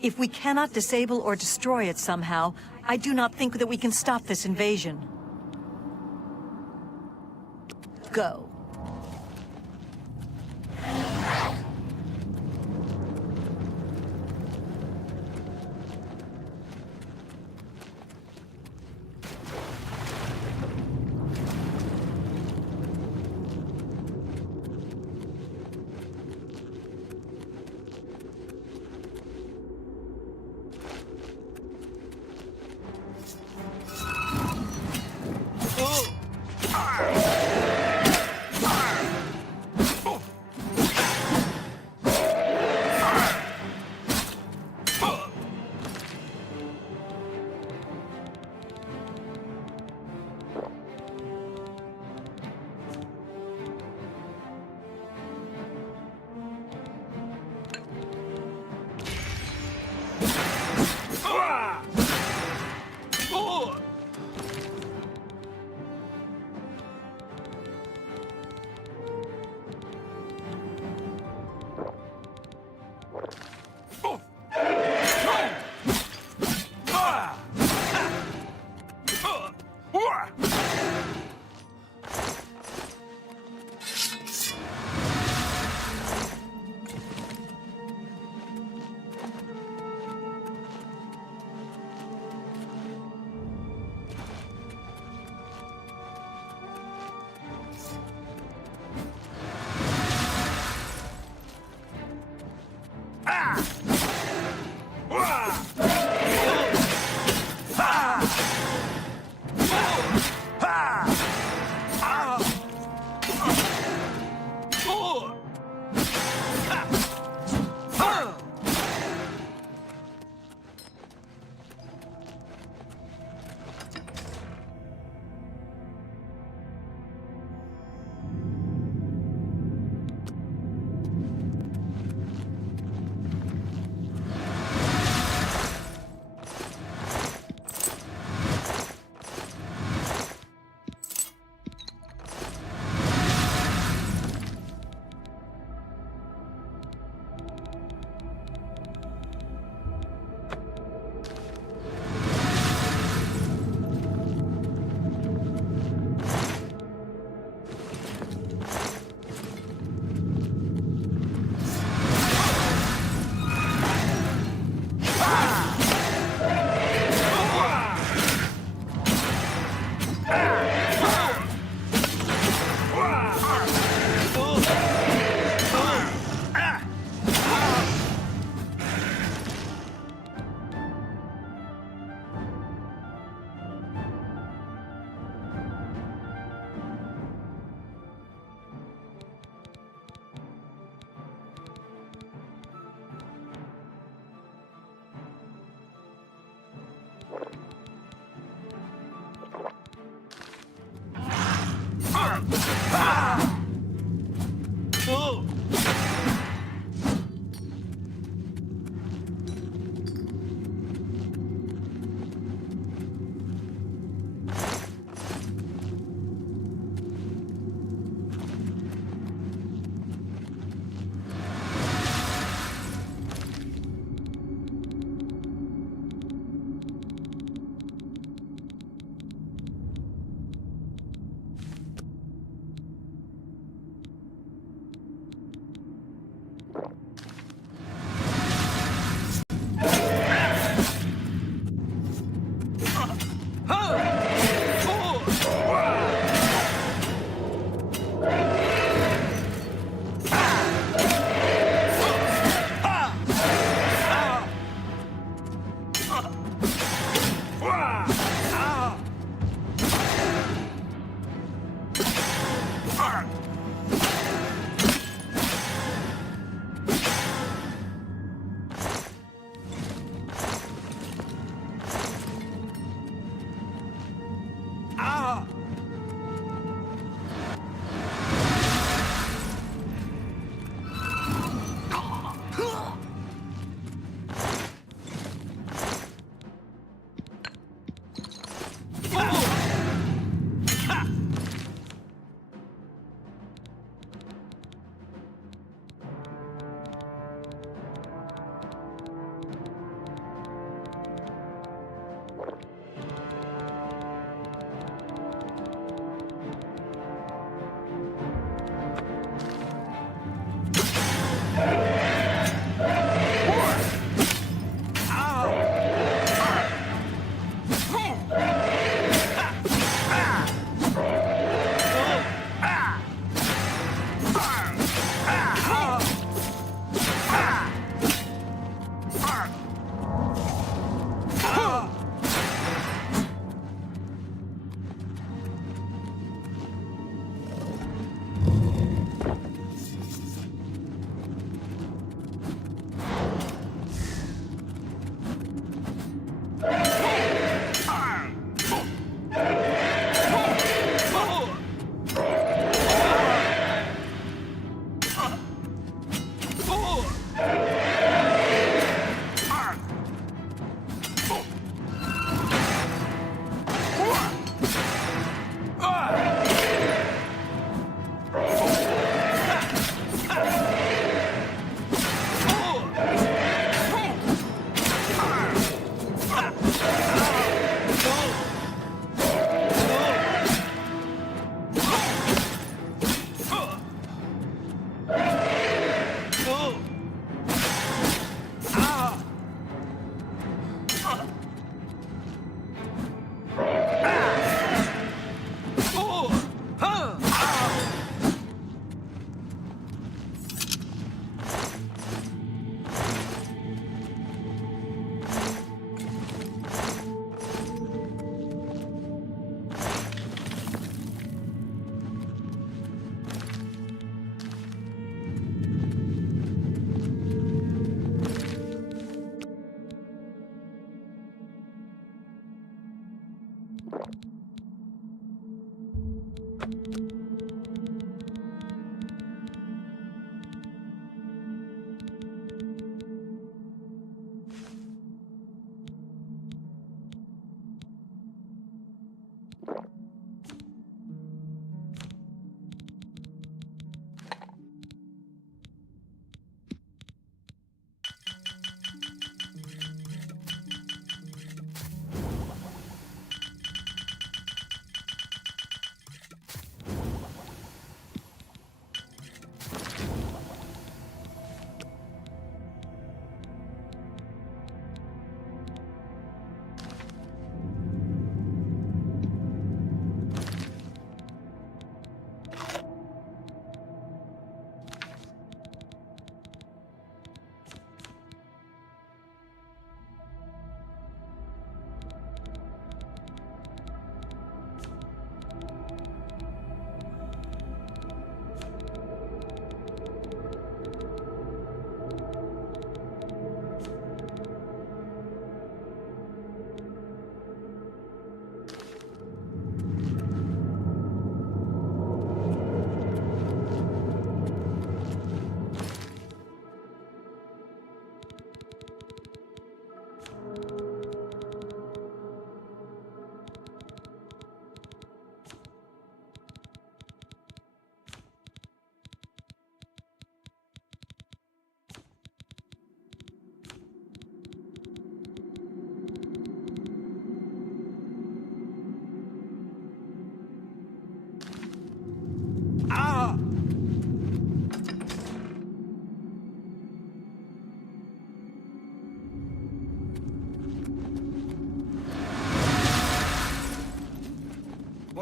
If we cannot disable or destroy it somehow, I do not think that we can stop this invasion. Go.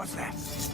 What's that?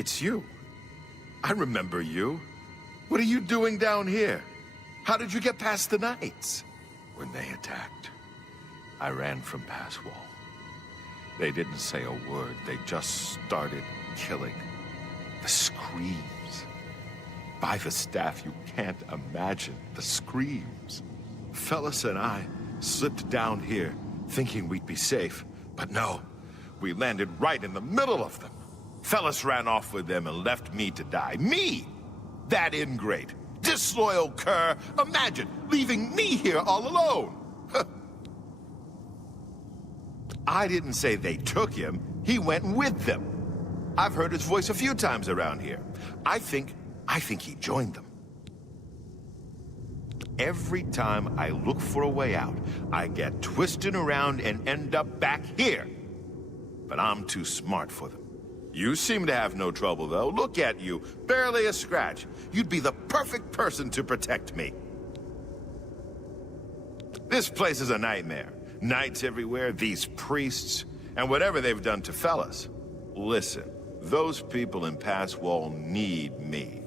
It's you. I remember you. What are you doing down here? How did you get past the knights? When they attacked, I ran from Pass Wall. They didn't say a word. They just started killing. The screams. By the staff, you can't imagine the screams. Fellas and I slipped down here, thinking we'd be safe. But no, we landed right in the middle of them. Fellas ran off with them and left me to die. Me! That ingrate, disloyal cur. Imagine leaving me here all alone. I didn't say they took him. He went with them. I've heard his voice a few times around here. I think he joined them. Every time I look for a way out, I get twisted around and end up back here. But I'm too smart for them. You seem to have no trouble, though. Look at you. Barely a scratch. You'd be the perfect person to protect me. This place is a nightmare. Knights everywhere, these priests, and whatever they've done to fellas. Listen, those people in Pass Wall need me.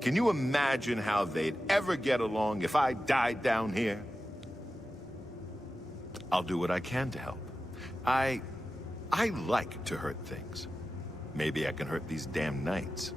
Can you imagine how they'd ever get along if I died down here? I'll do what I can to help. I like to hurt things. Maybe I can hurt these damn knights.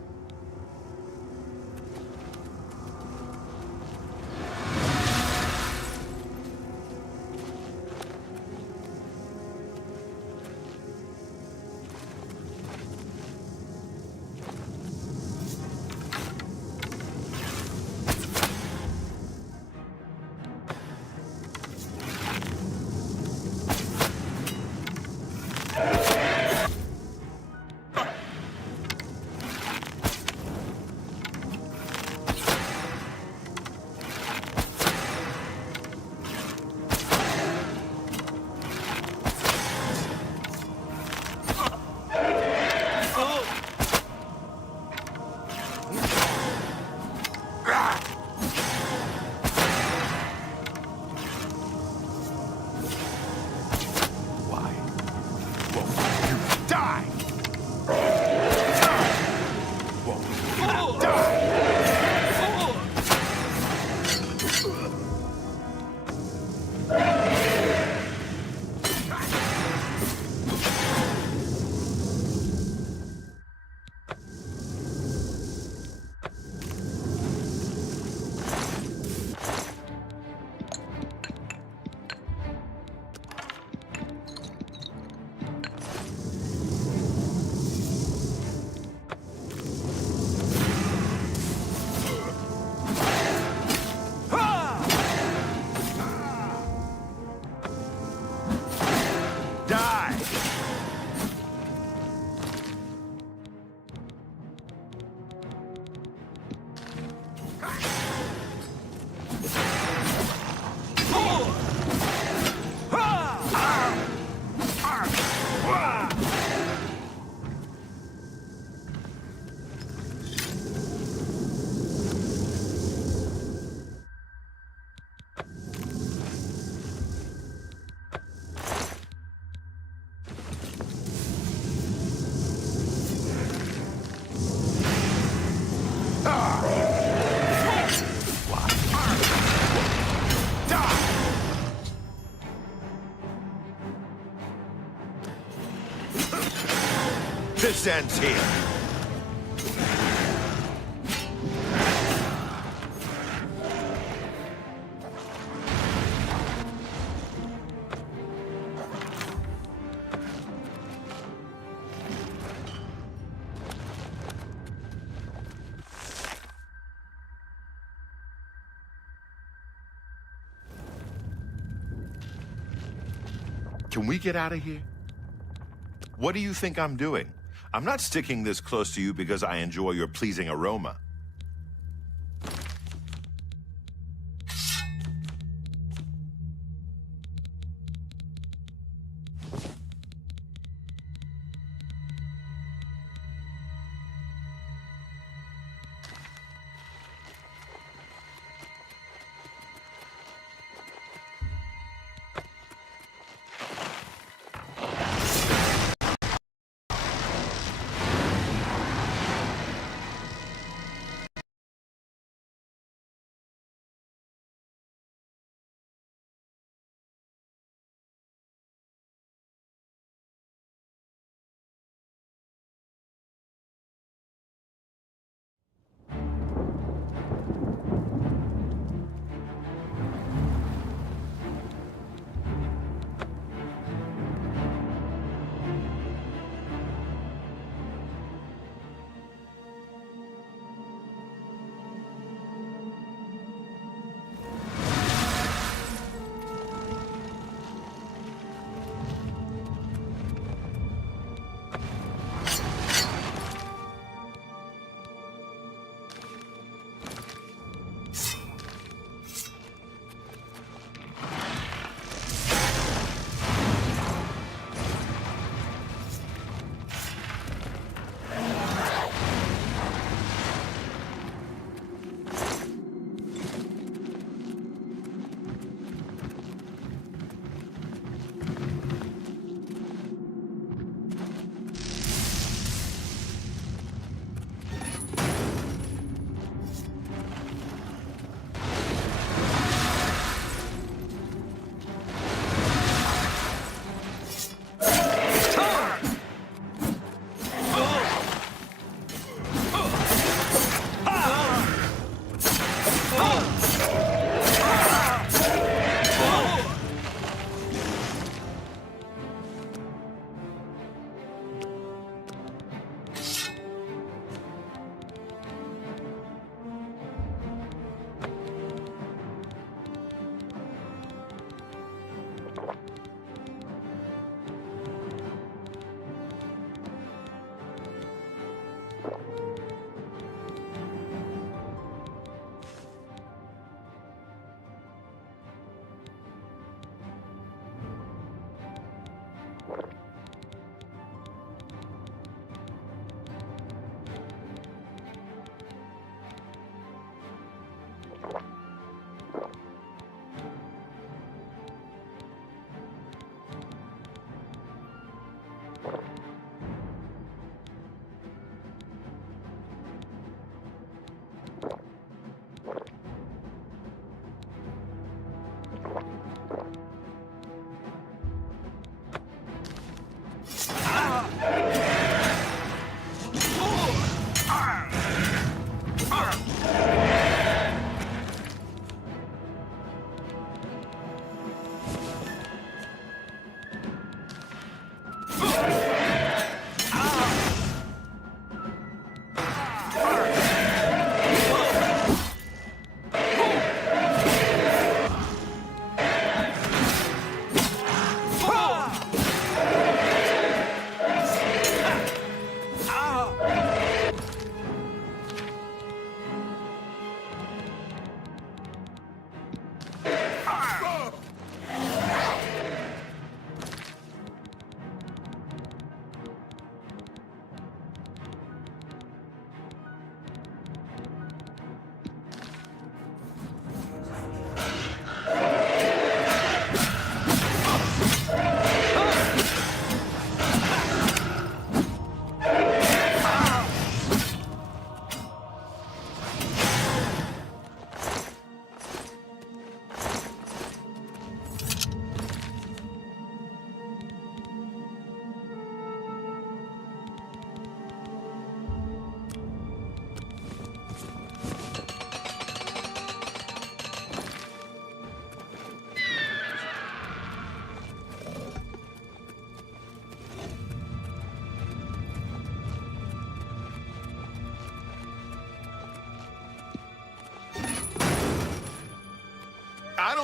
This ends here. Can we get out of here? What do you think I'm doing? I'm not sticking this close to you because I enjoy your pleasing aroma.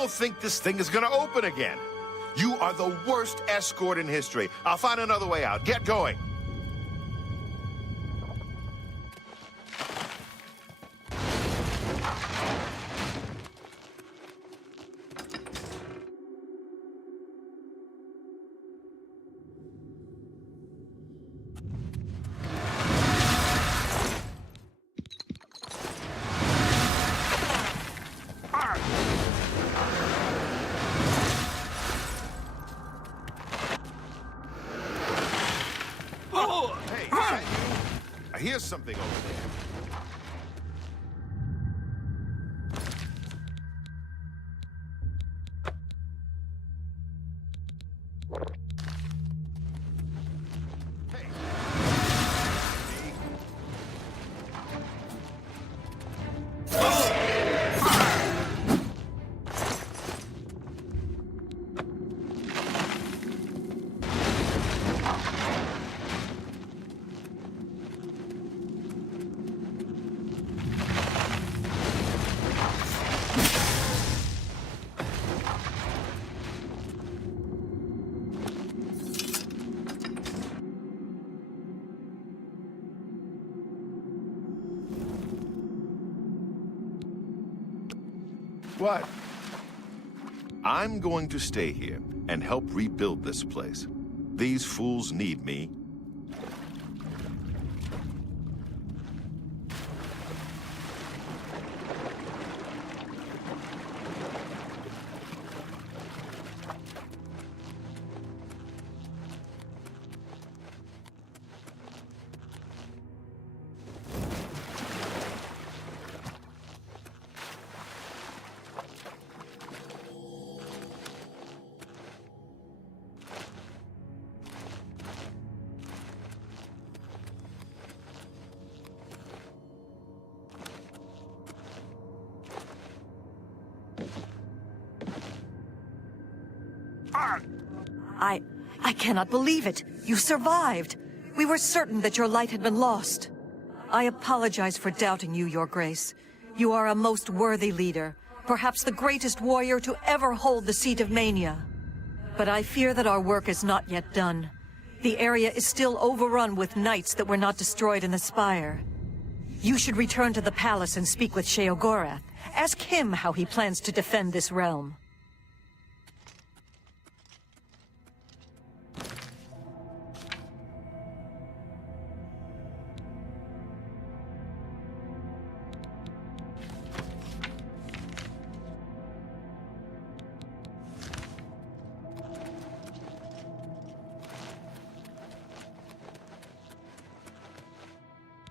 don't think this thing is gonna open again. You are the worst escort in history. I'll find another way out. Get going. Hey, is that you? I hear something over there. What? I'm going to stay here and help rebuild this place. These fools need me. I cannot believe it. You survived. We were certain that your light had been lost. I apologize for doubting you, Your Grace. You are a most worthy leader, perhaps the greatest warrior to ever hold the seat of Mania. But I fear that our work is not yet done. The area is still overrun with knights that were not destroyed in the spire. You should return to the palace and speak with Sheogorath. Ask him how he plans to defend this realm.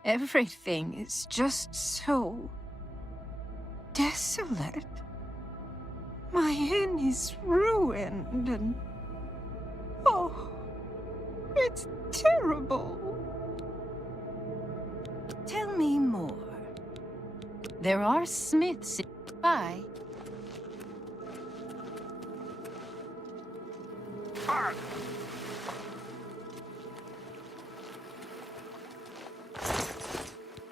Everything is just so desolate. My inn is ruined and... oh, it's terrible. Tell me more. There are smiths nearby.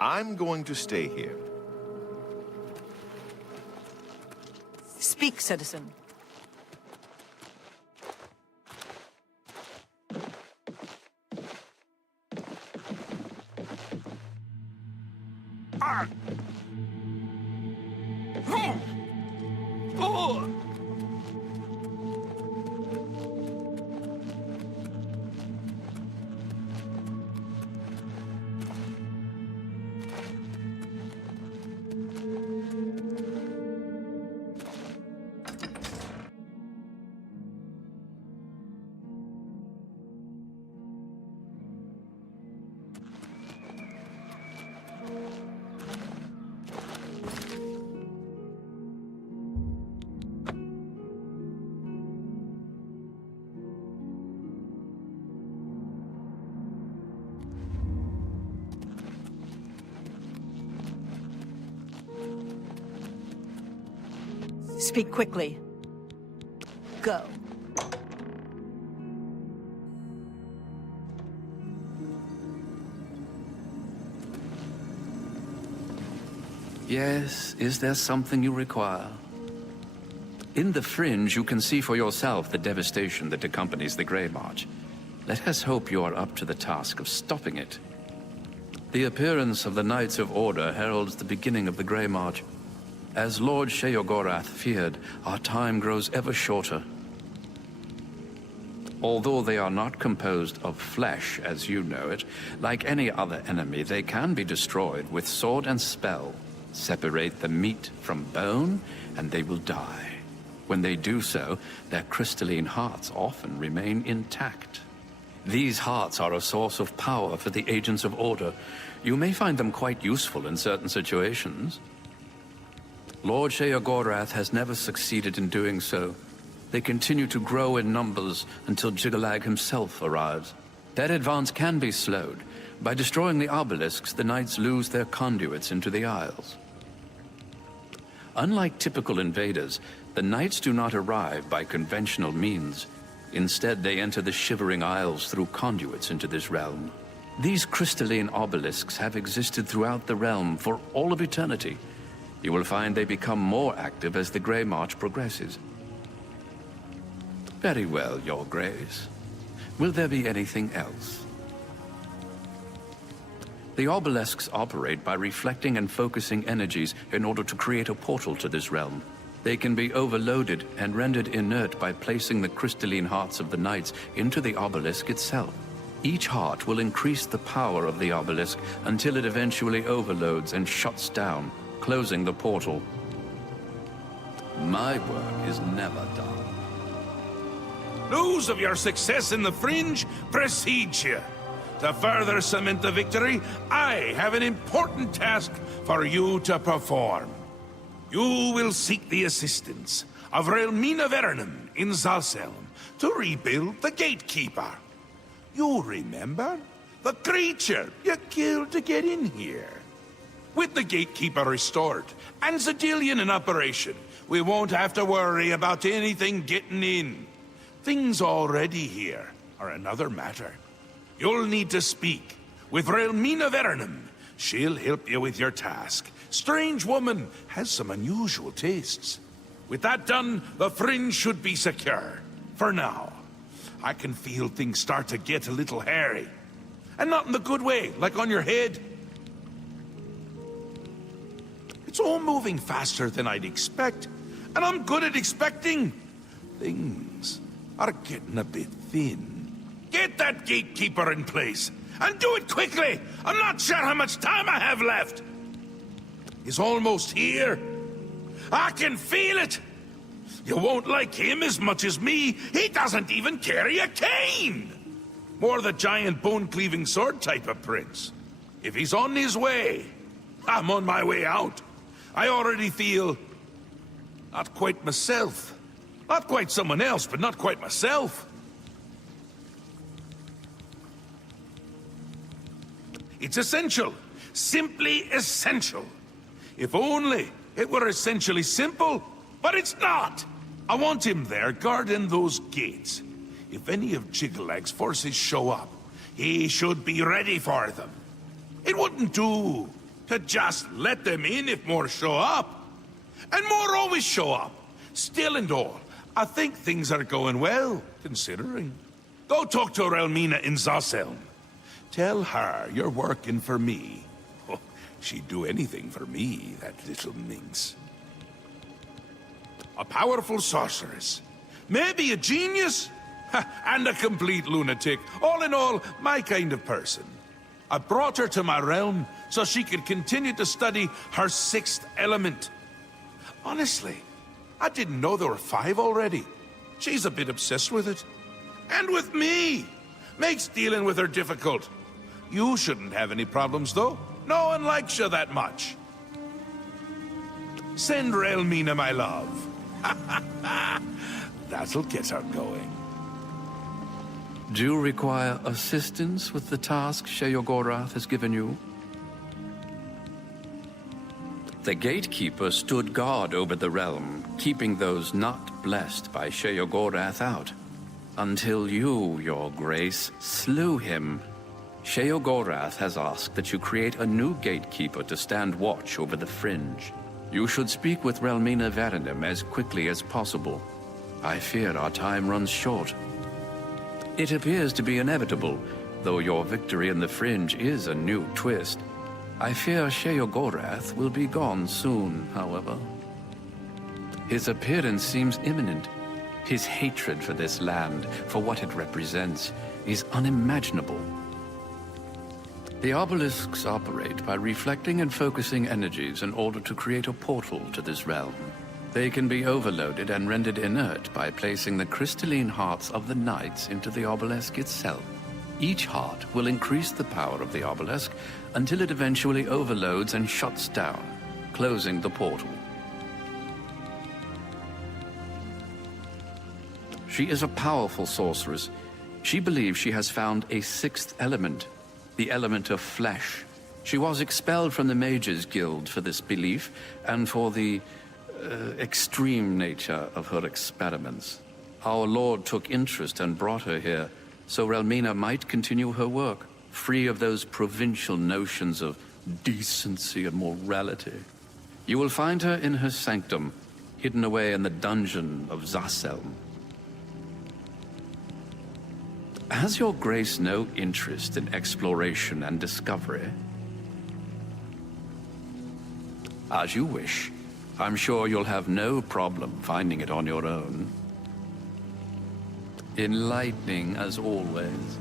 I'm going to stay here. Speak, citizen. Speak quickly. Go. Yes, is there something you require? In the Fringe, you can see for yourself the devastation that accompanies the Grey March. Let us hope you are up to the task of stopping it. The appearance of the Knights of Order heralds the beginning of the Grey March. As Lord Sheogorath feared, our time grows ever shorter. Although they are not composed of flesh, as you know it, like any other enemy, they can be destroyed with sword and spell. Separate the meat from bone, and they will die. When they do so, their crystalline hearts often remain intact. These hearts are a source of power for the Agents of Order. You may find them quite useful in certain situations. Lord Sheogorath has never succeeded in doing so. They continue to grow in numbers until Jigalag himself arrives. That advance can be slowed. By destroying the obelisks, the knights lose their conduits into the Isles. Unlike typical invaders, the knights do not arrive by conventional means. Instead, they enter the Shivering Isles through conduits into this realm. These crystalline obelisks have existed throughout the realm for all of eternity. You will find they become more active as the Grey March progresses. Very well, Your Grace. Will there be anything else? The obelisks operate by reflecting and focusing energies in order to create a portal to this realm. They can be overloaded and rendered inert by placing the crystalline hearts of the knights into the obelisk itself. Each heart will increase the power of the obelisk until it eventually overloads and shuts down, closing the portal. My work is never done. News of your success in the Fringe precedes you. To further cement the victory, I have an important task for you to perform. You will seek the assistance of Relmina Vernum in Zalselm to rebuild the Gatekeeper. You remember? The creature you killed to get in here. With the Gatekeeper restored and Zedillion in operation, we won't have to worry about anything getting in. Things already here are another matter. You'll need to speak with Relmina Vernum. She'll help you with your task. Strange woman has some unusual tastes. With that done, the Fringe should be secure. For now. I can feel things start to get a little hairy. And not in the good way, like on your head. It's all moving faster than I'd expect. And I'm good at expecting. Things are getting a bit thin. Get that Gatekeeper in place. And do it quickly! I'm not sure how much time I have left! He's almost here. I can feel it! You won't like him as much as me. He doesn't even carry a cane! More the giant bone-cleaving sword type of prince. If he's on his way, I'm on my way out. I already feel... not quite myself. Not quite someone else, but not quite myself. It's essential. Simply essential. If only it were essentially simple, but it's not. I want him there guarding those gates. If any of Jigalag's forces show up, he should be ready for them. It wouldn't do to just let them in if more show up. And more always show up. Still and all, I think things are going well, considering. Go talk to Relmina in Zalselm. Tell her you're working for me. Oh, she'd do anything for me, that little minx. A powerful sorceress. Maybe a genius? And a complete lunatic. All in all, my kind of person. I brought her to my realm so she could continue to study her sixth element. Honestly, I didn't know there were 5 already. She's a bit obsessed with it. And with me. Makes dealing with her difficult. You shouldn't have any problems, though. No one likes you that much. Send Relmina my love. That'll get her going. Do you require assistance with the task Sheogorath has given you? The Gatekeeper stood guard over the realm, keeping those not blessed by Sheogorath out. Until you, Your Grace, slew him. Sheogorath has asked that you create a new Gatekeeper to stand watch over the Fringe. You should speak with Relmina Verenim as quickly as possible. I fear our time runs short. It appears to be inevitable, though your victory in the Fringe is a new twist. I fear Sheogorath will be gone soon, however. His appearance seems imminent. His hatred for this land, for what it represents, is unimaginable. The obelisks operate by reflecting and focusing energies in order to create a portal to this realm. They can be overloaded and rendered inert by placing the crystalline hearts of the knights into the obelisk itself. Each heart will increase the power of the obelisk until it eventually overloads and shuts down, closing the portal. She is a powerful sorceress. She believes she has found a sixth element, the element of flesh. She was expelled from the Mages Guild for this belief and for the extreme nature of her experiments. Our Lord took interest and brought her here, so Relmina might continue her work, free of those provincial notions of decency and morality. You will find her in her sanctum, hidden away in the dungeon of Zasselm. Has your grace no interest in exploration and discovery? As you wish. I'm sure you'll have no problem finding it on your own. Enlightening as always.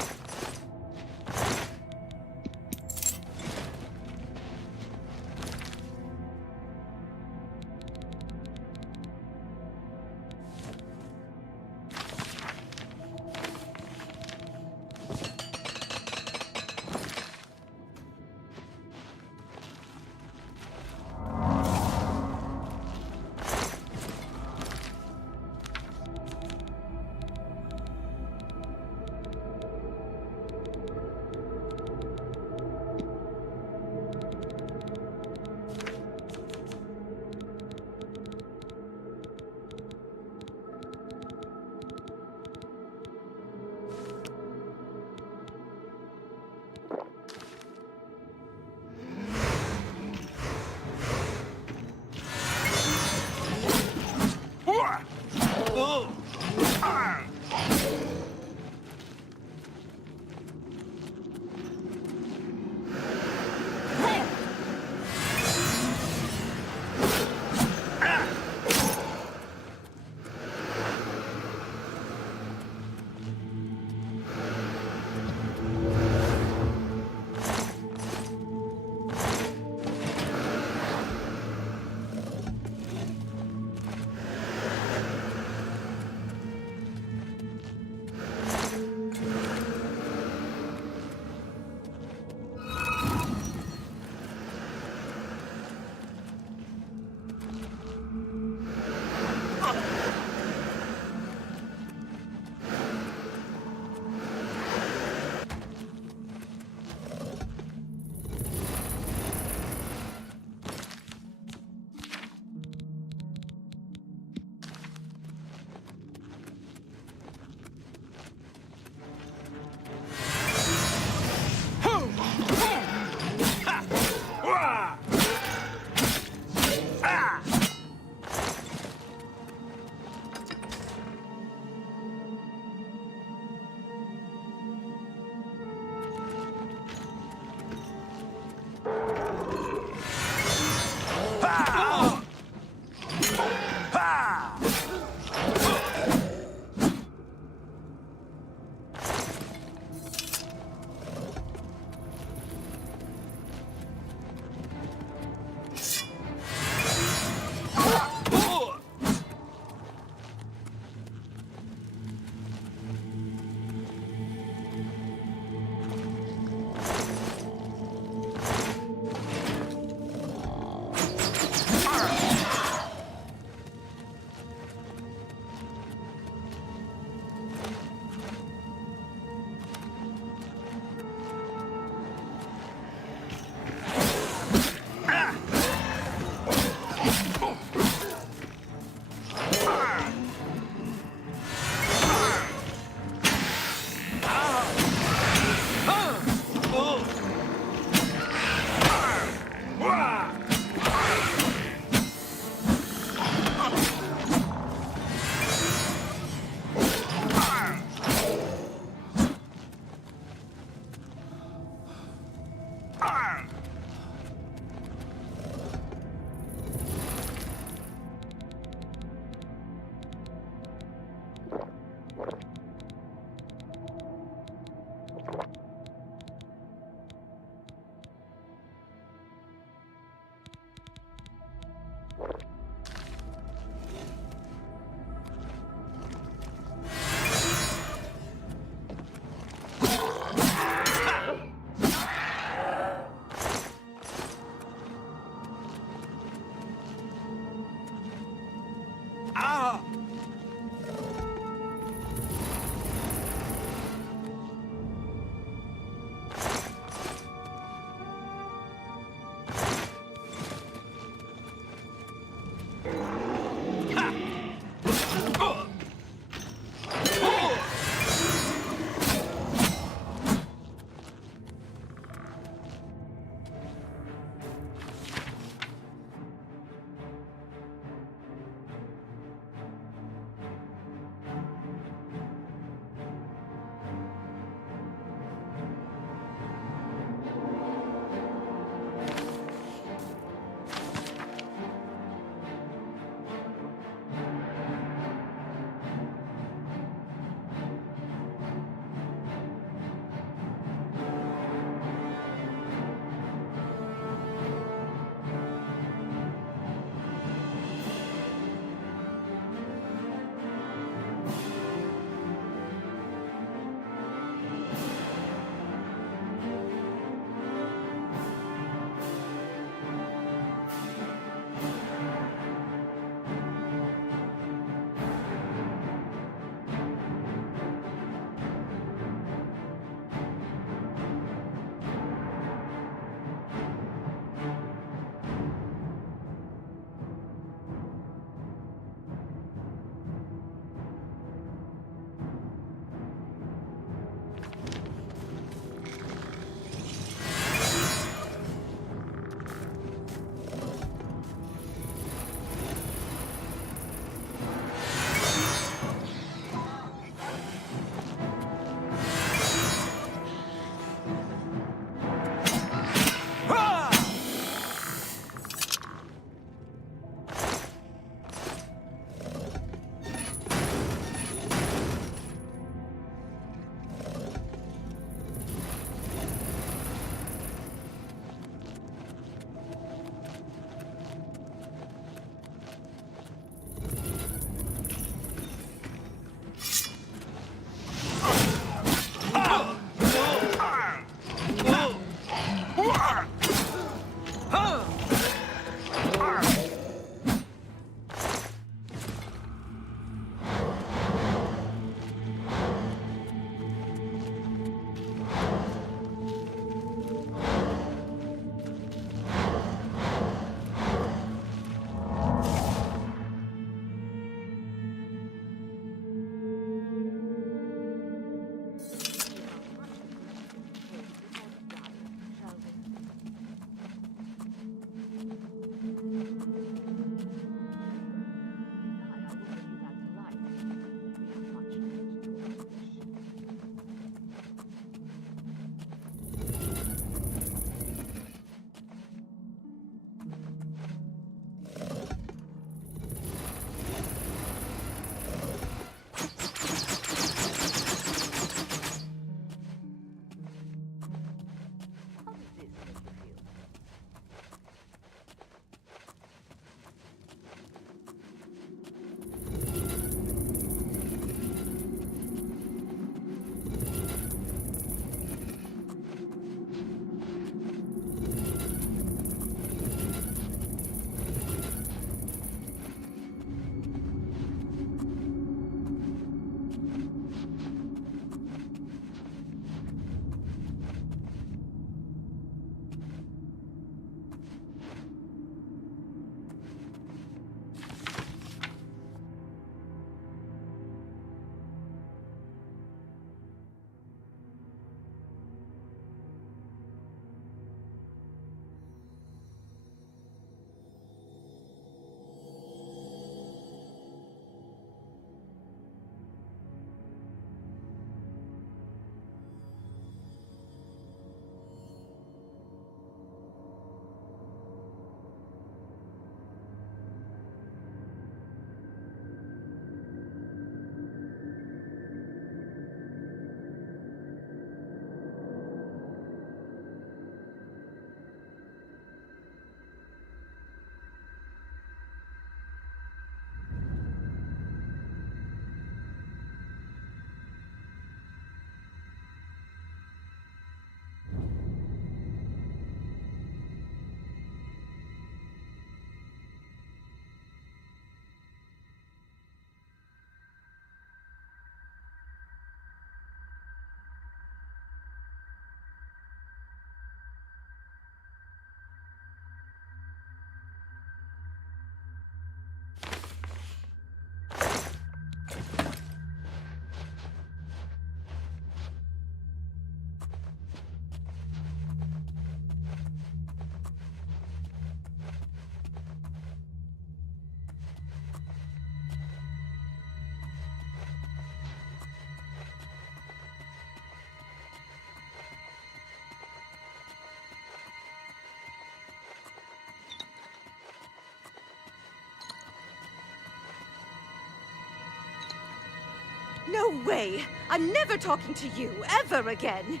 No way! I'm never talking to you, ever again!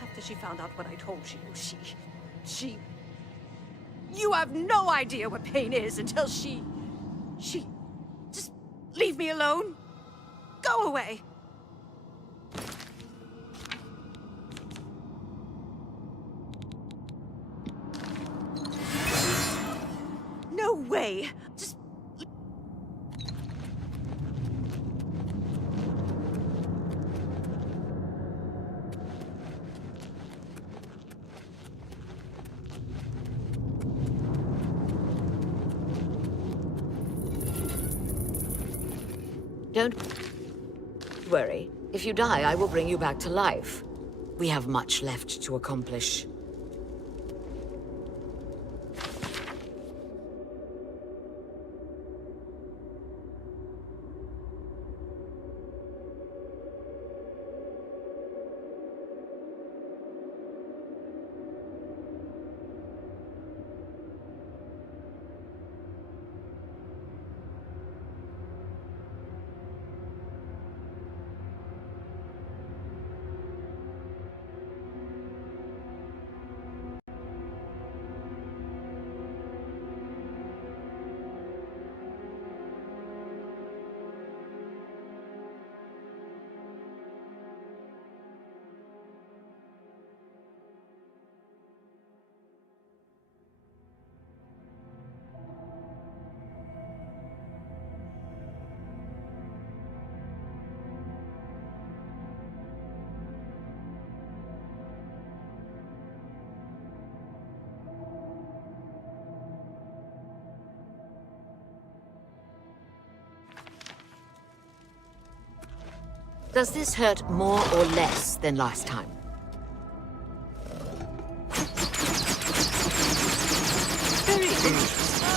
After she found out what I told you, she... You have no idea what pain is until she... Just leave me alone. Go away. No way! Just... Don't worry. If you die, I will bring you back to life. We have much left to accomplish. Does this hurt more or less than last time? Very interesting.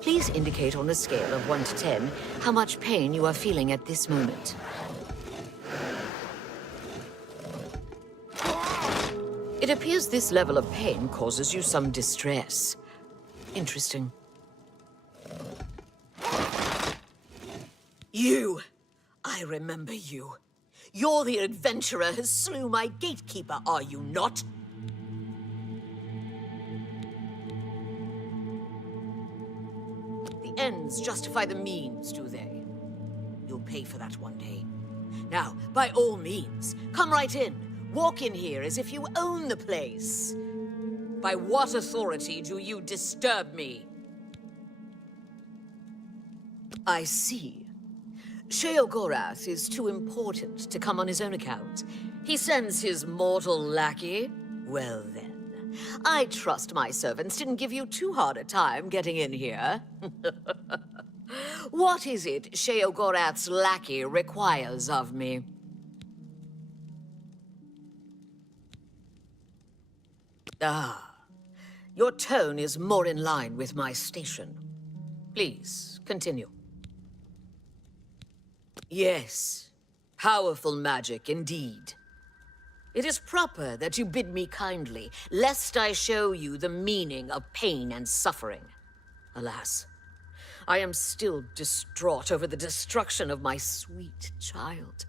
Please indicate on a scale of 1 to 10 how much pain you are feeling at this moment. It appears this level of pain causes you some distress. Interesting. You! I remember you. You're the adventurer who slew my gatekeeper, are you not? The ends justify the means, do they? You'll pay for that one day. Now, by all means, come right in. Walk in here as if you own the place. By what authority do you disturb me? I see. Sheogorath is too important to come on his own account. He sends his mortal lackey. Well then, I trust my servants didn't give you too hard a time getting in here. What is it Sheogorath's lackey requires of me? Ah, your tone is more in line with my station. Please, continue. Yes, powerful magic indeed. It is proper that you bid me kindly, lest I show you the meaning of pain and suffering. Alas, I am still distraught over the destruction of my sweet child.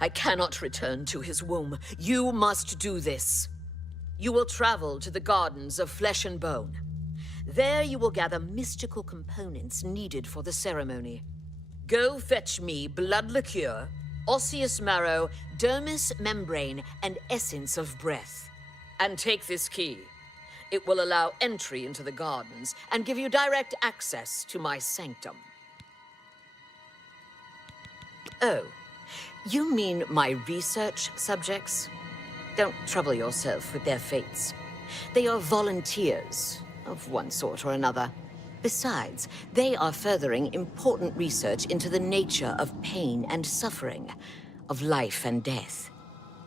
I cannot return to his womb. You must do this. You will travel to the Gardens of Flesh and Bone. There you will gather mystical components needed for the ceremony. Go fetch me blood liqueur, osseous marrow, dermis membrane, and essence of breath. And take this key. It will allow entry into the gardens and give you direct access to my sanctum. Oh, you mean my research subjects? Don't trouble yourself with their fates. They are volunteers, of one sort or another. Besides, they are furthering important research into the nature of pain and suffering, of life and death.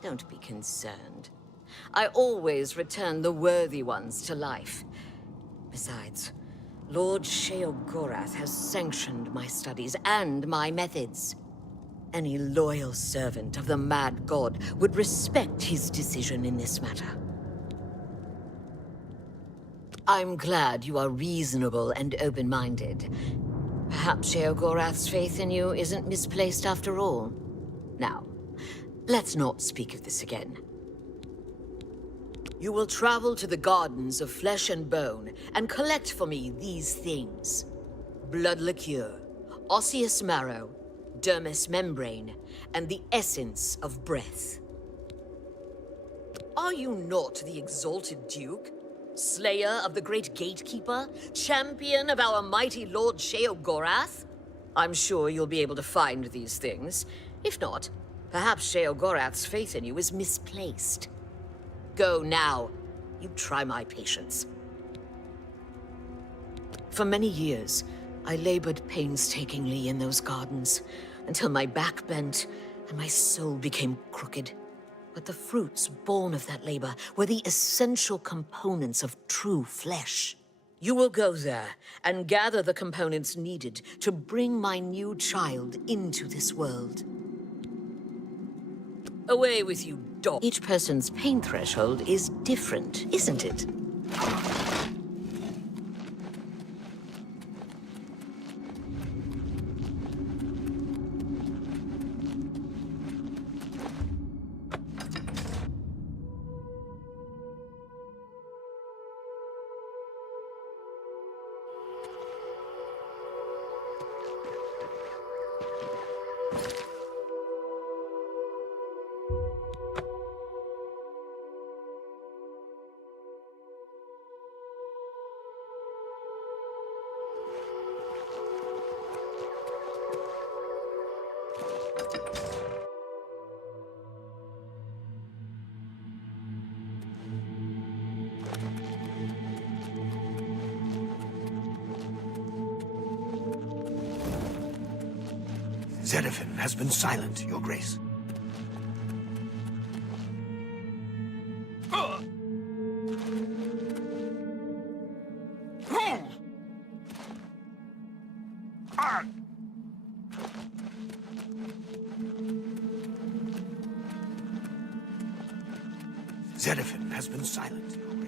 Don't be concerned. I always return the worthy ones to life. Besides, Lord Sheogorath has sanctioned my studies and my methods. Any loyal servant of the Mad God would respect his decision in this matter. I'm glad you are reasonable and open-minded. Perhaps Sheogorath's faith in you isn't misplaced after all. Now, let's not speak of this again. You will travel to the Gardens of Flesh and Bone and collect for me these things. Blood liqueur, osseous marrow, dermis membrane, and the essence of breath. Are you not the exalted Duke? Slayer of the great Gatekeeper? Champion of our mighty Lord Sheogorath? I'm sure you'll be able to find these things. If not, perhaps Sheogorath's faith in you is misplaced. Go now. You try my patience. For many years, I labored painstakingly in those gardens, until my back bent and my soul became crooked. But the fruits born of that labor were the essential components of true flesh. You will go there and gather the components needed to bring my new child into this world. Away with you, dog. Each person's pain threshold is different, isn't it? Zedefin has been silent, Your Grace. Zedefin has been silent, Your Grace.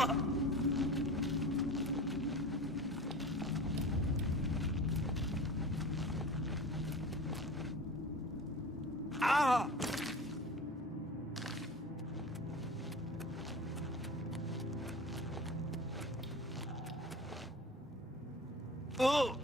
Ah! Oh!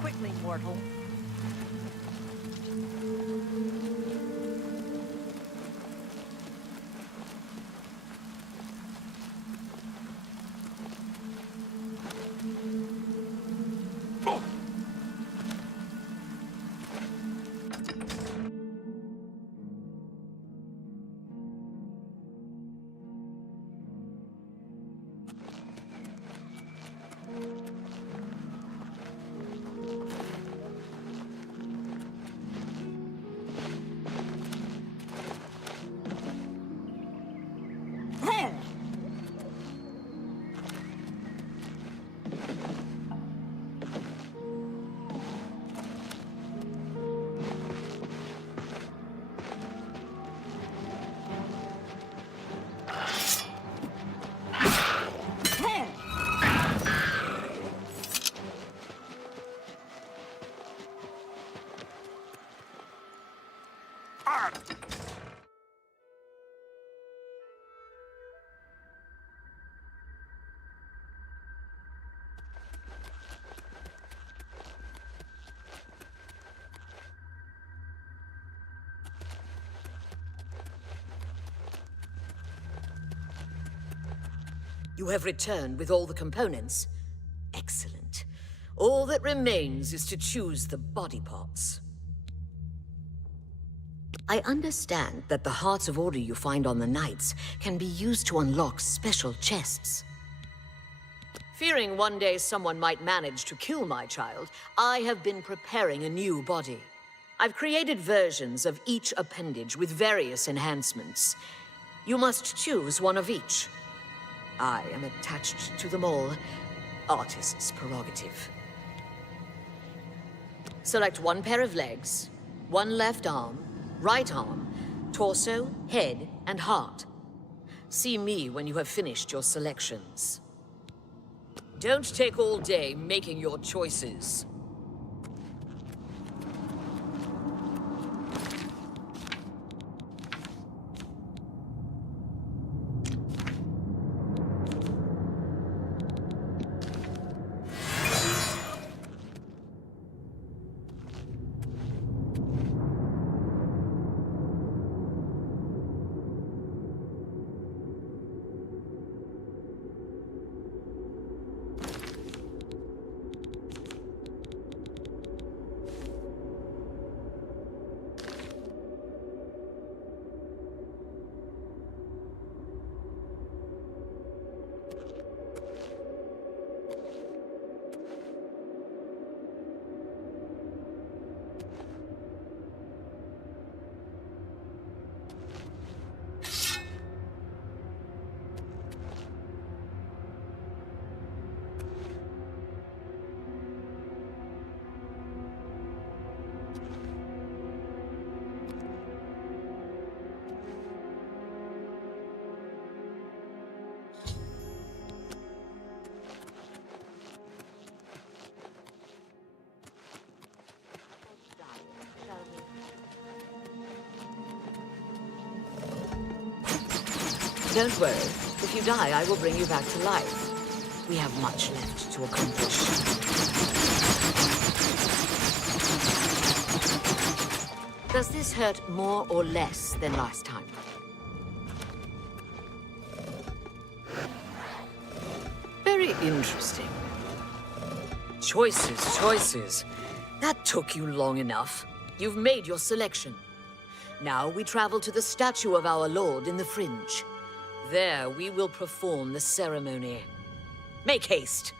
quickly, mortal. You have returned with all the components. Excellent. All that remains is to choose the body parts. I understand that the Hearts of Order you find on the Knights can be used to unlock special chests. Fearing one day someone might manage to kill my child, I have been preparing a new body. I've created versions of each appendage with various enhancements. You must choose one of each. I am attached to them all. Artist's prerogative. Select one pair of legs, one left arm, right arm, torso, head, and heart. See me when you have finished your selections. Don't take all day making your choices. Don't worry. If you die, I will bring you back to life. We have much left to accomplish. Does this hurt more or less than last time? Very interesting. Choices, choices. That took you long enough. You've made your selection. Now we travel to the statue of our Lord in the Fringe. There we will perform the ceremony. Make haste.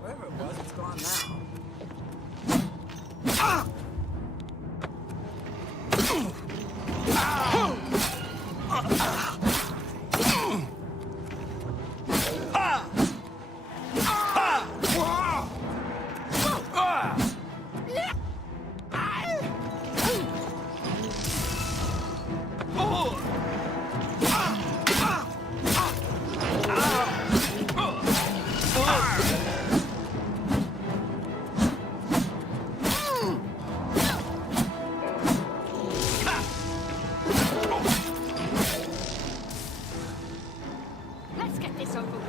Wherever it was, it's gone now. Let's get this over with.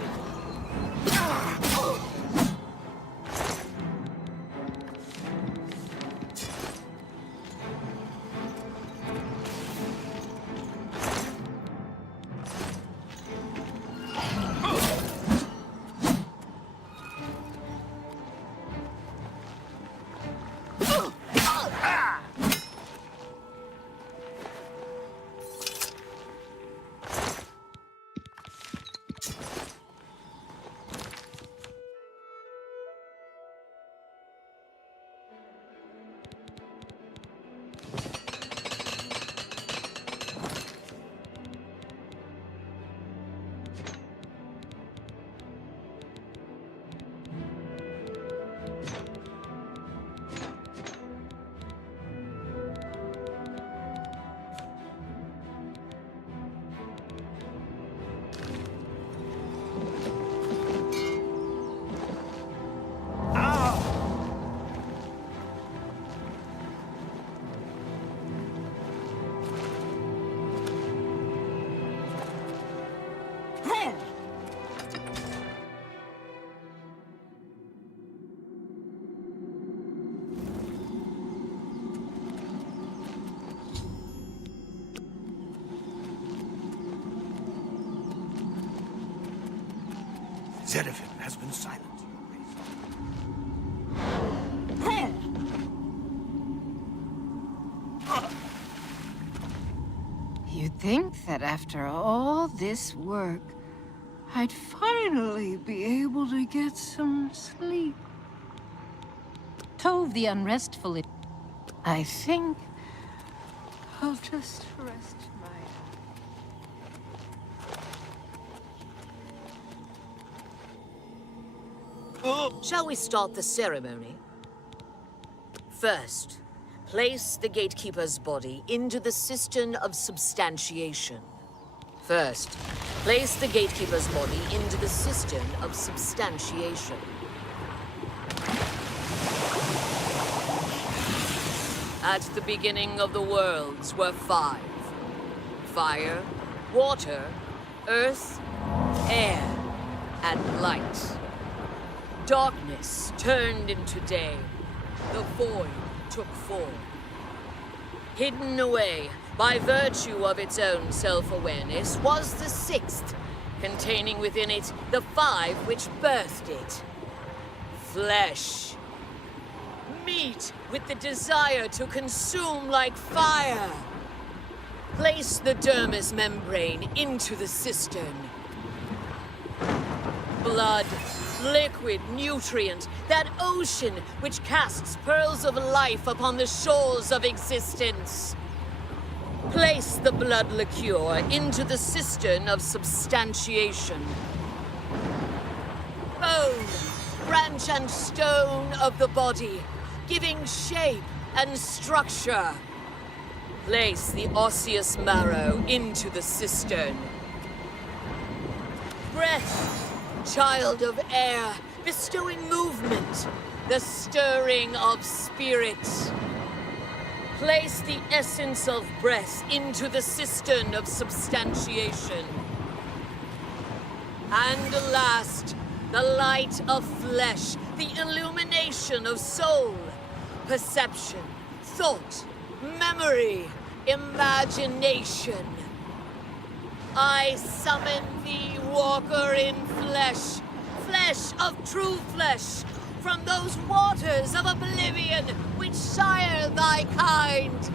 Zedivin has been silent. You'd think that after all this work, I'd finally be able to get some sleep. Tove the unrestful. I think I'll just rest my... Shall we start the ceremony? First, place the gatekeeper's body into the cistern of substantiation. First, place the gatekeeper's body into the cistern of substantiation. At the beginning of the worlds were 5. Fire, water, earth, air, and light. Darkness turned into day. The void took form. Hidden away by virtue of its own self-awareness was the 6th, containing within it the 5 which birthed it. Flesh. Meat with the desire to consume like fire. Place the dermis membrane into the cistern. Blood, liquid, nutrient, that ocean which casts pearls of life upon the shores of existence. Place the blood liqueur into the cistern of substantiation. Bone, branch and stone of the body, giving shape and structure. Place the osseous marrow into the cistern. Breath, child of air, bestowing movement, the stirring of spirit. Place the essence of breath into the cistern of substantiation. And last, the light of flesh, the illumination of soul, perception, thought, memory, imagination. I summon thee, walker in flesh, flesh of true flesh, from those waters of oblivion which sire thy kind.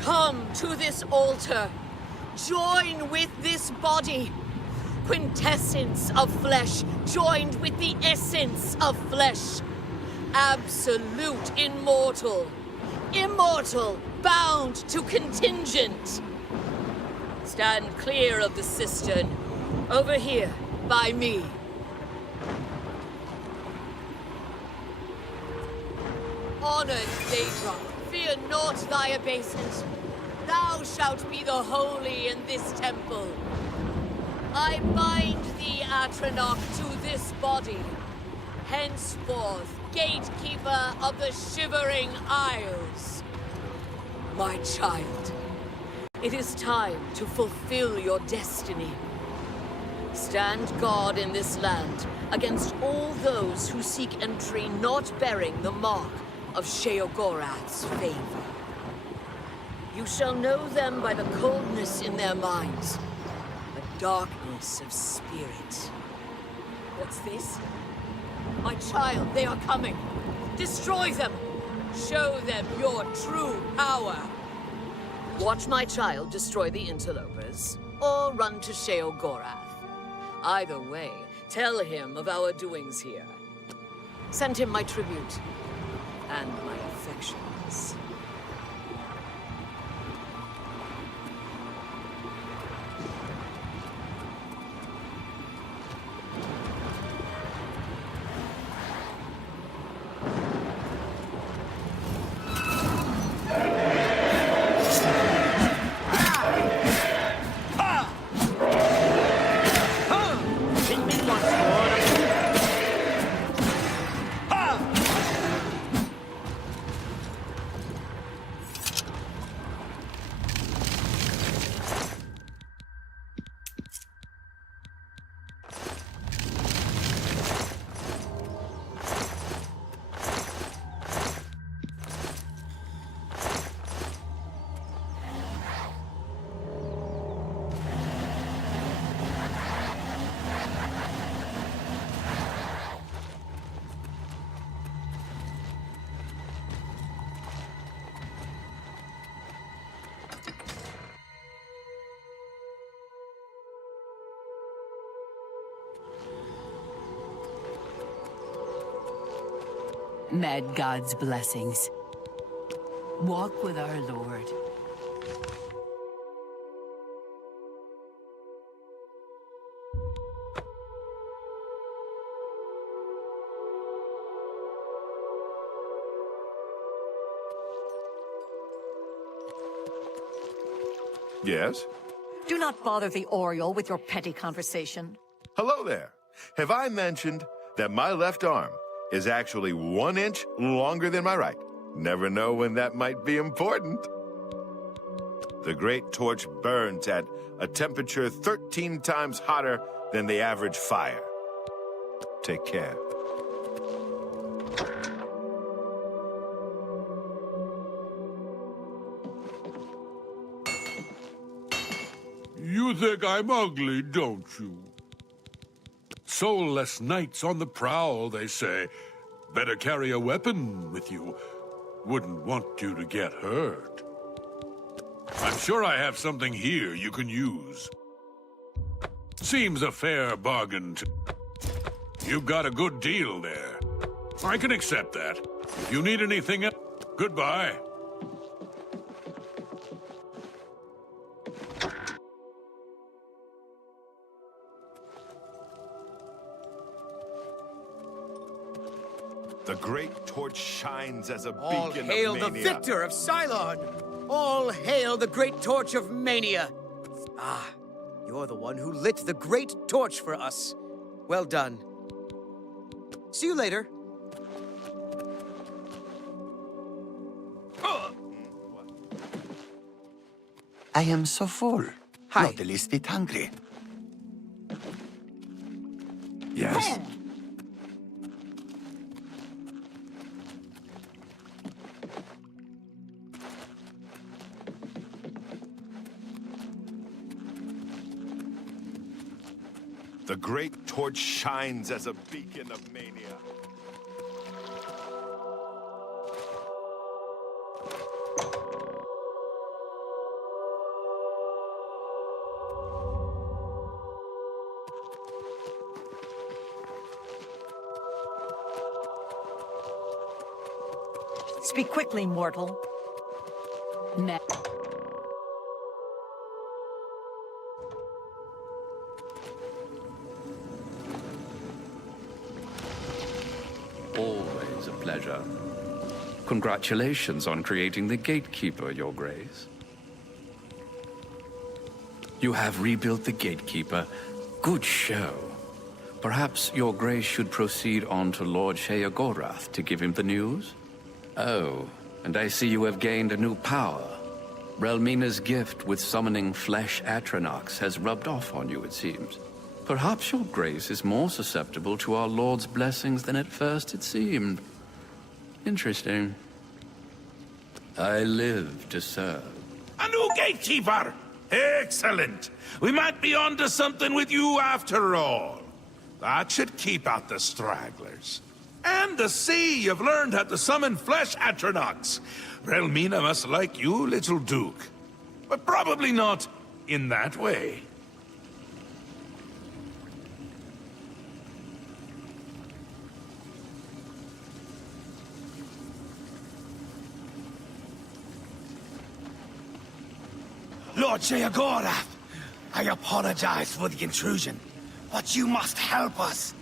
Come to this altar, join with this body, quintessence of flesh joined with the essence of flesh. Absolute immortal. Immortal, bound to contingent. Stand clear of the cistern. Over here, by me. Honored Daedra, fear not thy abasement. Thou shalt be the holy in this temple. I bind thee, Atronach, to this body. Henceforth, gatekeeper of the Shivering Isles. My child, it is time to fulfill your destiny. Stand guard in this land against all those who seek entry not bearing the mark of Sheogorath's favor. You shall know them by the coldness in their minds, the darkness of spirit. What's this? My child, they are coming. Destroy them. Show them your true power. Watch my child destroy the interlopers, or run to Sheogorath. Either way, tell him of our doings here. Send him my tribute and my affections. Mad God's blessings. Walk with our Lord. Yes? Do not bother the Oriole with your petty conversation. Hello there. Have I mentioned that my left arm is actually 1 inch longer than my right? Never know when that might be important. The Great Torch burns at a temperature 13 times hotter than the average fire. Take care. You think I'm ugly, don't you? Soulless knights on the prowl, they say. Better carry a weapon with you. Wouldn't want you to get hurt. I'm sure I have something here you can use. Seems a fair bargain to... You got a good deal there. I can accept that. If you need anything else, goodbye. The Great Torch shines as a All beacon hail of the mania. victor of Cylon! All hail the Great Torch of Mania! Ah, you're the one who lit the Great Torch for us. Well done. See you later. I am so full. Hi. Not the least bit hungry. Yes? The Great Torch shines as a beacon of mania. Speak quickly, mortal. Always a pleasure. Congratulations on creating the Gatekeeper, Your Grace. You have rebuilt the Gatekeeper. Good show. Perhaps Your Grace should proceed on to Lord Sheogorath to give him the news? Oh, and I see you have gained a new power. Relmina's gift with summoning flesh Atronachs has rubbed off on you, it seems. Perhaps Your Grace is more susceptible to our Lord's blessings than at first it seemed. Interesting. I live to serve. A new gatekeeper! Excellent! We might be onto something with you after all. That should keep out the stragglers. And to see you've learned how to summon flesh Atronachs. Relmina must like you, little Duke. But probably not in that way. Lord Sheogorath, I apologize for the intrusion, but you must help us.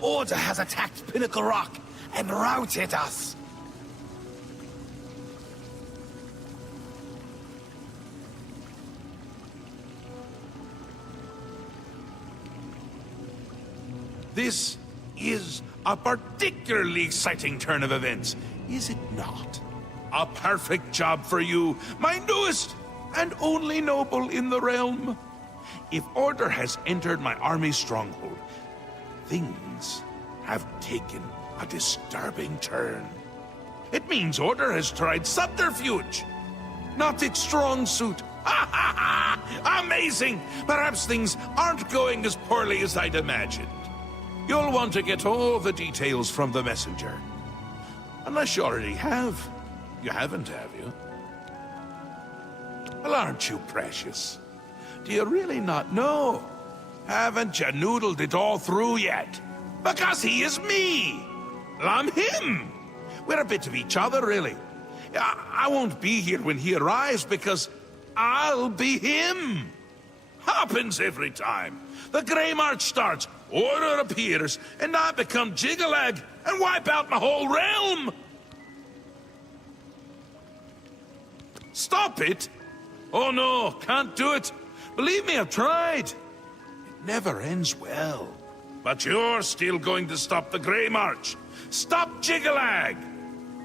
Order has attacked Pinnacle Rock and routed us. This is a particularly exciting turn of events, is it not? A perfect job for you, my newest and only noble in the realm. If Order has entered my army's stronghold, things have taken a disturbing turn. It means Order has tried subterfuge, not its strong suit. Ha ha ha! Amazing! Perhaps things aren't going as poorly as I'd imagined. You'll want to get all the details from the messenger. Unless you already have. You haven't, have you? Well, aren't you precious? Do you really not know? Haven't you noodled it all through yet? Because he is me! Well, I'm him! We're a bit of each other, really. I won't be here when he arrives because I'll be him! Happens every time. The Grey March starts, Order appears, and I become Jiggalag and wipe out my whole realm! Stop it! Oh no, can't do it. Believe me, I've tried. It never ends well. But you're still going to stop the Grey March. Stop Jiggalag!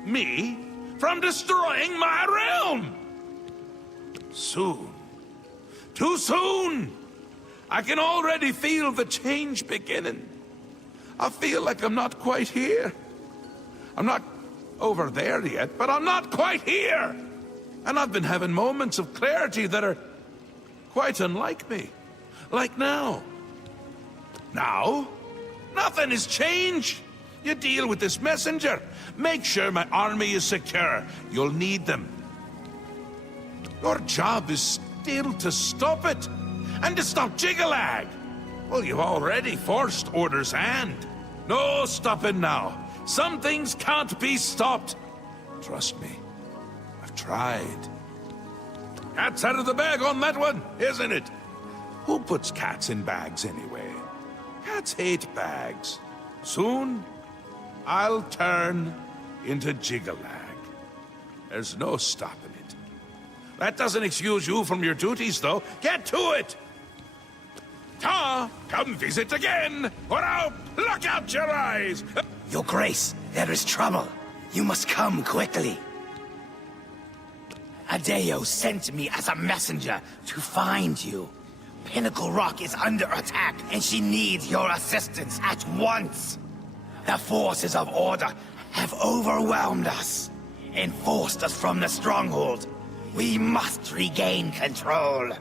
Me? From destroying my realm! Soon. Too soon! I can already feel the change beginning. I feel like I'm not quite here. I'm not over there yet, but I'm not quite here! And I've been having moments of clarity that are quite unlike me. Like now. Now? Nothing has changed. You deal with this messenger. Make sure my army is secure. You'll need them. Your job is still to stop it. And to stop Jiggalag. Well, you've already forced Order's hand. No stopping now. Some things can't be stopped. Trust me. I've tried. Cat's out of the bag on that one, isn't it? Who puts cats in bags anyway? Cats hate bags. Soon, I'll turn into Jiggalag. There's no stopping it. That doesn't excuse you from your duties, though. Get to it! Ta! Come visit again, or I'll pluck out your eyes! Your Grace, there is trouble. You must come quickly. Adeo sent me as a messenger to find you. Pinnacle Rock is under attack, and she needs your assistance at once. The forces of Order have overwhelmed us and forced us from the stronghold. We must regain control.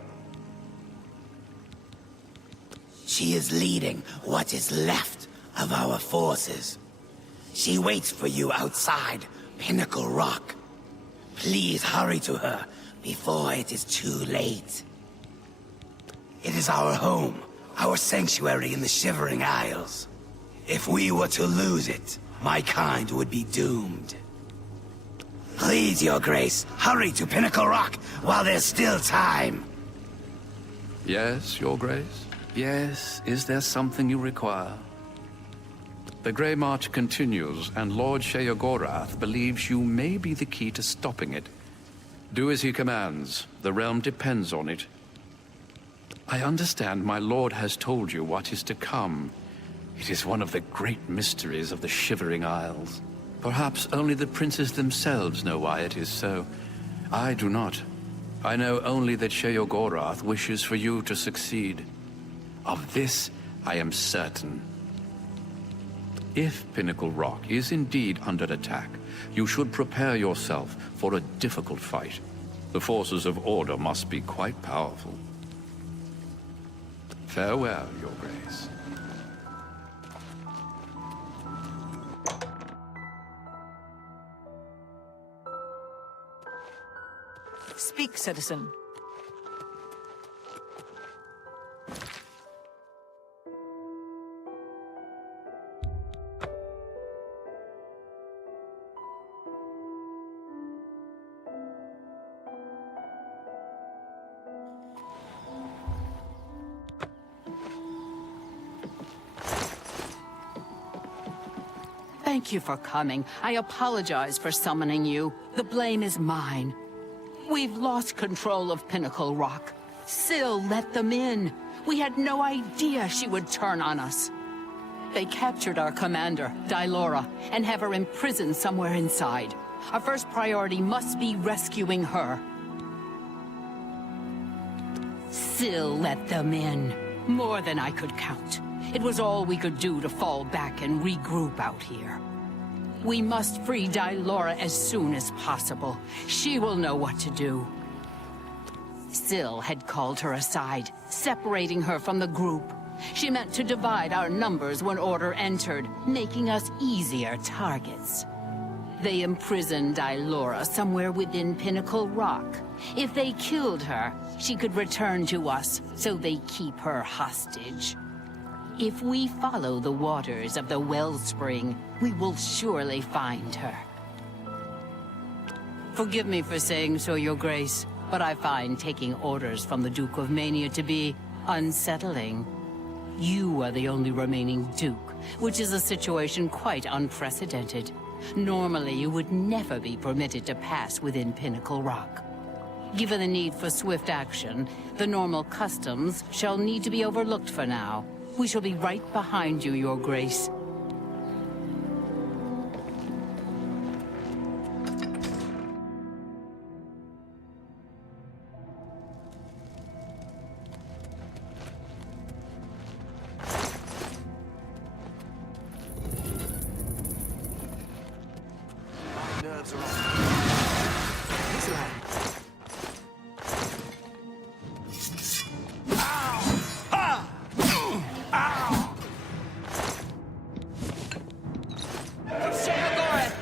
She is leading what is left of our forces. She waits for you outside Pinnacle Rock. Please hurry to her before it is too late. It is our home, our sanctuary in the Shivering Isles. If we were to lose it, my kind would be doomed. Please, Your Grace, hurry to Pinnacle Rock while there's still time. Yes, Your Grace? Yes, is there something you require? The Grey March continues, and Lord Sheogorath believes you may be the key to stopping it. Do as he commands. The realm depends on it. I understand my lord has told you what is to come. It is one of the great mysteries of the Shivering Isles. Perhaps only the princes themselves know why it is so. I do not. I know only that Sheogorath wishes for you to succeed. Of this, I am certain. If Pinnacle Rock is indeed under attack, you should prepare yourself for a difficult fight. The forces of order must be quite powerful. Farewell, Your Grace. Speak, citizen. Thank you for coming. I apologize for summoning you. The blame is mine. We've lost control of Pinnacle Rock. Syl let them in. We had no idea she would turn on us. They captured our commander, Dylora, and have her imprisoned somewhere inside. Our first priority must be rescuing her. Syl let them in. More than I could count. It was all we could do to fall back and regroup out here. We must free Dylora as soon as possible. She will know what to do. Syl had called her aside, separating her from the group. She meant to divide our numbers when order entered, making us easier targets. They imprisoned Dylora somewhere within Pinnacle Rock. If they killed her, she could return to us, so they keep her hostage. If we follow the waters of the wellspring, we will surely find her. Forgive me for saying so, Your Grace, but I find taking orders from the Duke of Mania to be unsettling. You are the only remaining Duke, which is a situation quite unprecedented. Normally, you would never be permitted to pass within Pinnacle Rock. Given the need for swift action, the normal customs shall need to be overlooked for now. We shall be right behind you, Your Grace. Nerves are on. This land. Sheogorath!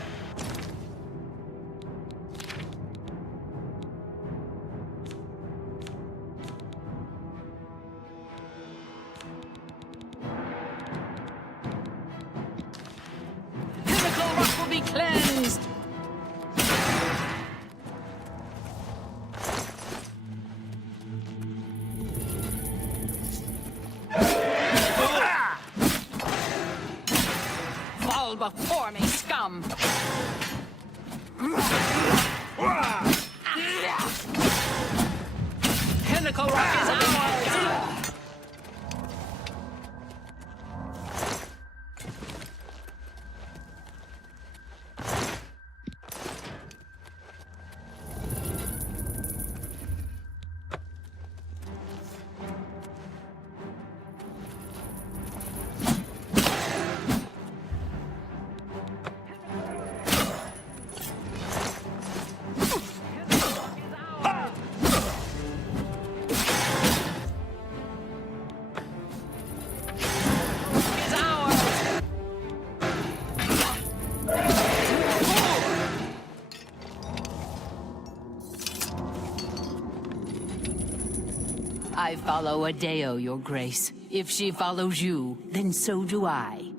Pinnacle Rock will be cleansed! Fall before me, scum! Pinnacle Rock is ours! I follow Adeo, Your Grace. If she follows you, then so do I.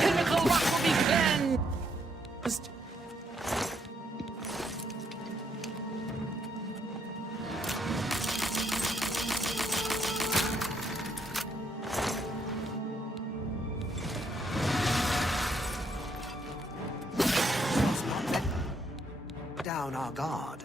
Pinnacle rock will be cleansed. Down our guard.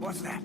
What's that?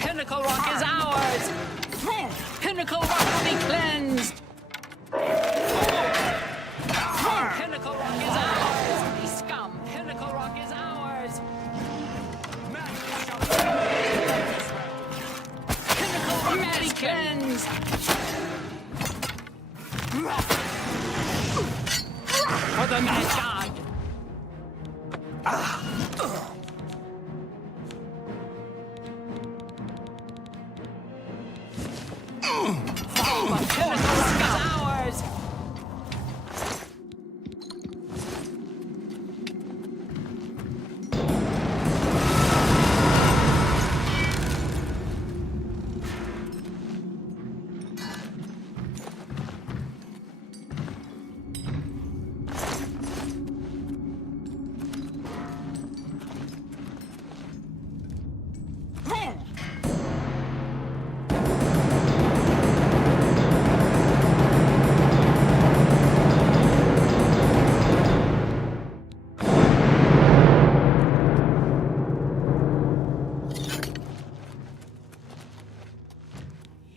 Pinnacle rock is ours! Pinnacle rock will be cleansed! Pinnacle rock is ours! You scum! Pinnacle rock is ours! Pinnacle rock will be cleansed! For the Mad God!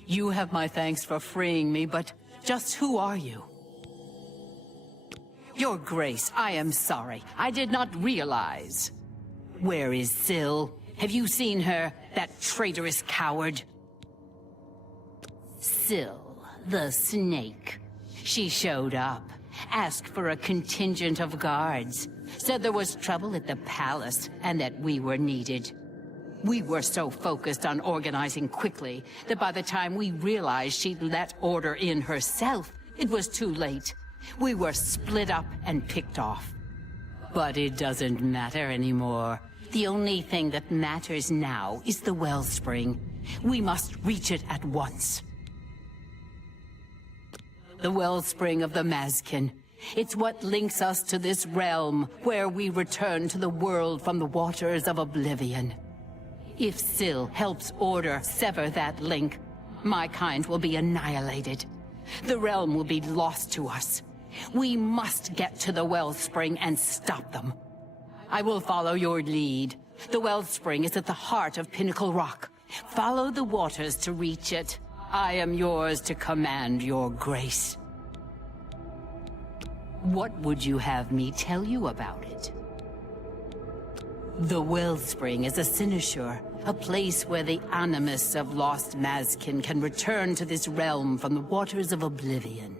You have my thanks for freeing me, but just who are you? Your Grace, I am sorry. I did not realize. Where is Syl? Have you seen her, that traitorous coward? Syl, the snake. She showed up, asked for a contingent of guards, said there was trouble at the palace and that we were needed. We were so focused on organizing quickly that by the time we realized she'd let order in herself, It was too late. We were split up and picked off. But it doesn't matter anymore. The only thing that matters now is the wellspring. We must reach it at once. The wellspring of the Mazkin. It's what links us to this realm, where we return to the world from the waters of Oblivion. If Syl helps Order sever that link, my kind will be annihilated. The realm will be lost to us. We must get to the wellspring and stop them. I will follow your lead. The wellspring is at the heart of Pinnacle Rock. Follow the waters to reach it. I am yours to command your grace. What would you have me tell you about it? The wellspring is a cynosure, a place where the animus of lost Mazkin can return to this realm from the waters of Oblivion.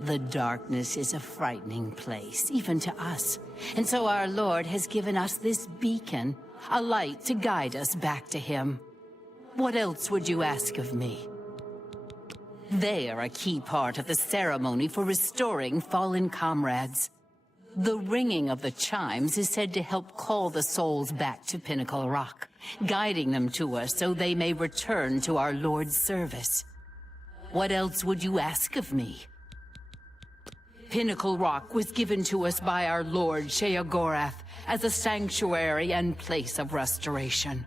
The darkness is a frightening place, even to us, and so our Lord has given us this beacon, a light to guide us back to Him. What else would you ask of me? They are a key part of the ceremony for restoring fallen comrades. The ringing of the chimes is said to help call the souls back to Pinnacle Rock, guiding them to us so they may return to our Lord's service. What else would you ask of me? Pinnacle Rock was given to us by our Lord Sheogorath as a sanctuary and place of restoration.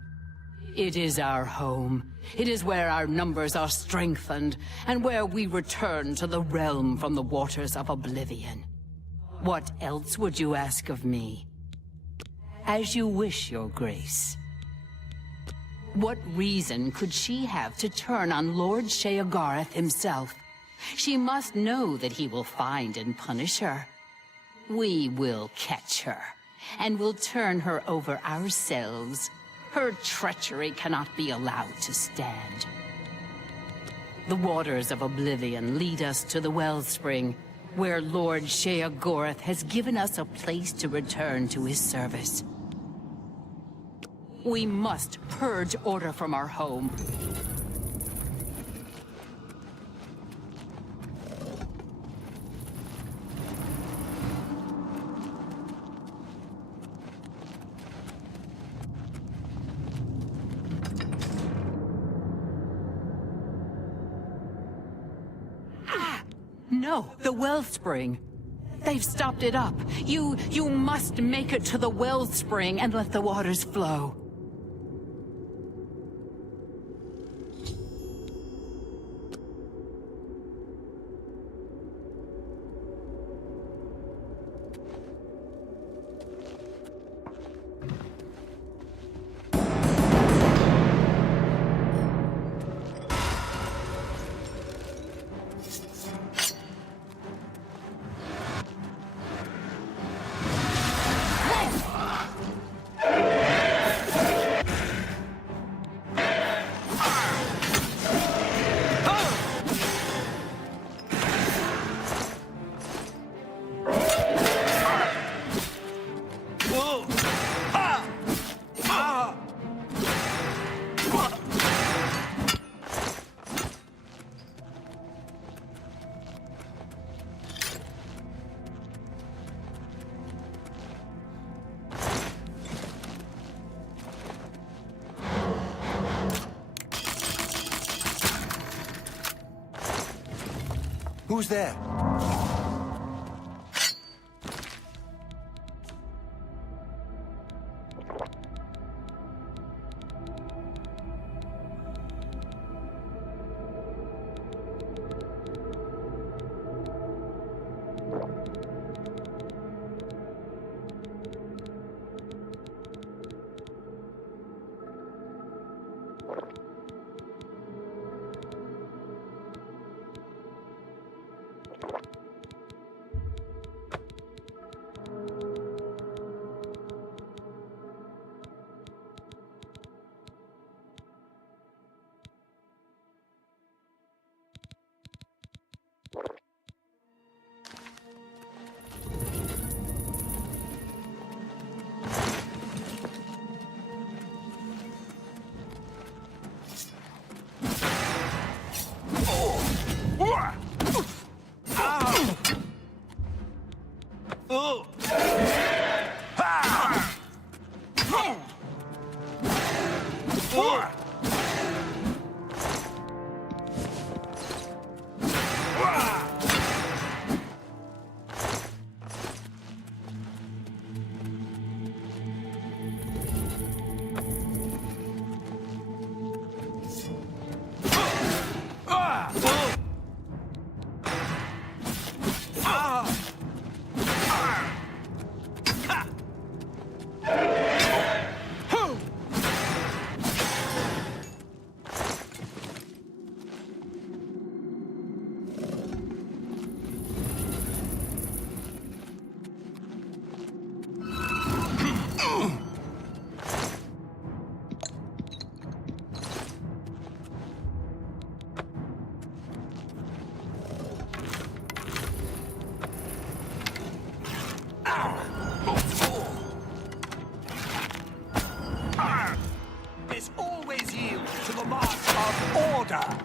It is our home. It is where our numbers are strengthened, and where we return to the realm from the waters of Oblivion. What else would you ask of me? As you wish, Your Grace. What reason could she have to turn on Lord Sheogorath himself? She must know that he will find and punish her. We will catch her, and will turn her over ourselves. Her treachery cannot be allowed to stand. The waters of Oblivion lead us to the wellspring, where Lord Sheogorath has given us a place to return to his service. We must purge Order from our home. No, the wellspring. They've stopped it up. You must make it to the wellspring and let the waters flow. Who's there? This always yields to the mark of order.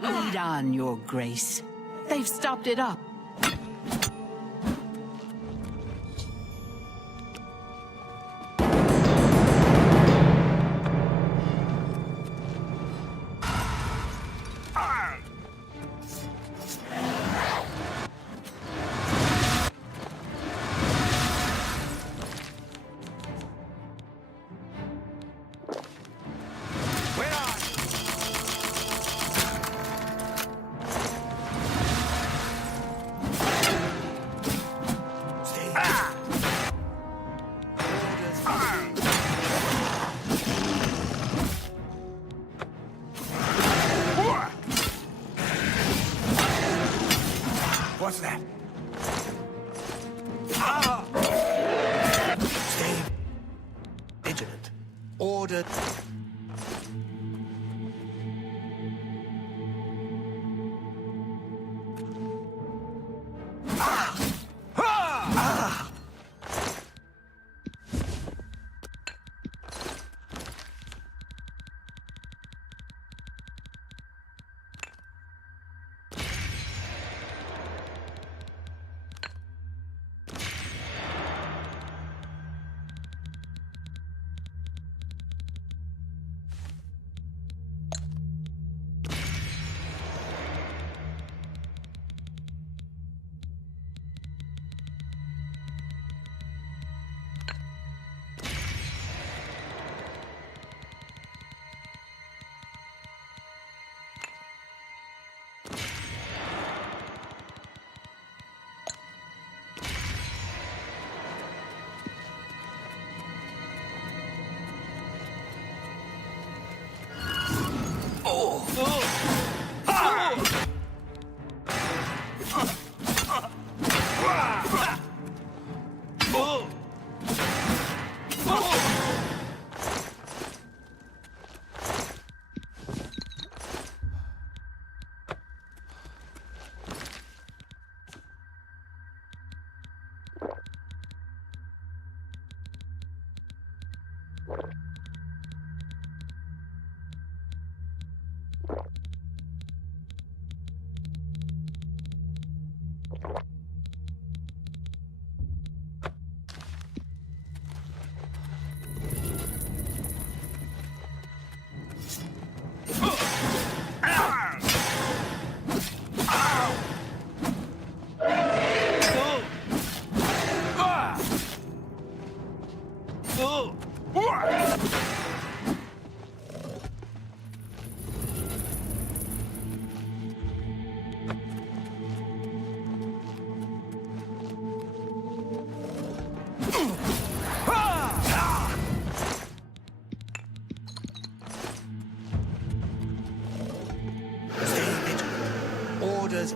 Lead on, Your Grace. They've stopped it up. What's that? Stay vigilant. Order.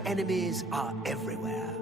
enemies are everywhere.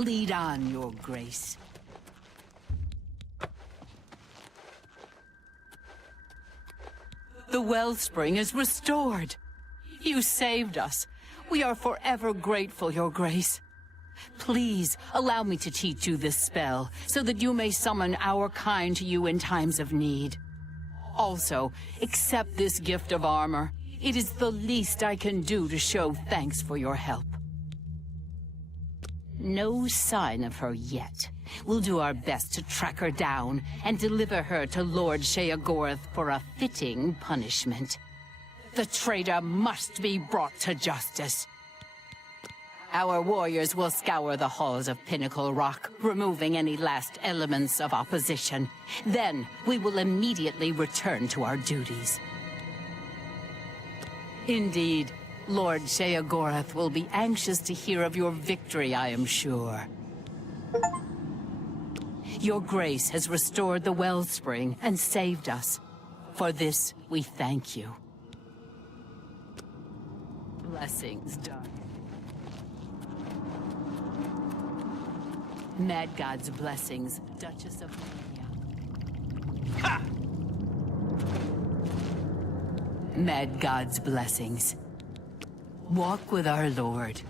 Lead on, Your Grace. The wellspring is restored. You saved us. We are forever grateful, Your Grace. Please, allow me to teach you this spell, so that you may summon our kind to you in times of need. Also, accept this gift of armor. It is the least I can do to show thanks for your help. No sign of her yet. We'll do our best to track her down and deliver her to Lord Sheogorath for a fitting punishment. The traitor must be brought to justice. Our warriors will scour the halls of Pinnacle Rock, removing any last elements of opposition. Then, we will immediately return to our duties. Indeed, Lord Sheogorath will be anxious to hear of your victory, I am sure. Your Grace has restored the wellspring and saved us. For this, we thank you. Blessings, darling. Mad God's blessings, Duchess of Mania. Ha! Mad God's blessings. Walk with our Lord.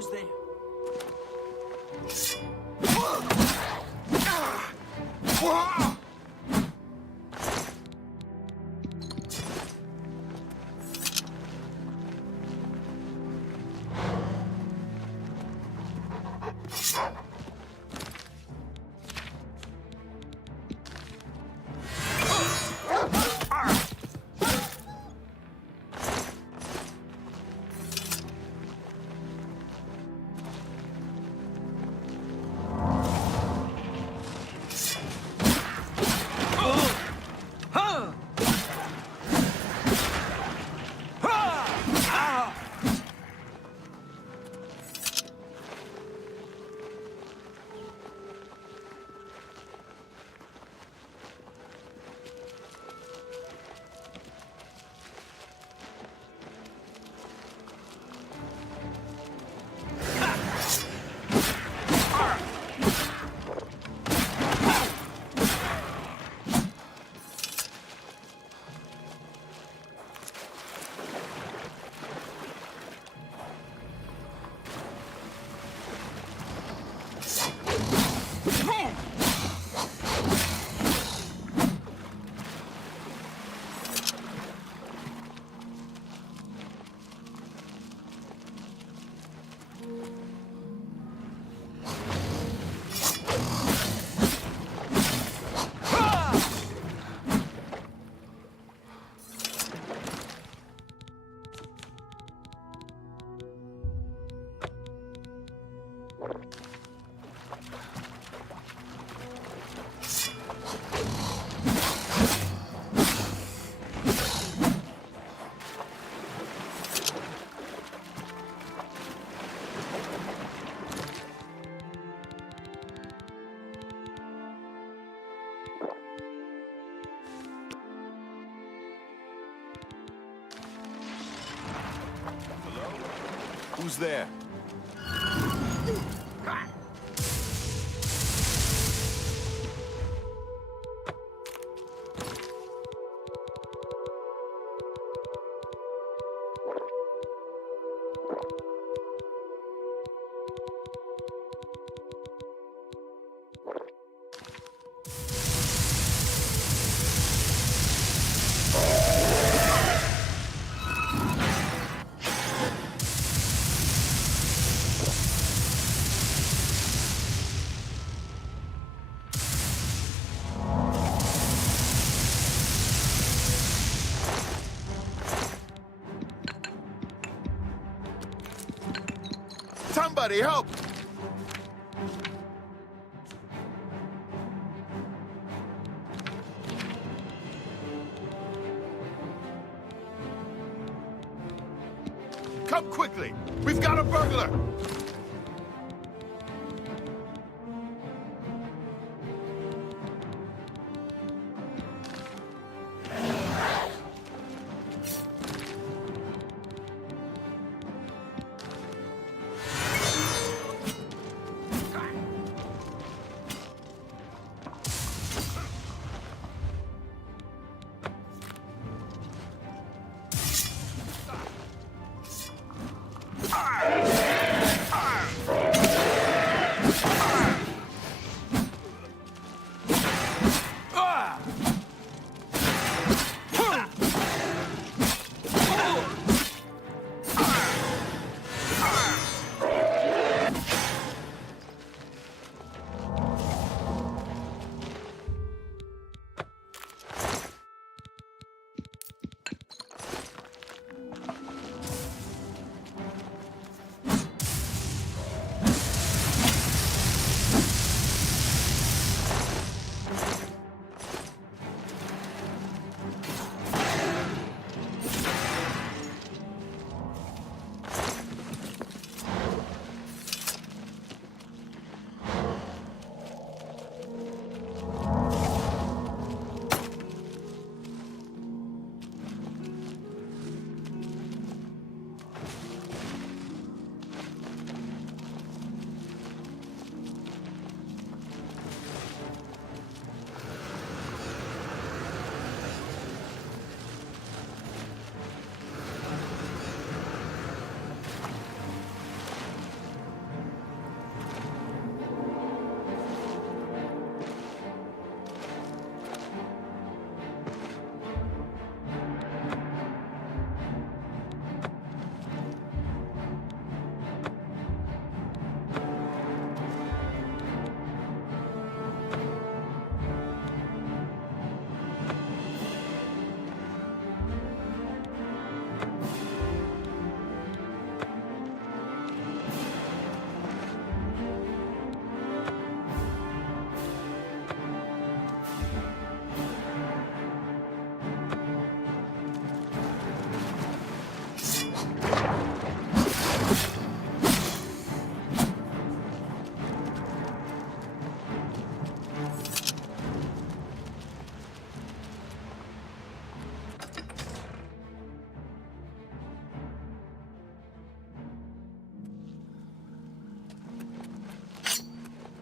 Who's there? Who's there? Somebody help! Come quickly! We've got a burglar!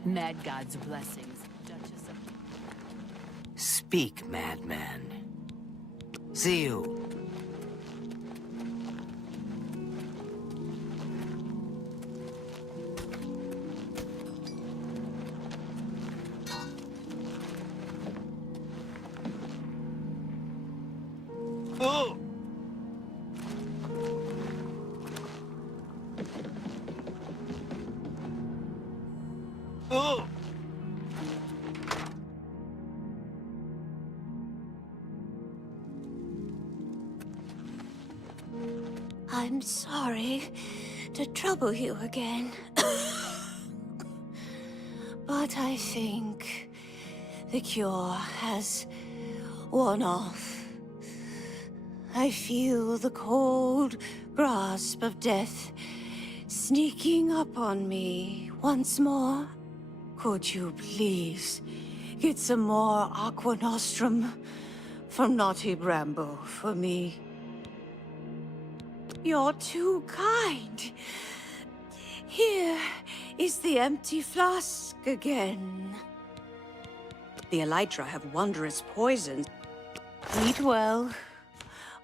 Mad God's blessings, Duchess of... Speak, madman. See you. Oh! Oh! I'm sorry to trouble you again. But I think the cure has worn off. I feel the cold grasp of death sneaking up on me once more. Could you please get some more Aqua Nostrum from Naughty Brambo for me? You're too kind. Here is the empty flask again. The elytra have wondrous poisons. Eat well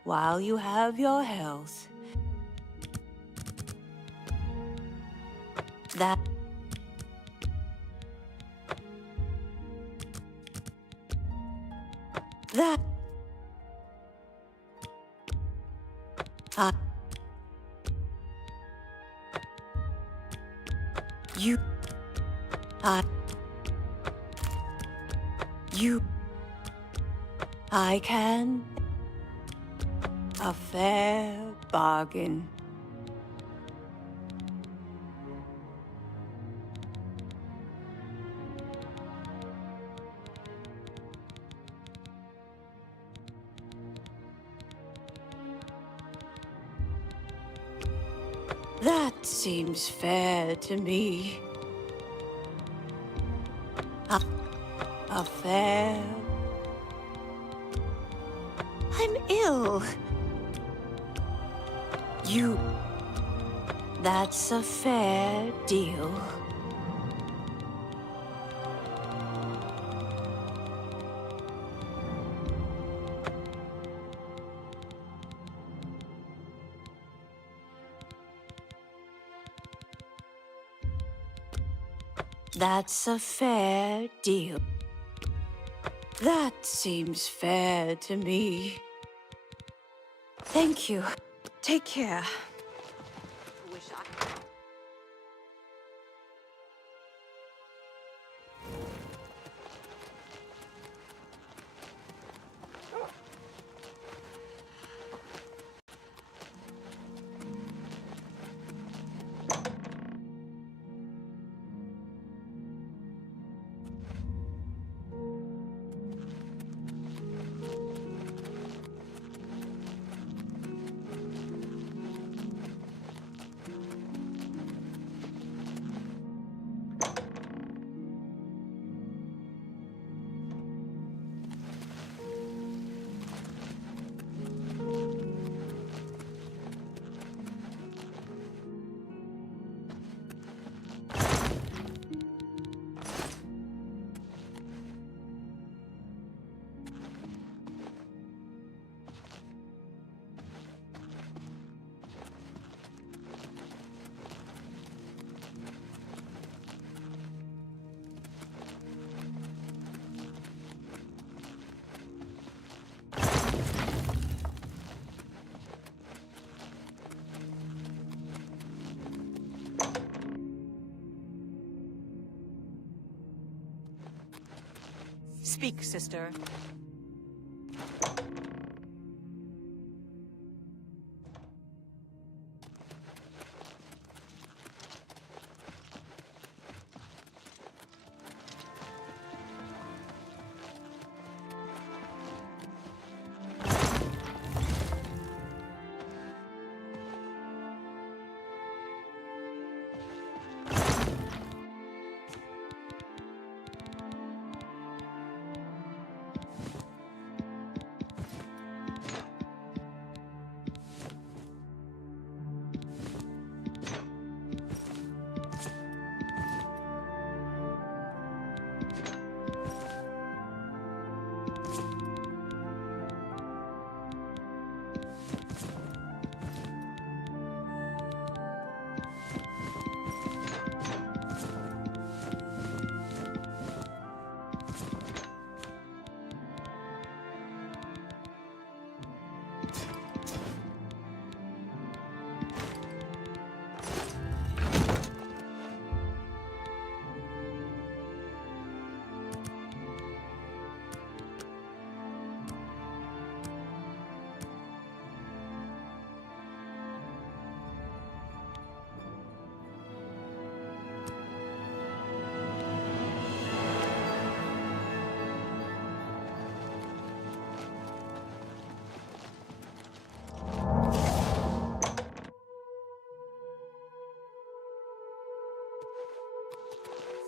while you have your health. That... I can... A fair bargain. That seems fair to me. A fair... I'm ill. That's a fair deal. That's a fair deal. That seems fair to me. Thank you. Take care. Speak, sister.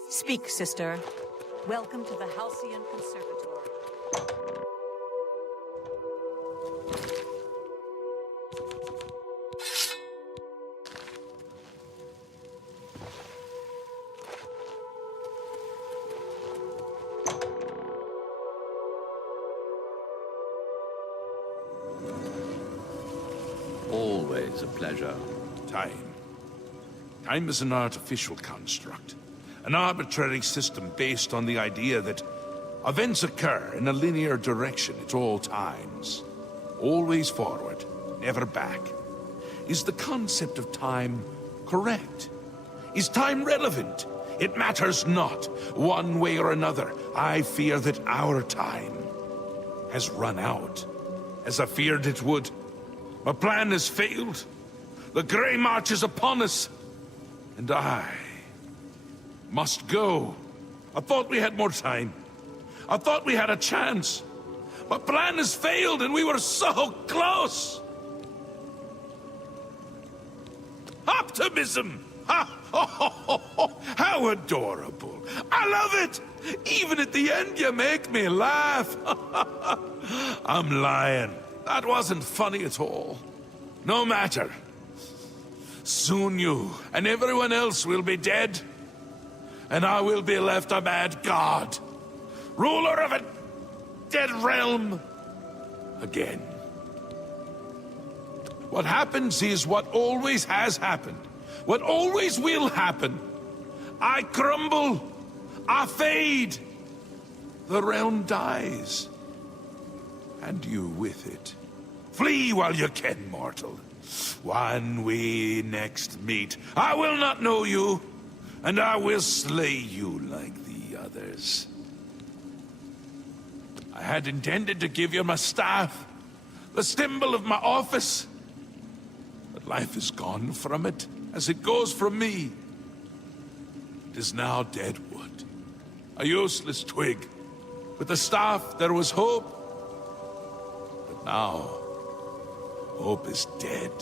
Speak, sister. Welcome to the Halcyon Conservatory. always a pleasure. Time. Time is an artificial construct. An arbitrary system based on the idea that events occur in a linear direction at all times. Always forward, never back. Is the concept of time correct? Is time relevant? It matters not. One way or another, I fear that our time has run out, as I feared it would. My plan has failed. The Grey March is upon us, and I must go. I thought we had more time. I thought we had a chance. My plan has failed, and we were so close. Optimism! Ha! How adorable! I love it! Even at the end, you make me laugh. I'm lying. That wasn't funny at all. No matter. Soon you and everyone else will be dead, and I will be left a mad god, ruler of a dead realm again. What happens is what always has happened, what always will happen. I crumble, I fade, the realm dies, and you with it. Flee while you can, mortal. When we next meet, I will not know you, and I will slay you like the others. I had intended to give you my staff, the symbol of my office, but life is gone from it, as it goes from me. It is now dead wood, a useless twig. With the staff, there was hope, but now hope is dead.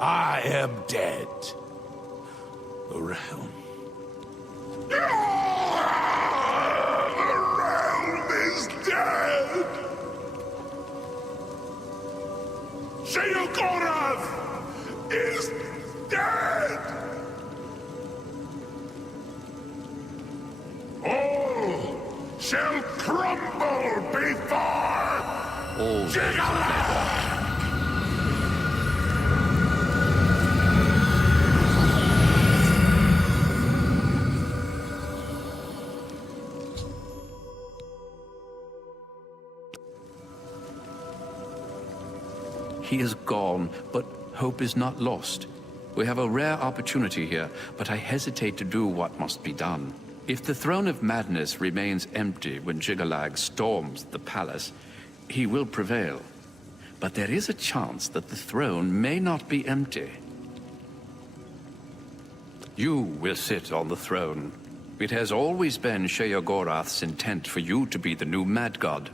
I am dead. The realm. The realm is dead! Sheogorath is dead! All shall crumble before Sheogorath! He is gone, but hope is not lost. We have a rare opportunity here, but I hesitate to do what must be done. If the Throne of Madness remains empty when Jigalag storms the palace, he will prevail. But there is a chance that the throne may not be empty. You will sit on the throne. It has always been Sheogorath's intent for you to be the new Mad God.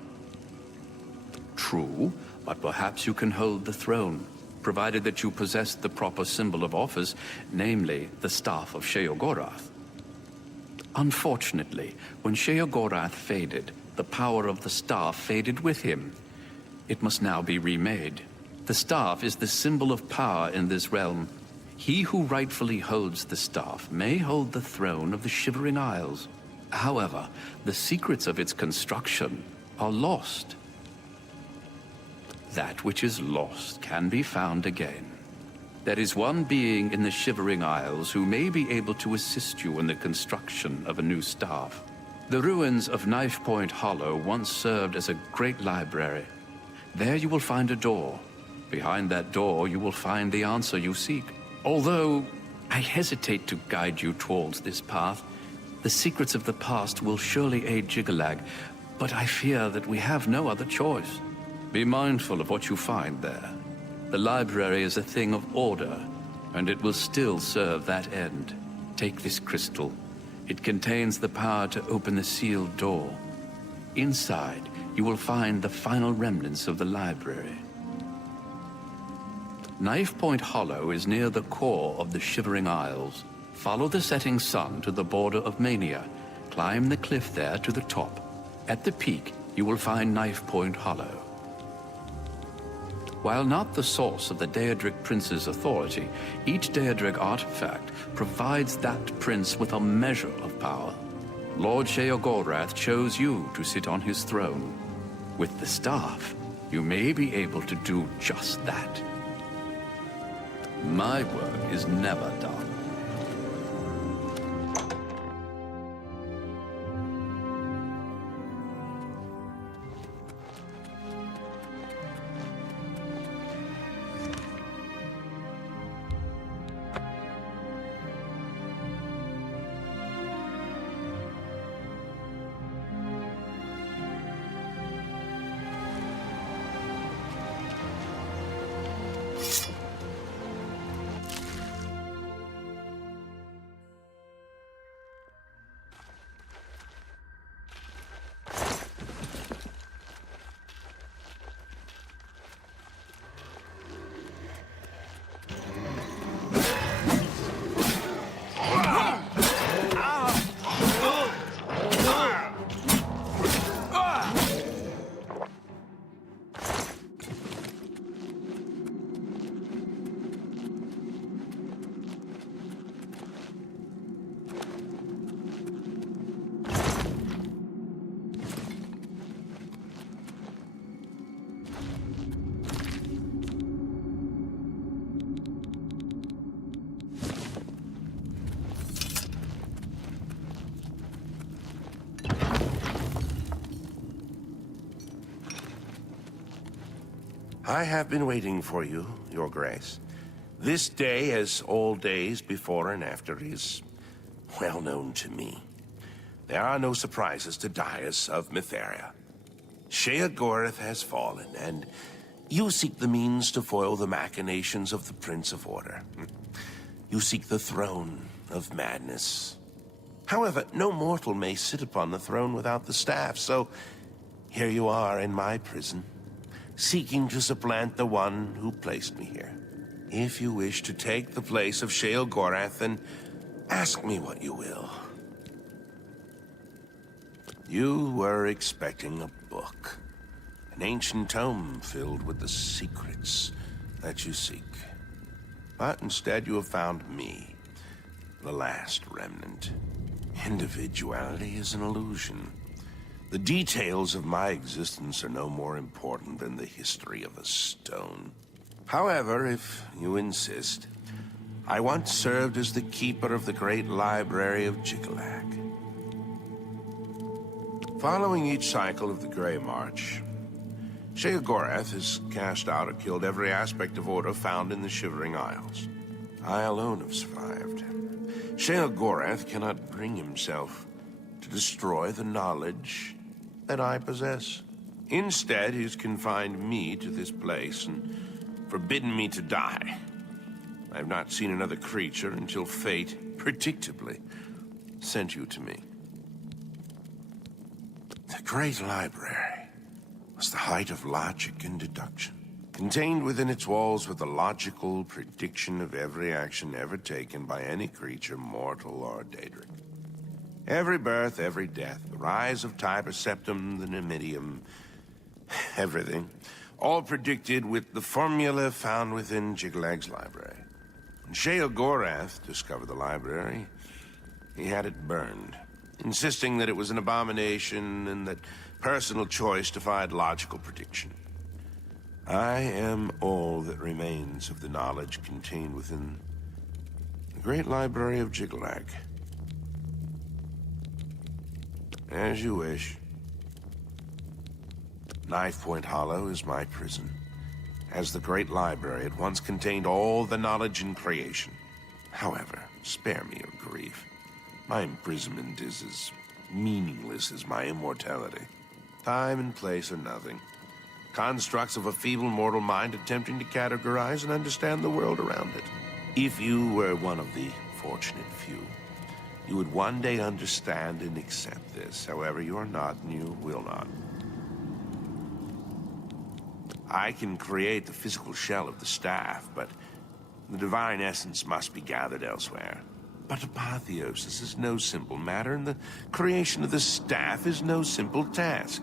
True, but perhaps you can hold the throne, provided that you possess the proper symbol of office, namely the Staff of Sheogorath. Unfortunately, when Sheogorath faded, the power of the staff faded with him. It must now be remade. The staff is the symbol of power in this realm. He who rightfully holds the staff may hold the throne of the Shivering Isles. However, the secrets of its construction are lost. That which is lost can be found again. There is one being in the Shivering Isles who may be able to assist you in the construction of a new staff. The ruins of Knife Point Hollow once served as a great library. There you will find a door. Behind that door you will find the answer you seek. Although I hesitate to guide you towards this path, the secrets of the past will surely aid Jigalag, but I fear that we have no other choice. Be mindful of what you find there. The library is a thing of order, and it will still serve that end. Take this crystal. It contains the power to open the sealed door. Inside, you will find the final remnants of the library. Knife Point Hollow is near the core of the Shivering Isles. Follow the setting sun to the border of Mania. Climb the cliff there to the top. At the peak, you will find Knife Point Hollow. While not the source of the Daedric Prince's authority, each Daedric artifact provides that prince with a measure of power. Lord Sheogorath chose you to sit on his throne. With the staff, you may be able to do just that. My work is never done. I have been waiting for you, Your Grace. This day, as all days before and after, is well known to me. There are no surprises to Dias of Mytheria. Sheogorath has fallen, and you seek the means to foil the machinations of the Prince of Order. You seek the throne of madness. However, no mortal may sit upon the throne without the staff, so here you are in my prison, seeking to supplant the one who placed me here. If you wish to take the place of Sheogorath, then ask me what you will. You were expecting a book, an ancient tome filled with the secrets that you seek. But instead you have found me, the last remnant. Individuality is an illusion. The details of my existence are no more important than the history of a stone. However, if you insist, I once served as the keeper of the great library of Jiggalag. Following each cycle of the Grey March, Sheogorath has cast out or killed every aspect of order found in the Shivering Isles. I alone have survived. Sheogorath cannot bring himself to destroy the knowledge that I possess. Instead, he's confined me to this place and forbidden me to die. I have not seen another creature until fate, predictably, sent you to me. The Great Library was the height of logic and deduction. Contained within its walls were the logical prediction of every action ever taken by any creature, mortal or daedric. Every birth, every death, the rise of Tiber Septim, the Numidium, everything, all predicted with the formula found within Jiggalag's library. When Sheogorath discovered the library, he had it burned, insisting that it was an abomination and that personal choice defied logical prediction. I am all that remains of the knowledge contained within the great library of Jiggalag. As you wish. Knife Point Hollow is my prison. As the great library, it once contained all the knowledge in creation. However, spare me your grief. My imprisonment is as meaningless as my immortality. Time and place are nothing. Constructs of a feeble mortal mind attempting to categorize and understand the world around it. If you were one of the fortunate few, you would one day understand and accept this. However, you are not, and you will not. I can create the physical shell of the staff, but the divine essence must be gathered elsewhere. But apotheosis is no simple matter, and the creation of the staff is no simple task.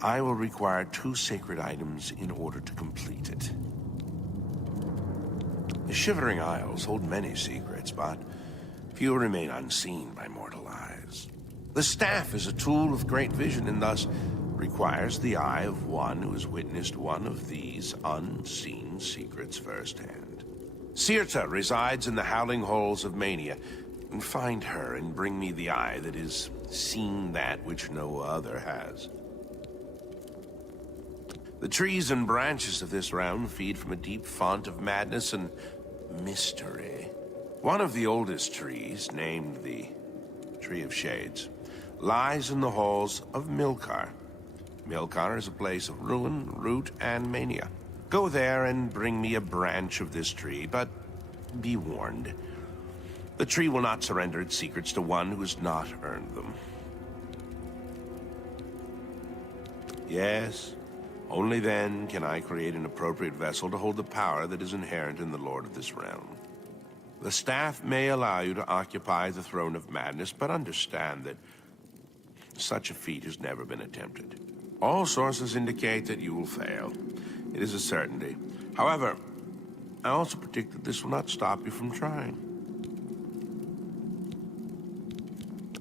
I will require 2 sacred items in order to complete it. The Shivering Isles hold many secrets, but few remain unseen by mortal eyes. The staff is a tool of great vision and thus requires the eye of one who has witnessed one of these unseen secrets firsthand. Sirta resides in the howling halls of Mania. Find her and bring me the eye that has seen that which no other has. The trees and branches of this realm feed from a deep font of madness and mystery. One of the oldest trees, named the Tree of Shades, lies in the halls of Milkar. Milkar is a place of ruin, root, and mania. Go there and bring me a branch of this tree, but be warned. The tree will not surrender its secrets to one who has not earned them. Yes, only then can I create an appropriate vessel to hold the power that is inherent in the Lord of this realm. The staff may allow you to occupy the throne of madness, but understand that such a feat has never been attempted. All sources indicate that you will fail. It is a certainty. However, I also predict that this will not stop you from trying.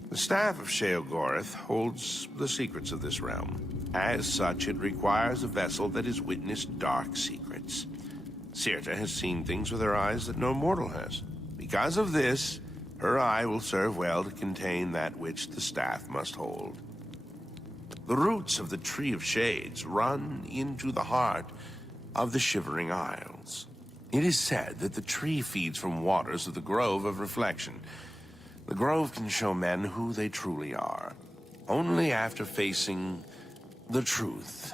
The staff of Sheogorath holds the secrets of this realm. As such, it requires a vessel that has witnessed dark secrets. Sirta has seen things with her eyes that no mortal has. Because of this, her eye will serve well to contain that which the staff must hold. The roots of the Tree of Shades run into the heart of the Shivering Isles. It is said that the tree feeds from waters of the Grove of Reflection. The Grove can show men who they truly are. Only after facing the truth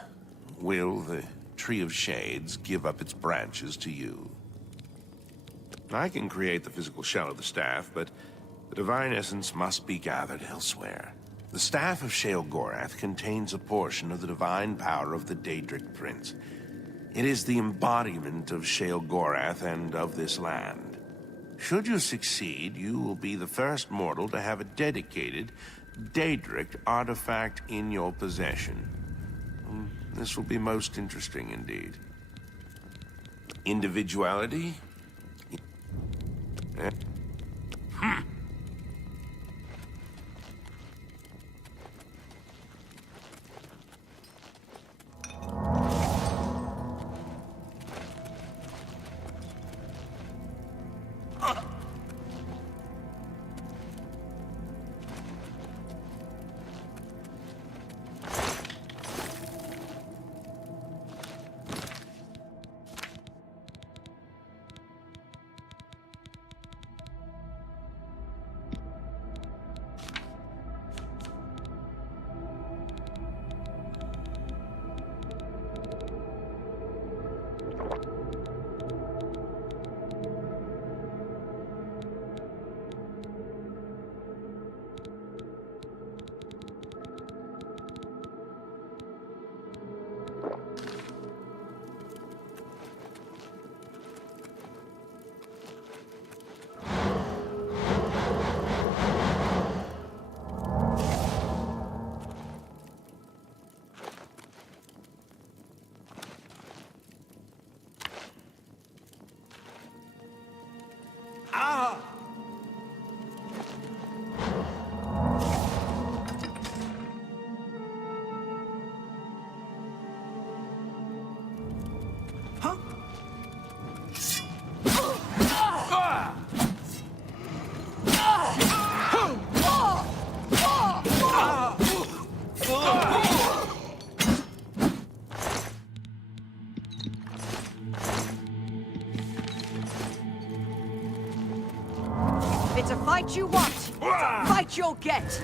will the Tree of Shades give up its branches to you. I can create the physical shell of the staff, but the divine essence must be gathered elsewhere. The staff of Sheogorath contains a portion of the divine power of the Daedric Prince. It is the embodiment of Sheogorath and of this land. Should you succeed, you will be the first mortal to have a dedicated Daedric artifact in your possession. This will be most interesting indeed. Individuality? If it's a fight you want, it's a fight you'll get.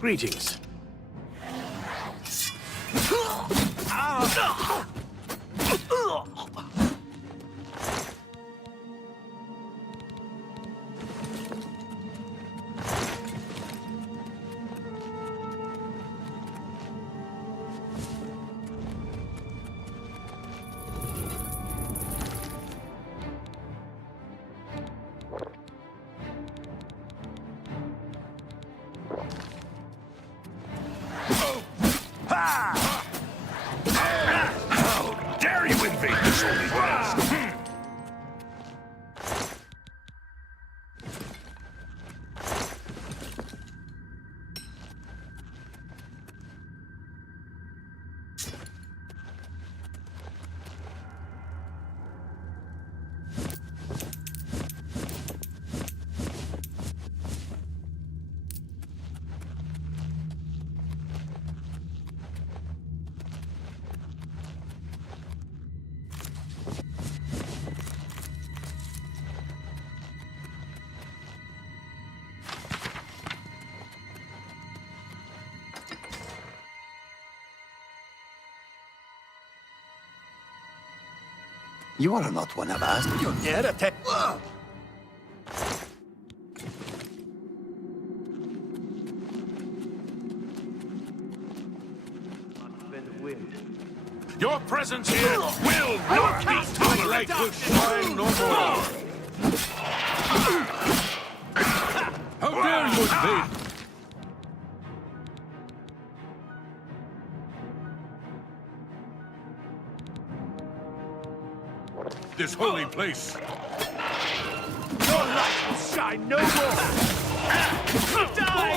Greetings. How dare you invade this holy place? You are not one of us. You dare attack. Your presence here will not be tolerated. Will shine no more. How dare you invade? This holy place. Your light will shine no more. Die,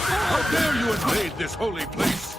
How dare you invade this holy place?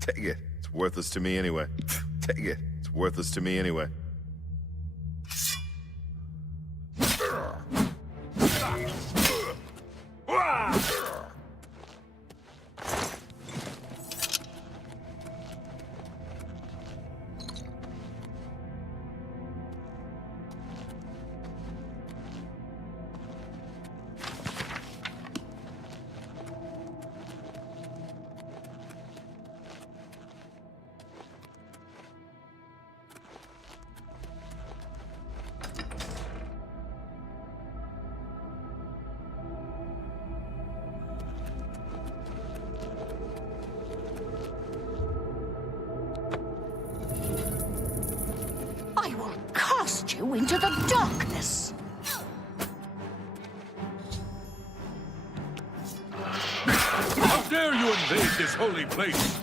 Take it. It's worthless to me anyway. Take it. It's worthless to me anyway. I will cast you into the darkness. How dare you invade this holy place?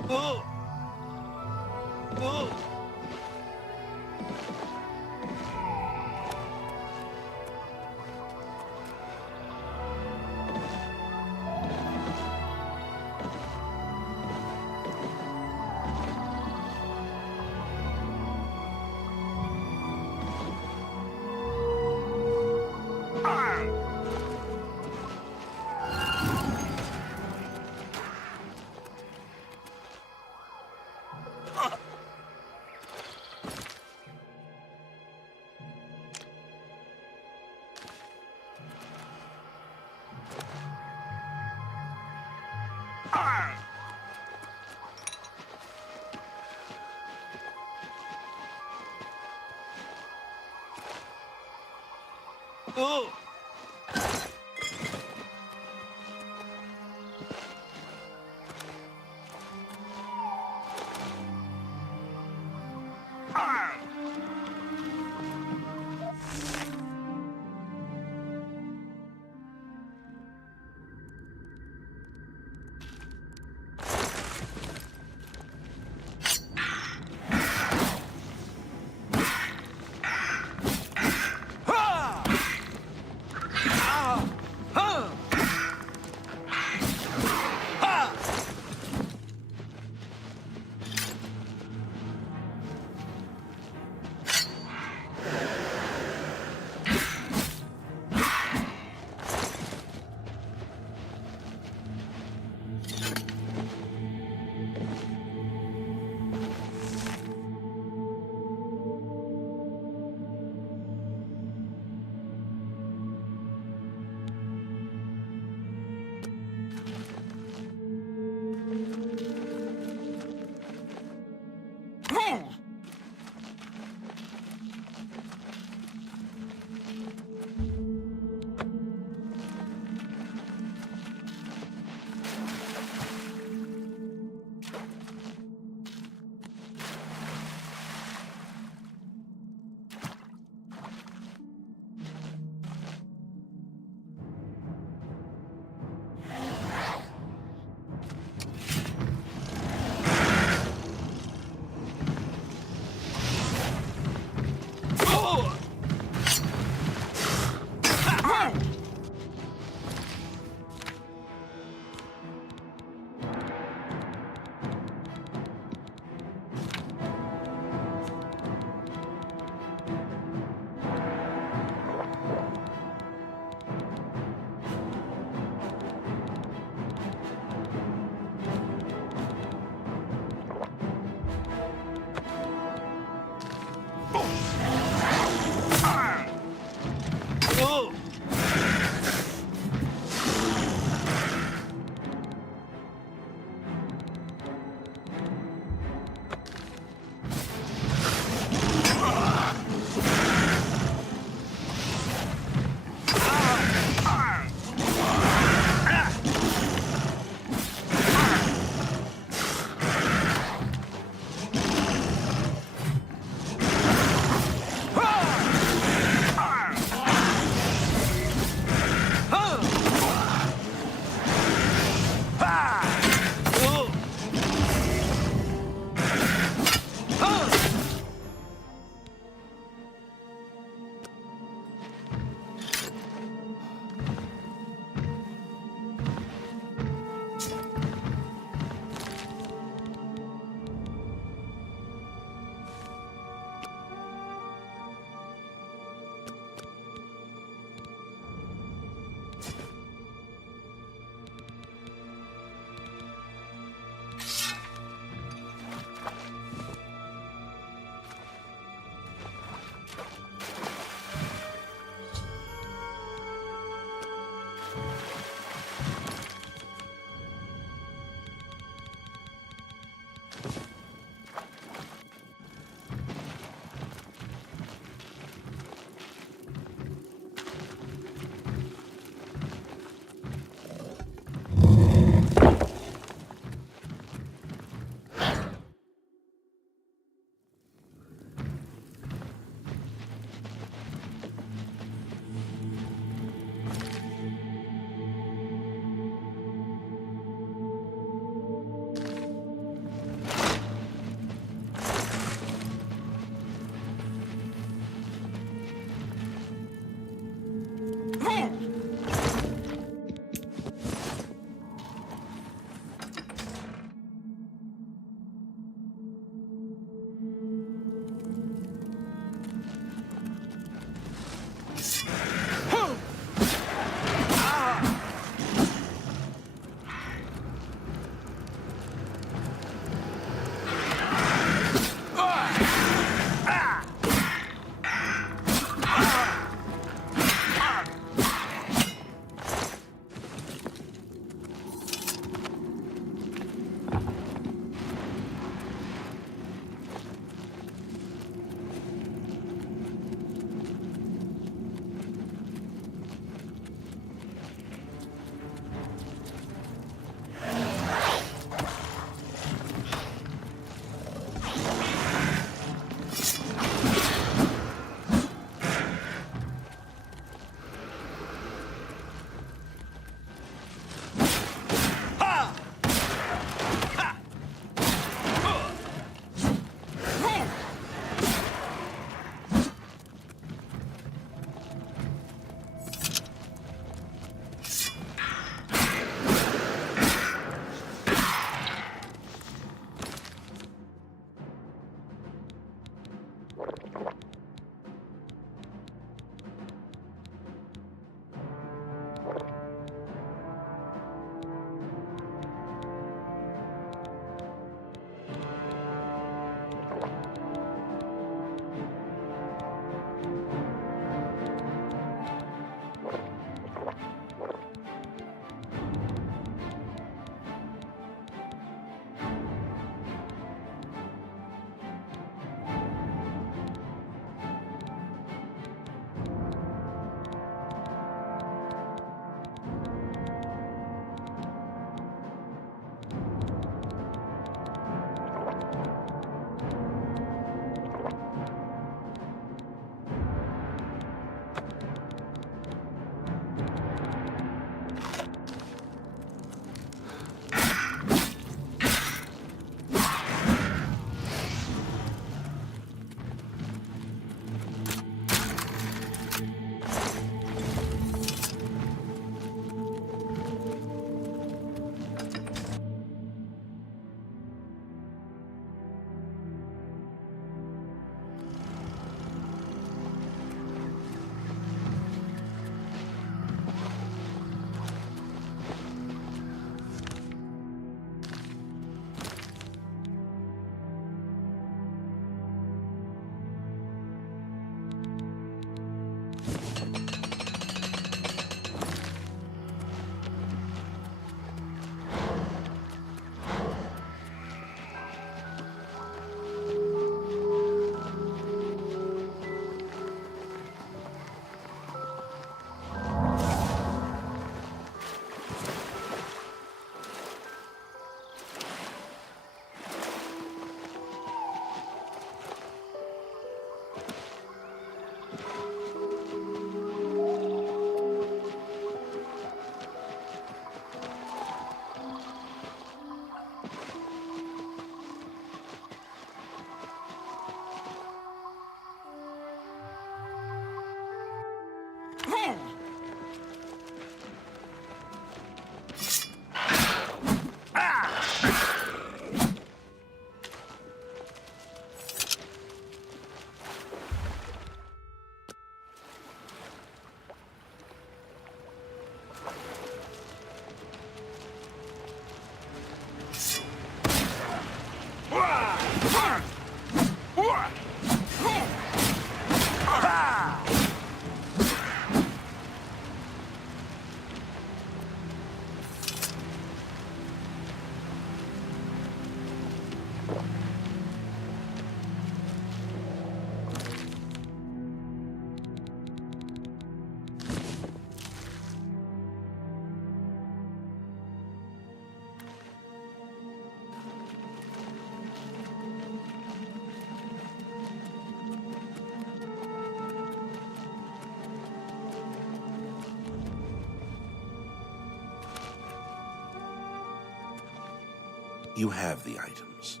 You have the items,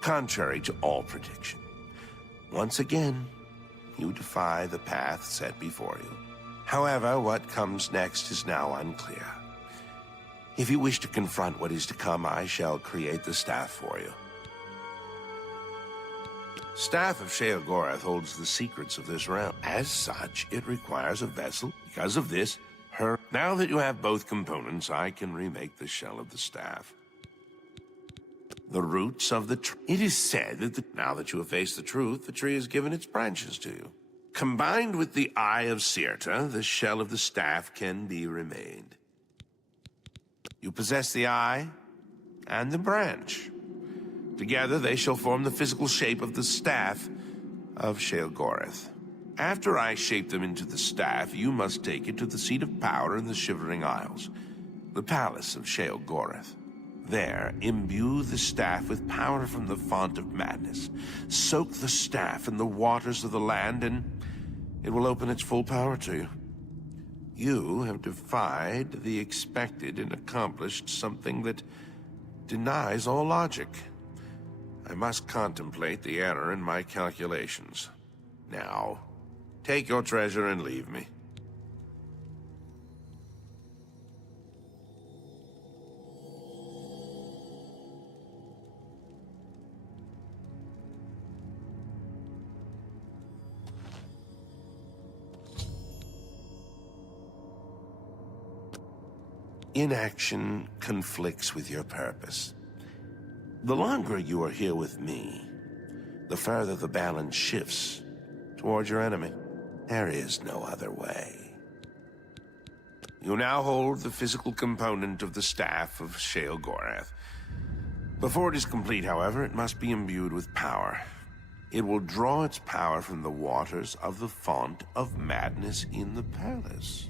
contrary to all prediction. Once again, you defy the path set before you. However, what comes next is now unclear. If you wish to confront what is to come, I shall create the staff for you. Staff of Sheogorath holds the secrets of this realm. As such, it requires a vessel. Because of this, Now that you have both components, I can remake the shell of the staff. The roots of the tree. It is said that now that you have faced the truth, the tree has given its branches to you. Combined with the Eye of Sirta, the shell of the staff can be remade. You possess the eye and the branch. Together, they shall form the physical shape of the staff of Sheogorath. After I shape them into the staff, you must take it to the seat of power in the Shivering Isles, the palace of Sheogorath. There, imbue the staff with power from the font of madness. Soak the staff in the waters of the land, and it will open its full power to you. You have defied the expected and accomplished something that denies all logic. I must contemplate the error in my calculations. Now, take your treasure and leave me. Inaction conflicts with your purpose. The longer you are here with me, the further the balance shifts towards your enemy. There is no other way. You now hold the physical component of the staff of Sheogorath. Before it is complete, however, it must be imbued with power. It will draw its power from the waters of the font of madness in the palace.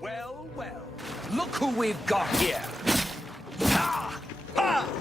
Well, well. Look who we've got here. Ha! Ha!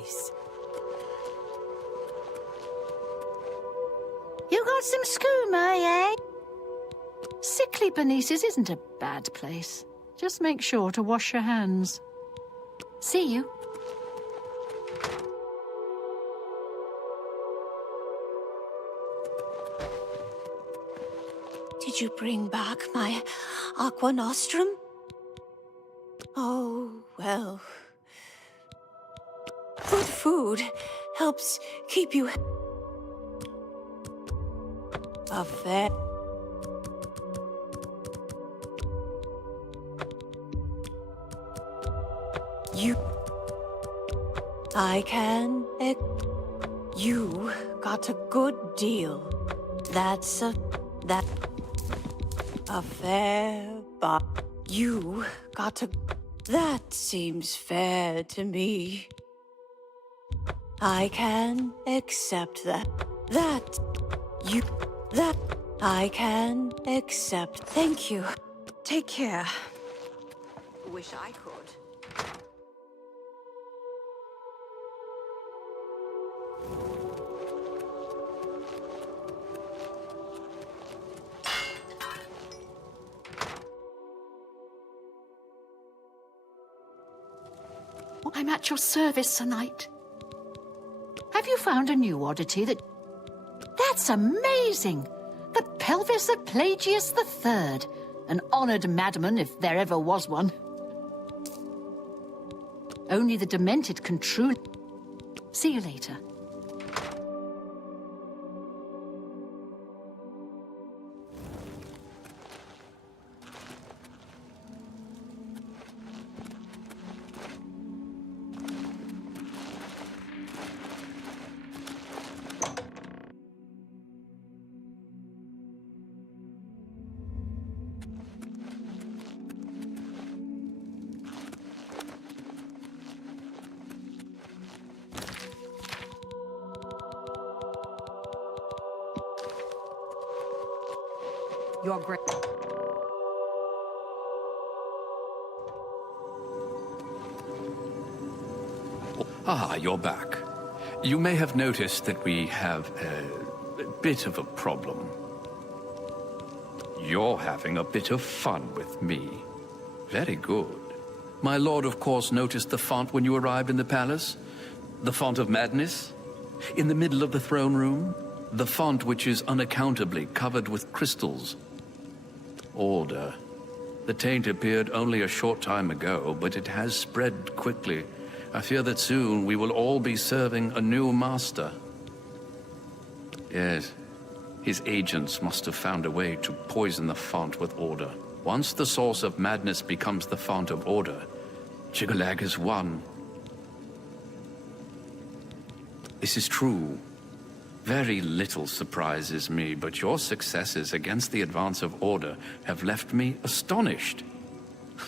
grace. You got some skooma, eh? Sickly Beneaces isn't a bad place. Just make sure to wash your hands. See you. Did you bring back my aqua nostrum? Oh, well. Good food helps keep you a vet. You got a good deal. That's a fair but you got a that seems fair to me. I can accept that. I can accept. Thank you. Take care. Wish I could. I'm at your service, Sir Knight. Have you found a new oddity that... That's amazing! The pelvis of Pelagius III, an honored madman if there ever was one. Only the demented can truly... See you later. You're great. Ah, you're back. You may have noticed that we have a bit of a problem. You're having a bit of fun with me. Very good. My lord, of course, noticed the font when you arrived in the palace? The font of madness? In the middle of the throne room? The font which is unaccountably covered with crystals. Order. The taint appeared only a short time ago, but it has spread quickly. I fear that soon we will all be serving a new master. Yes, his agents must have found a way to poison the font with order. Once the source of madness becomes the font of order, Jiggalag is won. This is true. Very little surprises me, but your successes against the advance of order have left me astonished.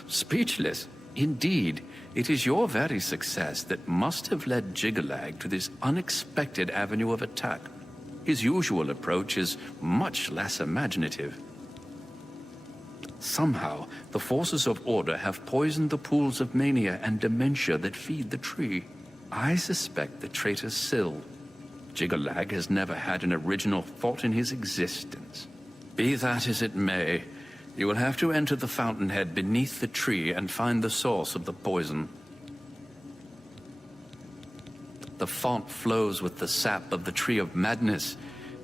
Speechless. Indeed, it is your very success that must have led Jiggalag to this unexpected avenue of attack. His usual approach is much less imaginative. Somehow, the forces of order have poisoned the pools of mania and dementia that feed the tree. I suspect the traitor Syl. Jiggalag has never had an original thought in his existence. Be that as it may, you will have to enter the fountainhead beneath the tree and find the source of the poison. The font flows with the sap of the Tree of Madness,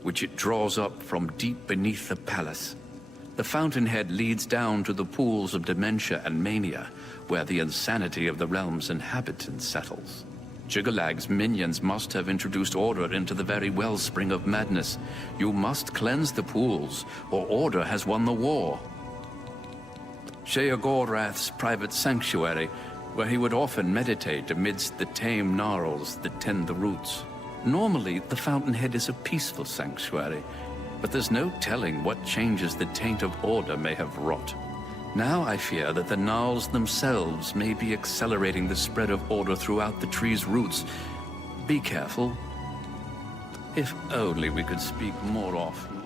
which it draws up from deep beneath the palace. The fountainhead leads down to the pools of dementia and mania, where the insanity of the realm's inhabitants settles. Jiggalag's minions must have introduced order into the very wellspring of madness. You must cleanse the pools, or order has won the war. Sheogorath's private sanctuary, where he would often meditate amidst the tame gnarls that tend the roots. Normally, the fountainhead is a peaceful sanctuary, but there's no telling what changes the taint of order may have wrought. Now I fear that the gnarls themselves may be accelerating the spread of order throughout the tree's roots. Be careful. If only we could speak more often.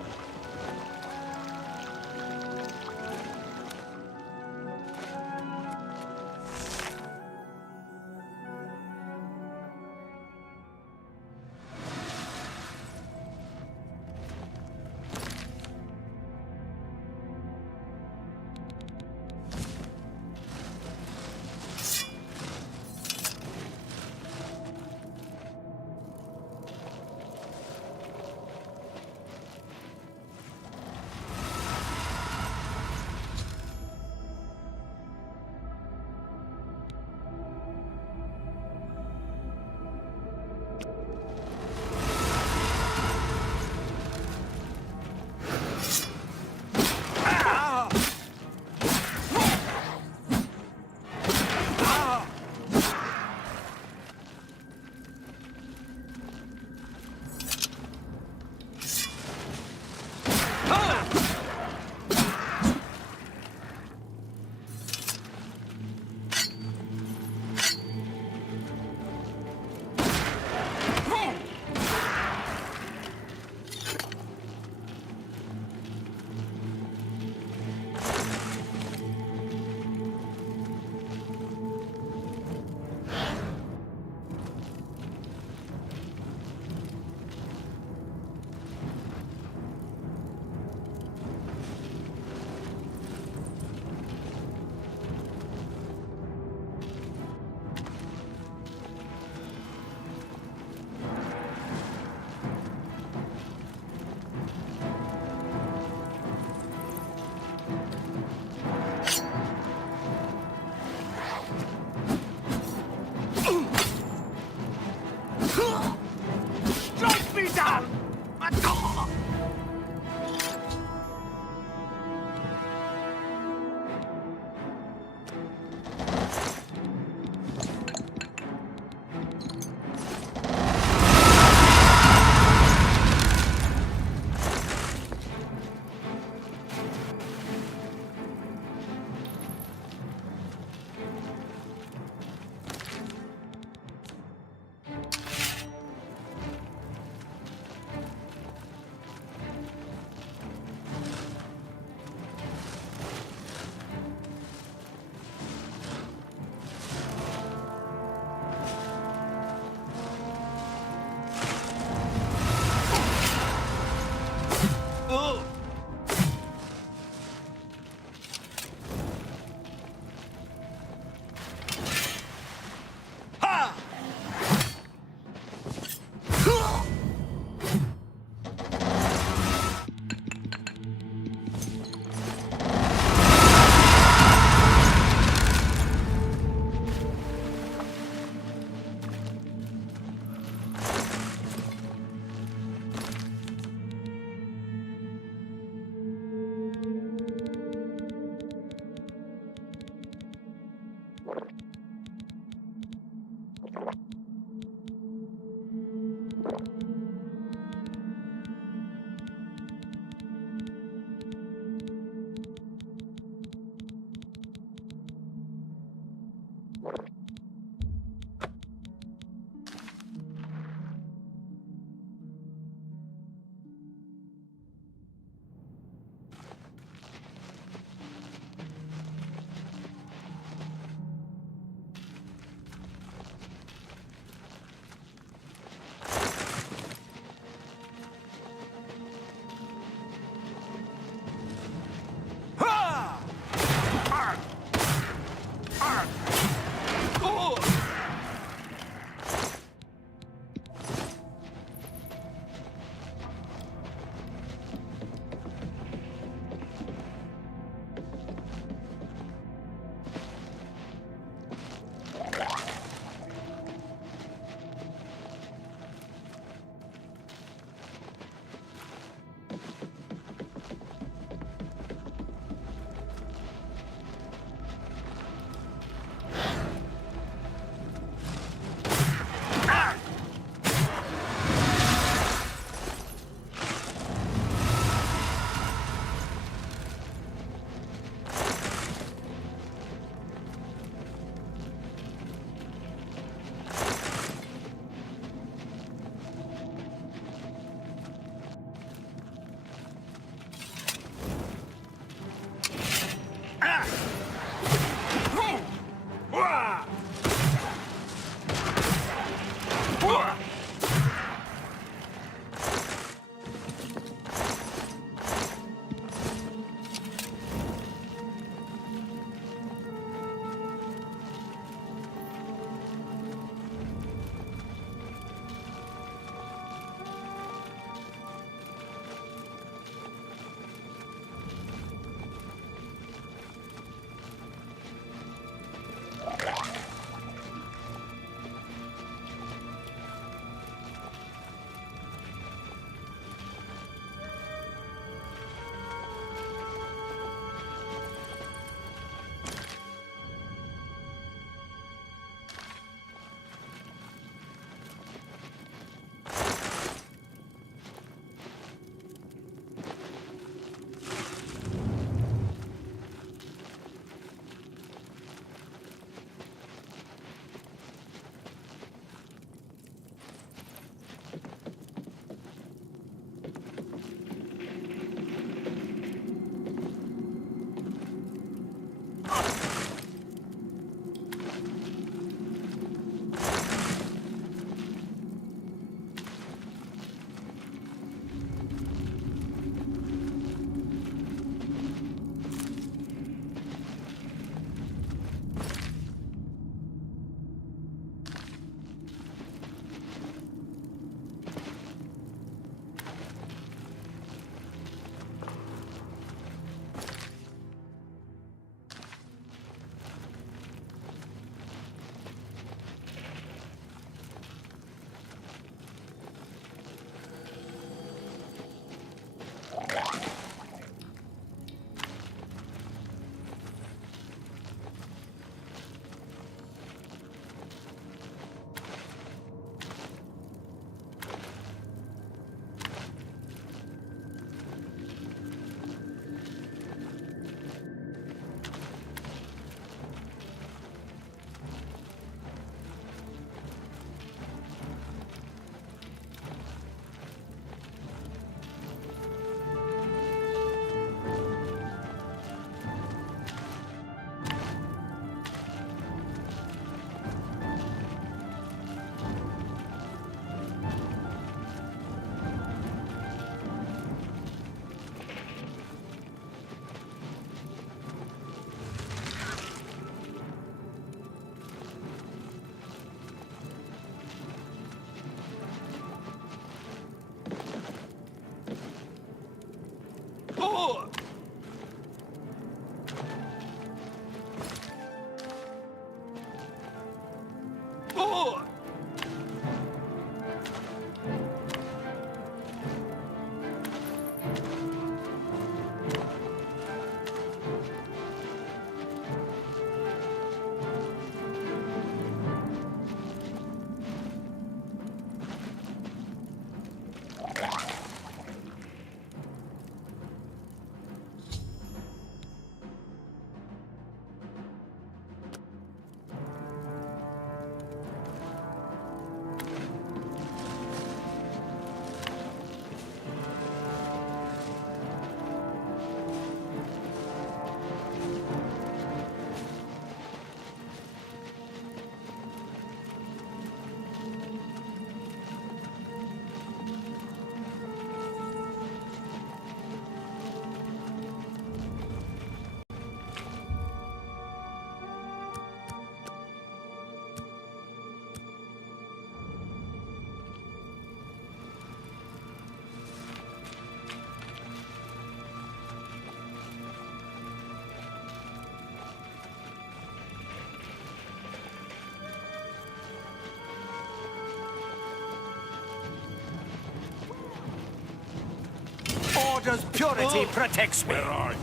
Order's purity protects me. Where are you?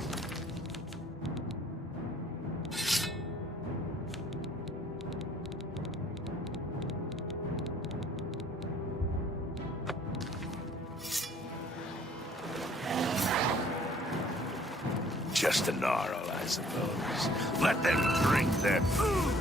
Just a gnarl, I suppose. Let them drink their food.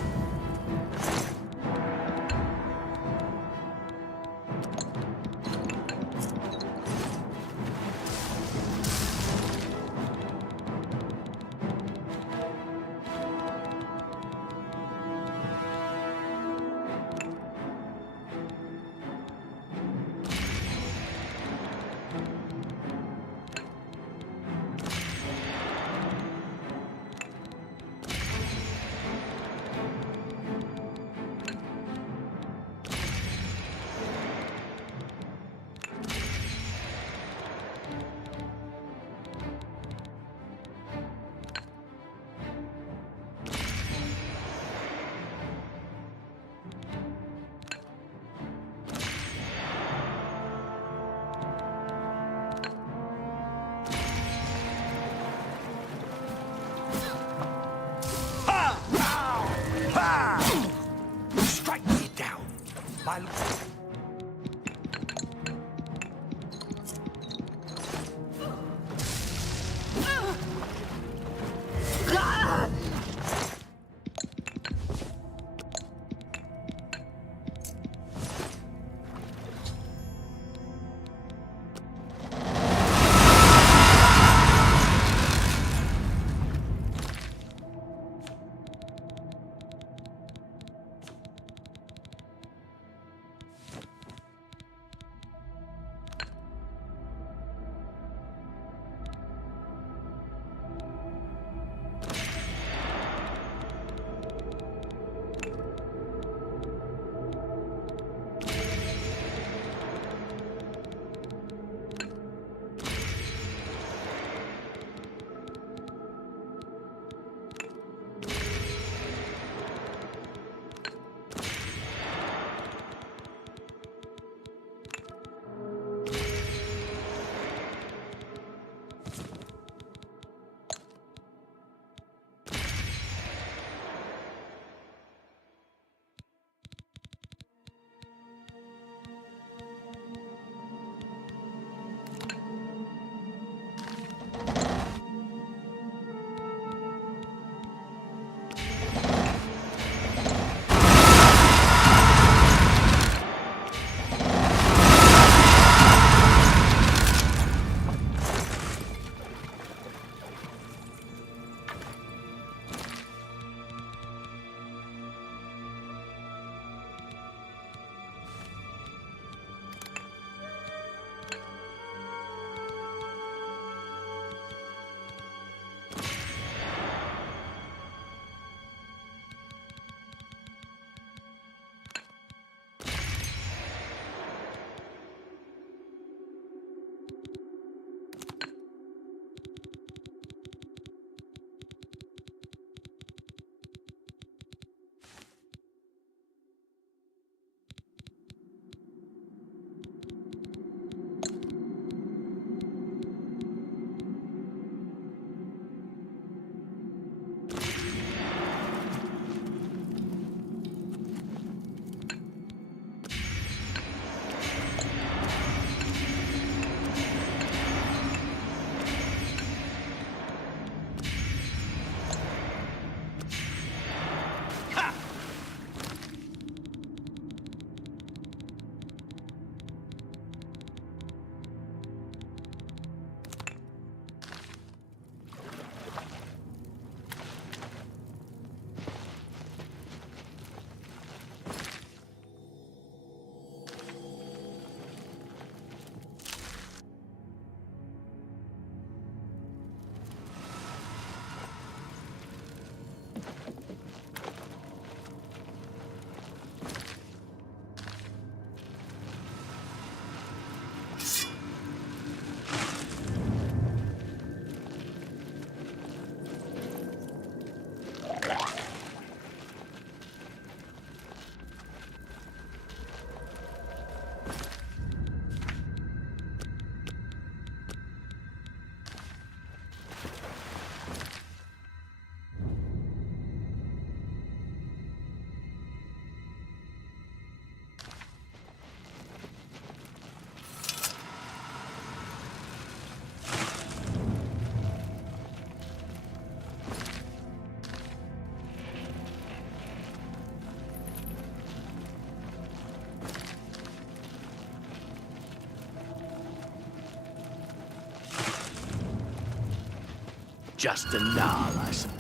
Just a knob, I suppose.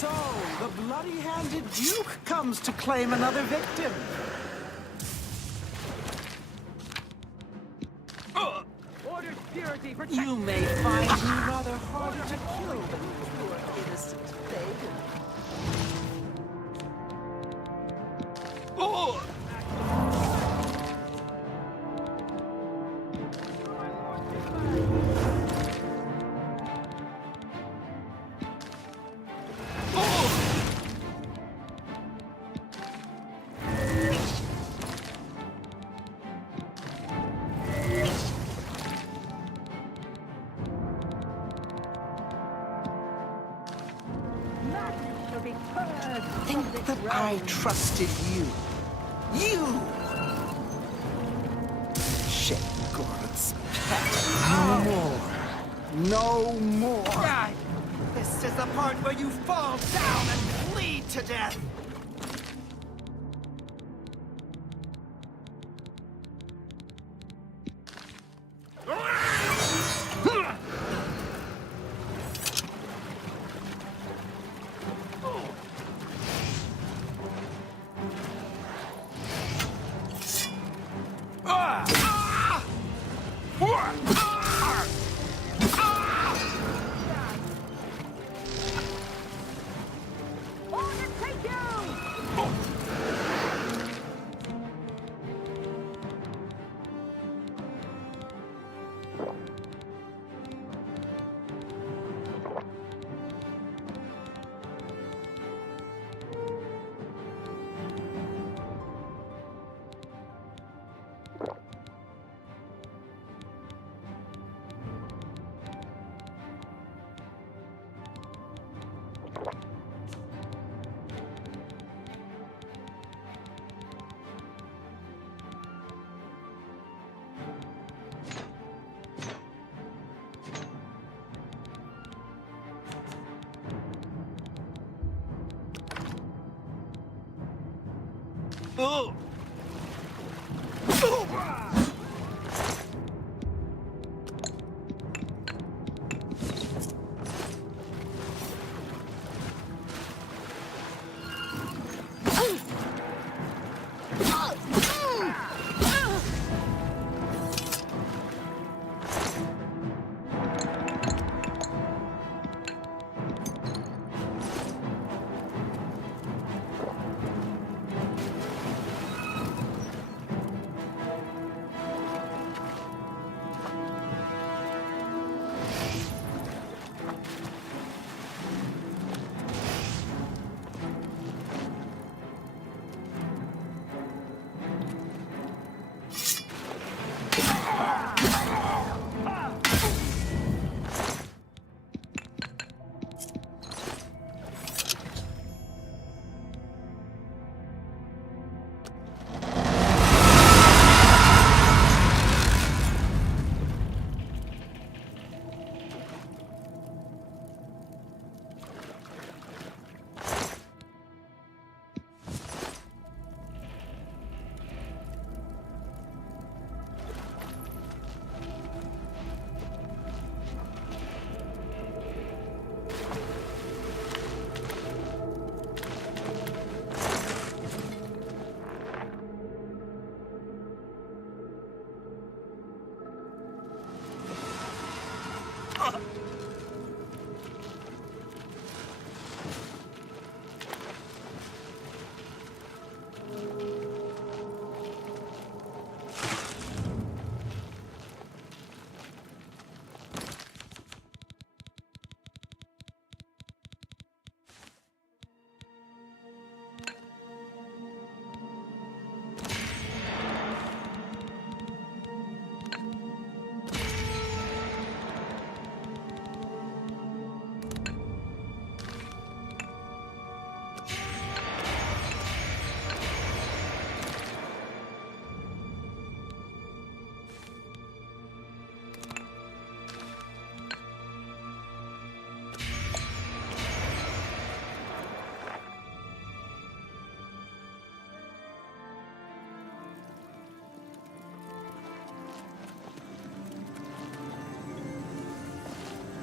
So, the bloody-handed Duke comes to claim another victim. Order purity, protect. You may find me rather harder to kill than you poor innocent pagan. Think that I trusted you. You! Sheogorath's pet. No more. No more. This is the part where you fall down and bleed to death.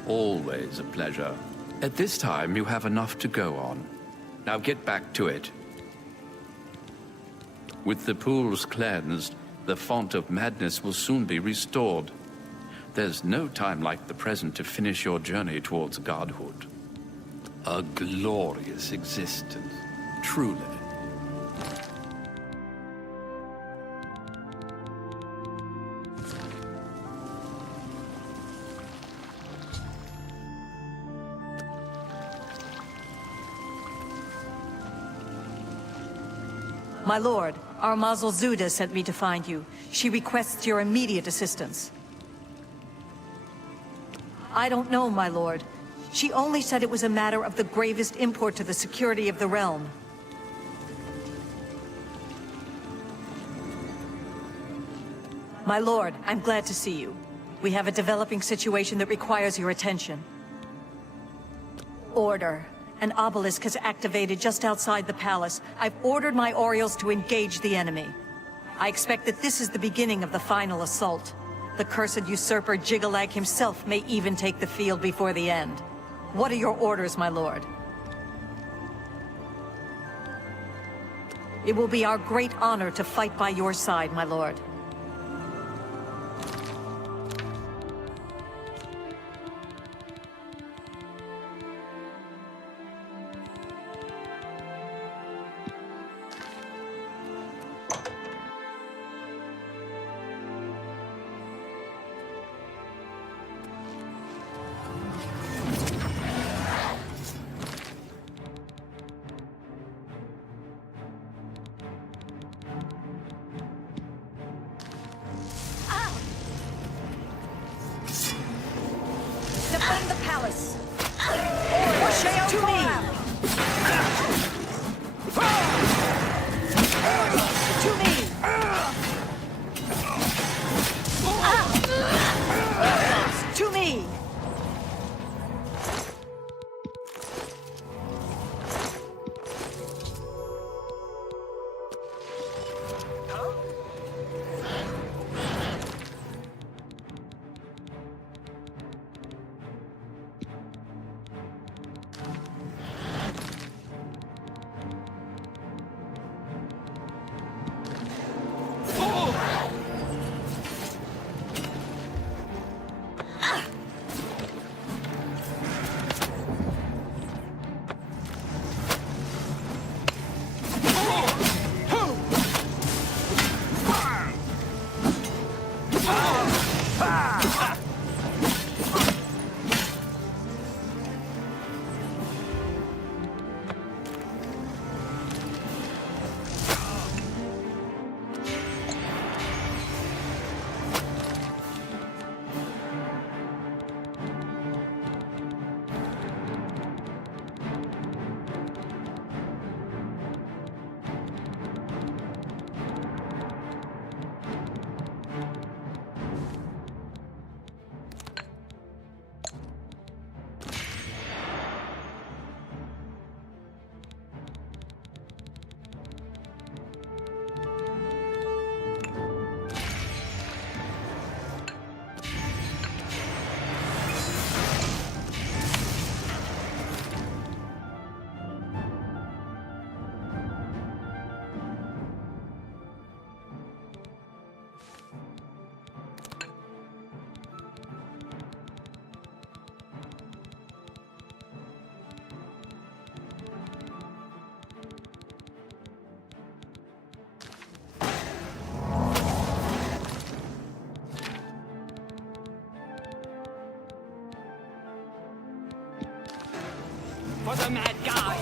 Always a pleasure. At this time, you have enough to go on. Now get back to it. With the pools cleansed, the font of madness will soon be restored. There's no time like the present to finish your journey towards godhood. A glorious existence, truly. My lord, our Mazel Zuda sent me to find you. She requests your immediate assistance. I don't know, my lord. She only said it was a matter of the gravest import to the security of the realm. My lord, I'm glad to see you. We have a developing situation that requires your attention. Order. An obelisk has activated just outside the palace. I've ordered my Orioles to engage the enemy. I expect that this is the beginning of the final assault. The cursed usurper Jigalag himself may even take the field before the end. What are your orders, my lord? It will be our great honor to fight by your side, my lord. Defend the palace! To me! To me! To me! For the mad guy!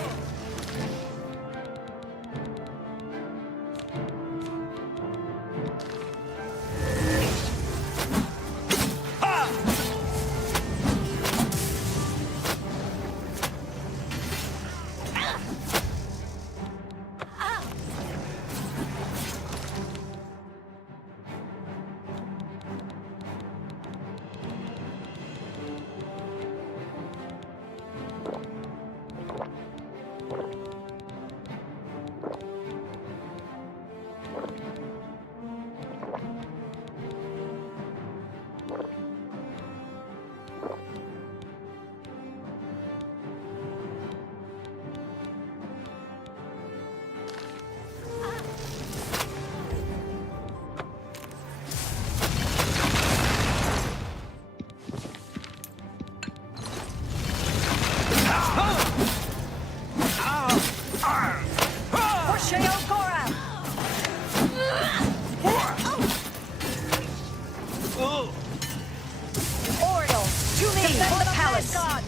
this! God!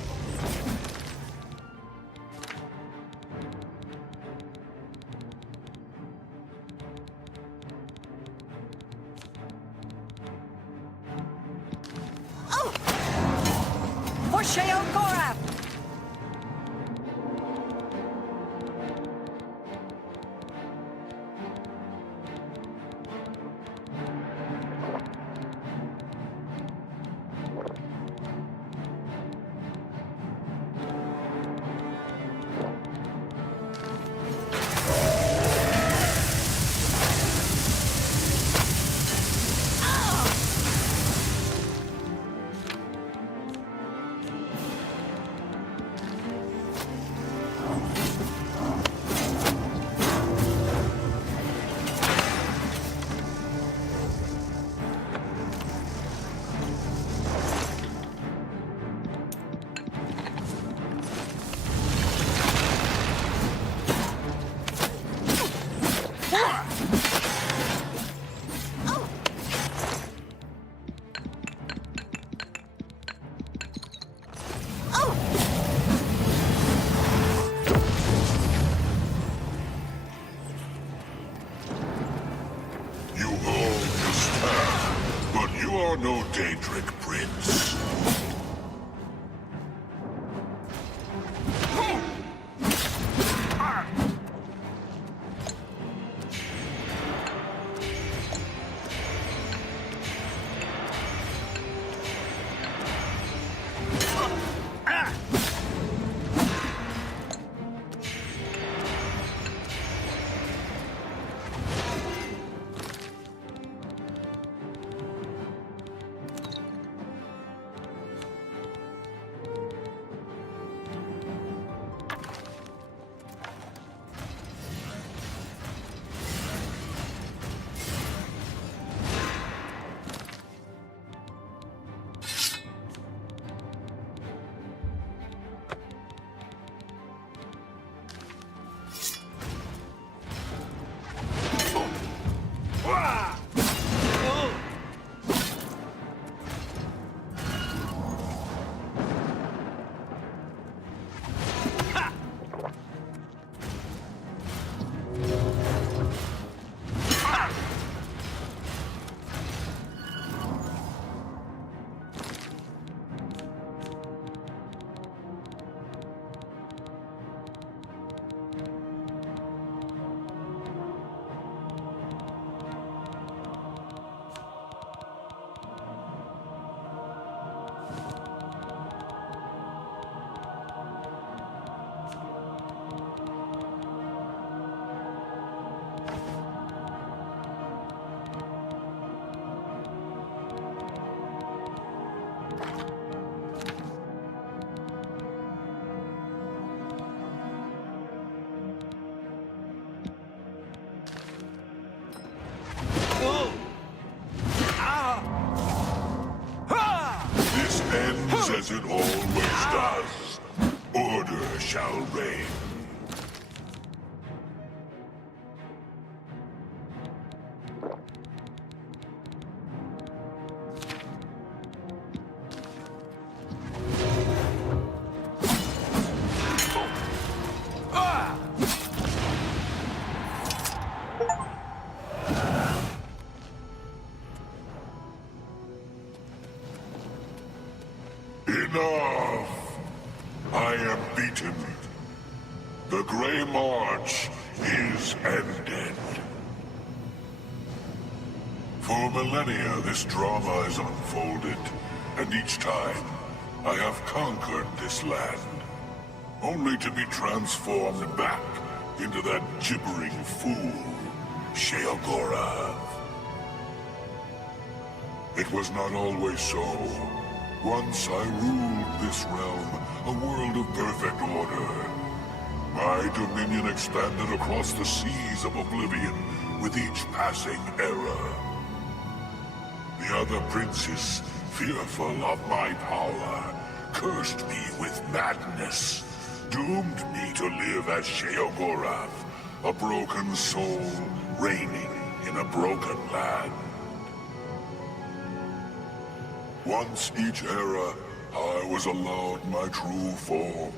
For Sheogorath! You hold the staff, but you are no Daedric prince. This ends as it always does. Order shall reign. Enough! I am beaten. The Grey March is ended. For millennia, this drama has unfolded, and each time, I have conquered this land, only to be transformed back into that gibbering fool, Sheogorath. It was not always so. Once I ruled this realm, a world of perfect order. My dominion expanded across the seas of Oblivion with each passing era. The other princes, fearful of my power, cursed me with madness, doomed me to live as Sheogorath, a broken soul reigning in a broken land. Once each era, I was allowed my true form,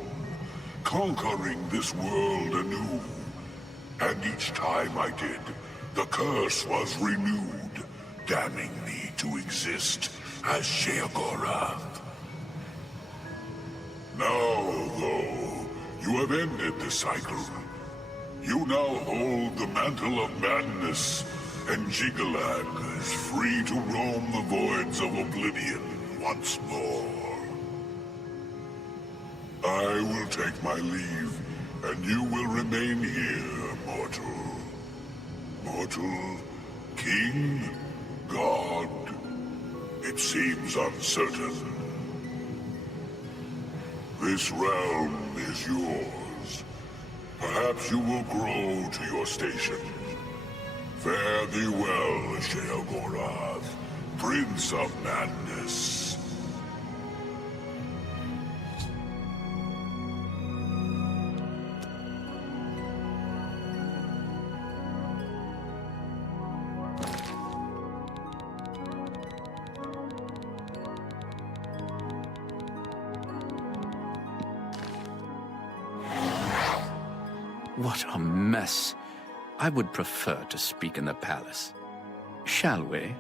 conquering this world anew. And each time I did, the curse was renewed, damning me to exist as Sheogorath. Now, though, you have ended the cycle. You now hold the mantle of madness, and Jigalag is free to roam the voids of Oblivion once more. I will take my leave, and you will remain here, mortal. Mortal, king, god, it seems uncertain. This realm is yours. Perhaps you will grow to your station. Fare thee well, Sheogorath, Prince of Madness. What a mess. I would prefer to speak in the palace. Shall we?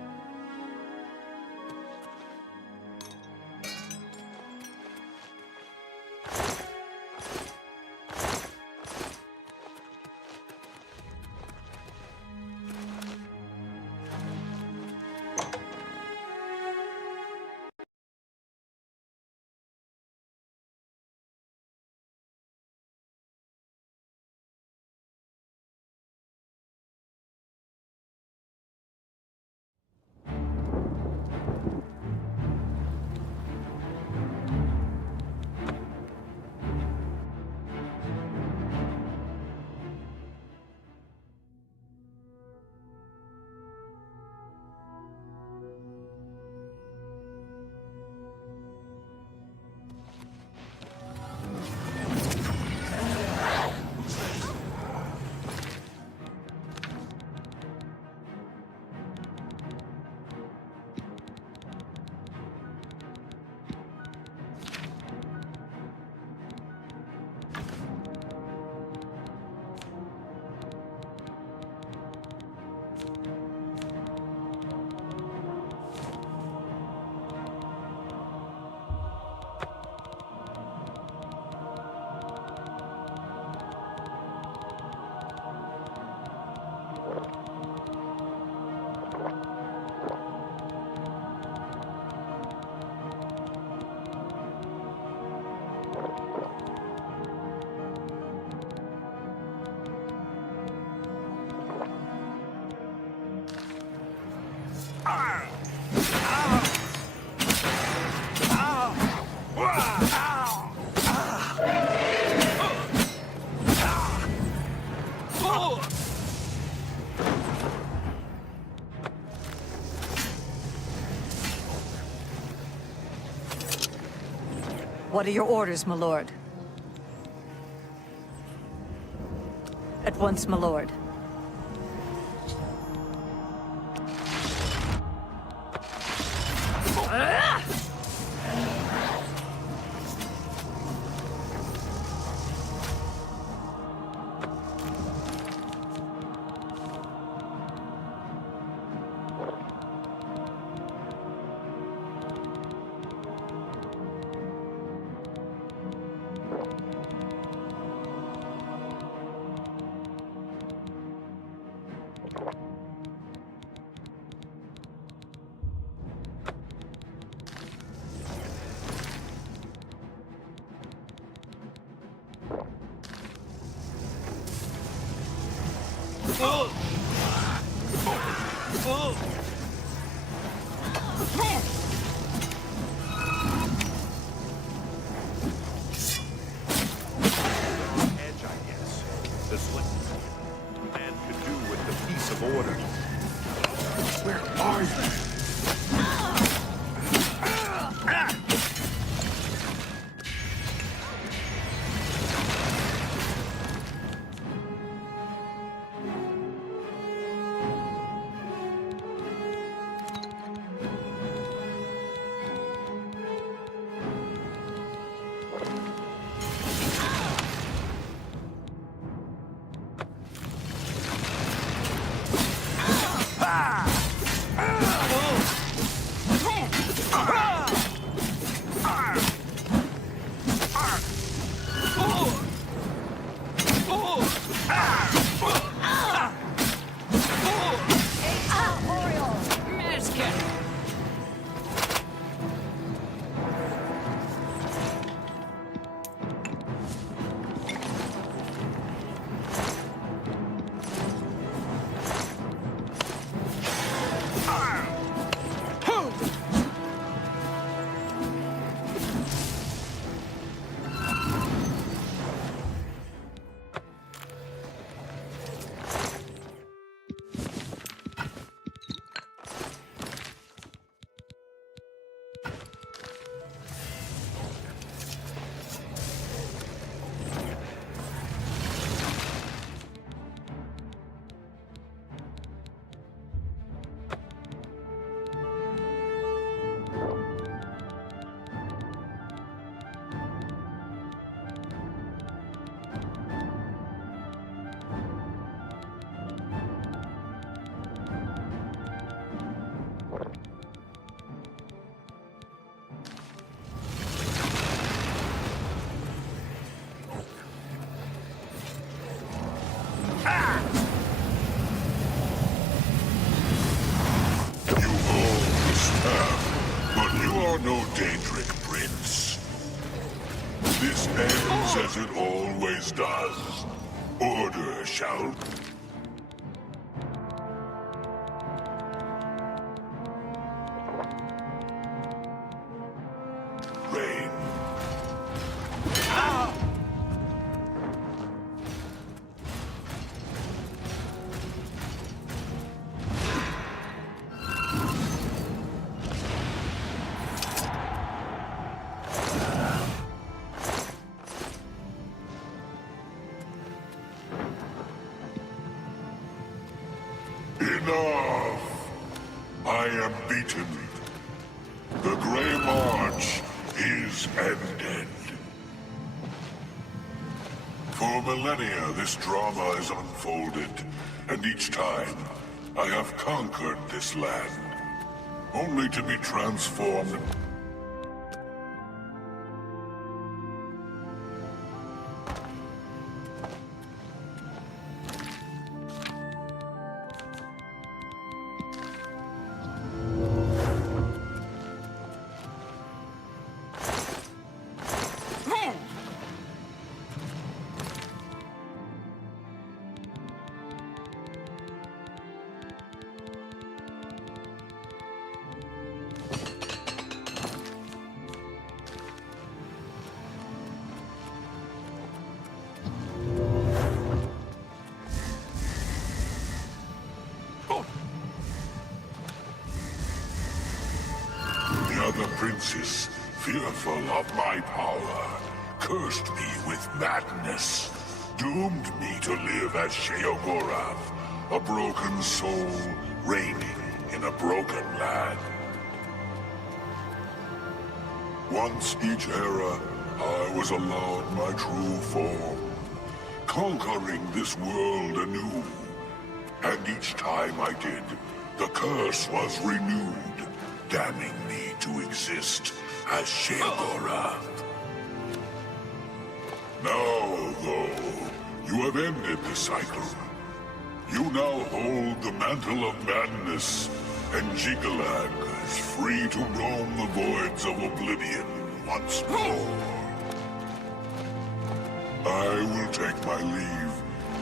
What are your orders, my lord? At once, my lord. no Daedric prince. This ends as it always does. Order shall... reign. Enough! I am beaten. The Grey March is ended. For millennia, this drama is unfolded, and each time, I have conquered this land, only to be transformed. The princes, fearful of my power, cursed me with madness, doomed me to live as Sheogorath, a broken soul reigning in a broken land. Once each era, I was allowed my true form, conquering this world anew. And each time I did, the curse was renewed, damning me to exist as Sheogorath. Now, though, you have ended the cycle. You now hold the mantle of madness, and Jigalag is free to roam the voids of Oblivion once more. I will take my leave,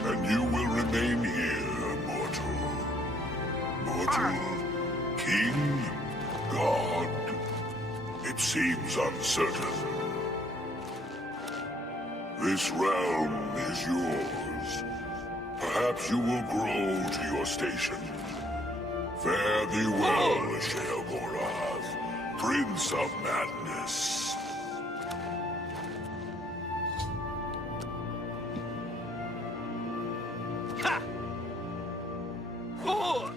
and you will remain here, mortal. Mortal, king, god. It seems uncertain. This realm is yours. Perhaps you will grow to your station. Fare thee well, Sheogorath, Prince of Madness. Ha! Oh!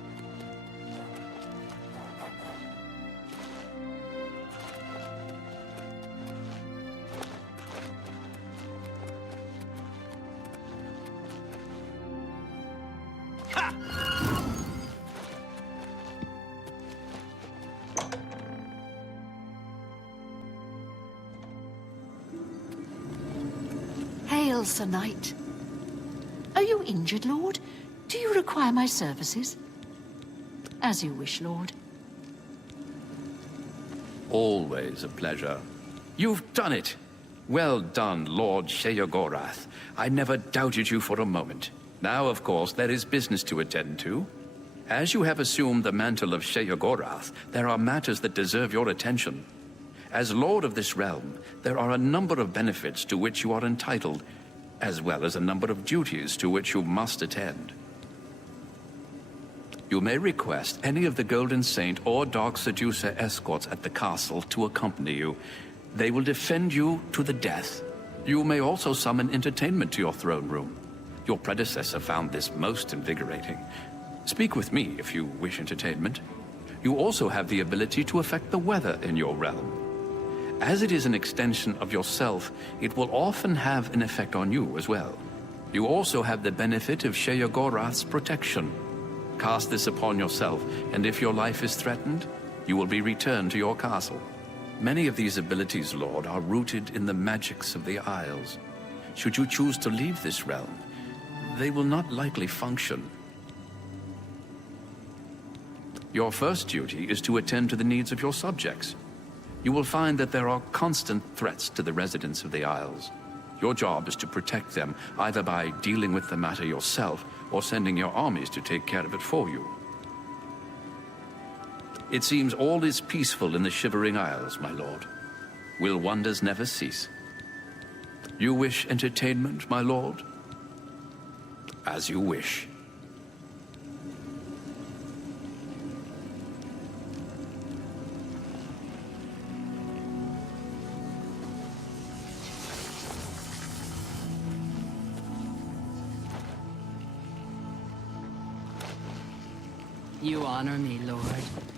Hail, Sir Knight. Are you injured, Lord? Do you require my services? As you wish, Lord. Always a pleasure. You've done it! Well done, Lord Sheogorath. I never doubted you for a moment. Now, of course, there is business to attend to. As you have assumed the mantle of Sheogorath, there are matters that deserve your attention. As Lord of this realm, there are a number of benefits to which you are entitled, as well as a number of duties to which you must attend. You may request any of the Golden Saint or Dark Seducer escorts at the castle to accompany you. They will defend you to the death. You may also summon entertainment to your throne room. Your predecessor found this most invigorating. Speak with me if you wish entertainment. You also have the ability to affect the weather in your realm. As it is an extension of yourself, it will often have an effect on you as well. You also have the benefit of Sheogorath's protection. Cast this upon yourself, and if your life is threatened, you will be returned to your castle. Many of these abilities, Lord, are rooted in the magics of the Isles. Should you choose to leave this realm, they will not likely function. Your first duty is to attend to the needs of your subjects. you will find that there are constant threats to the residents of the Isles. Your job is to protect them, either by dealing with the matter yourself or sending your armies to take care of it for you. It seems all is peaceful in the Shivering Isles, my lord. Will wonders never cease? You wish entertainment, my lord? As you wish. You honor me, Lord.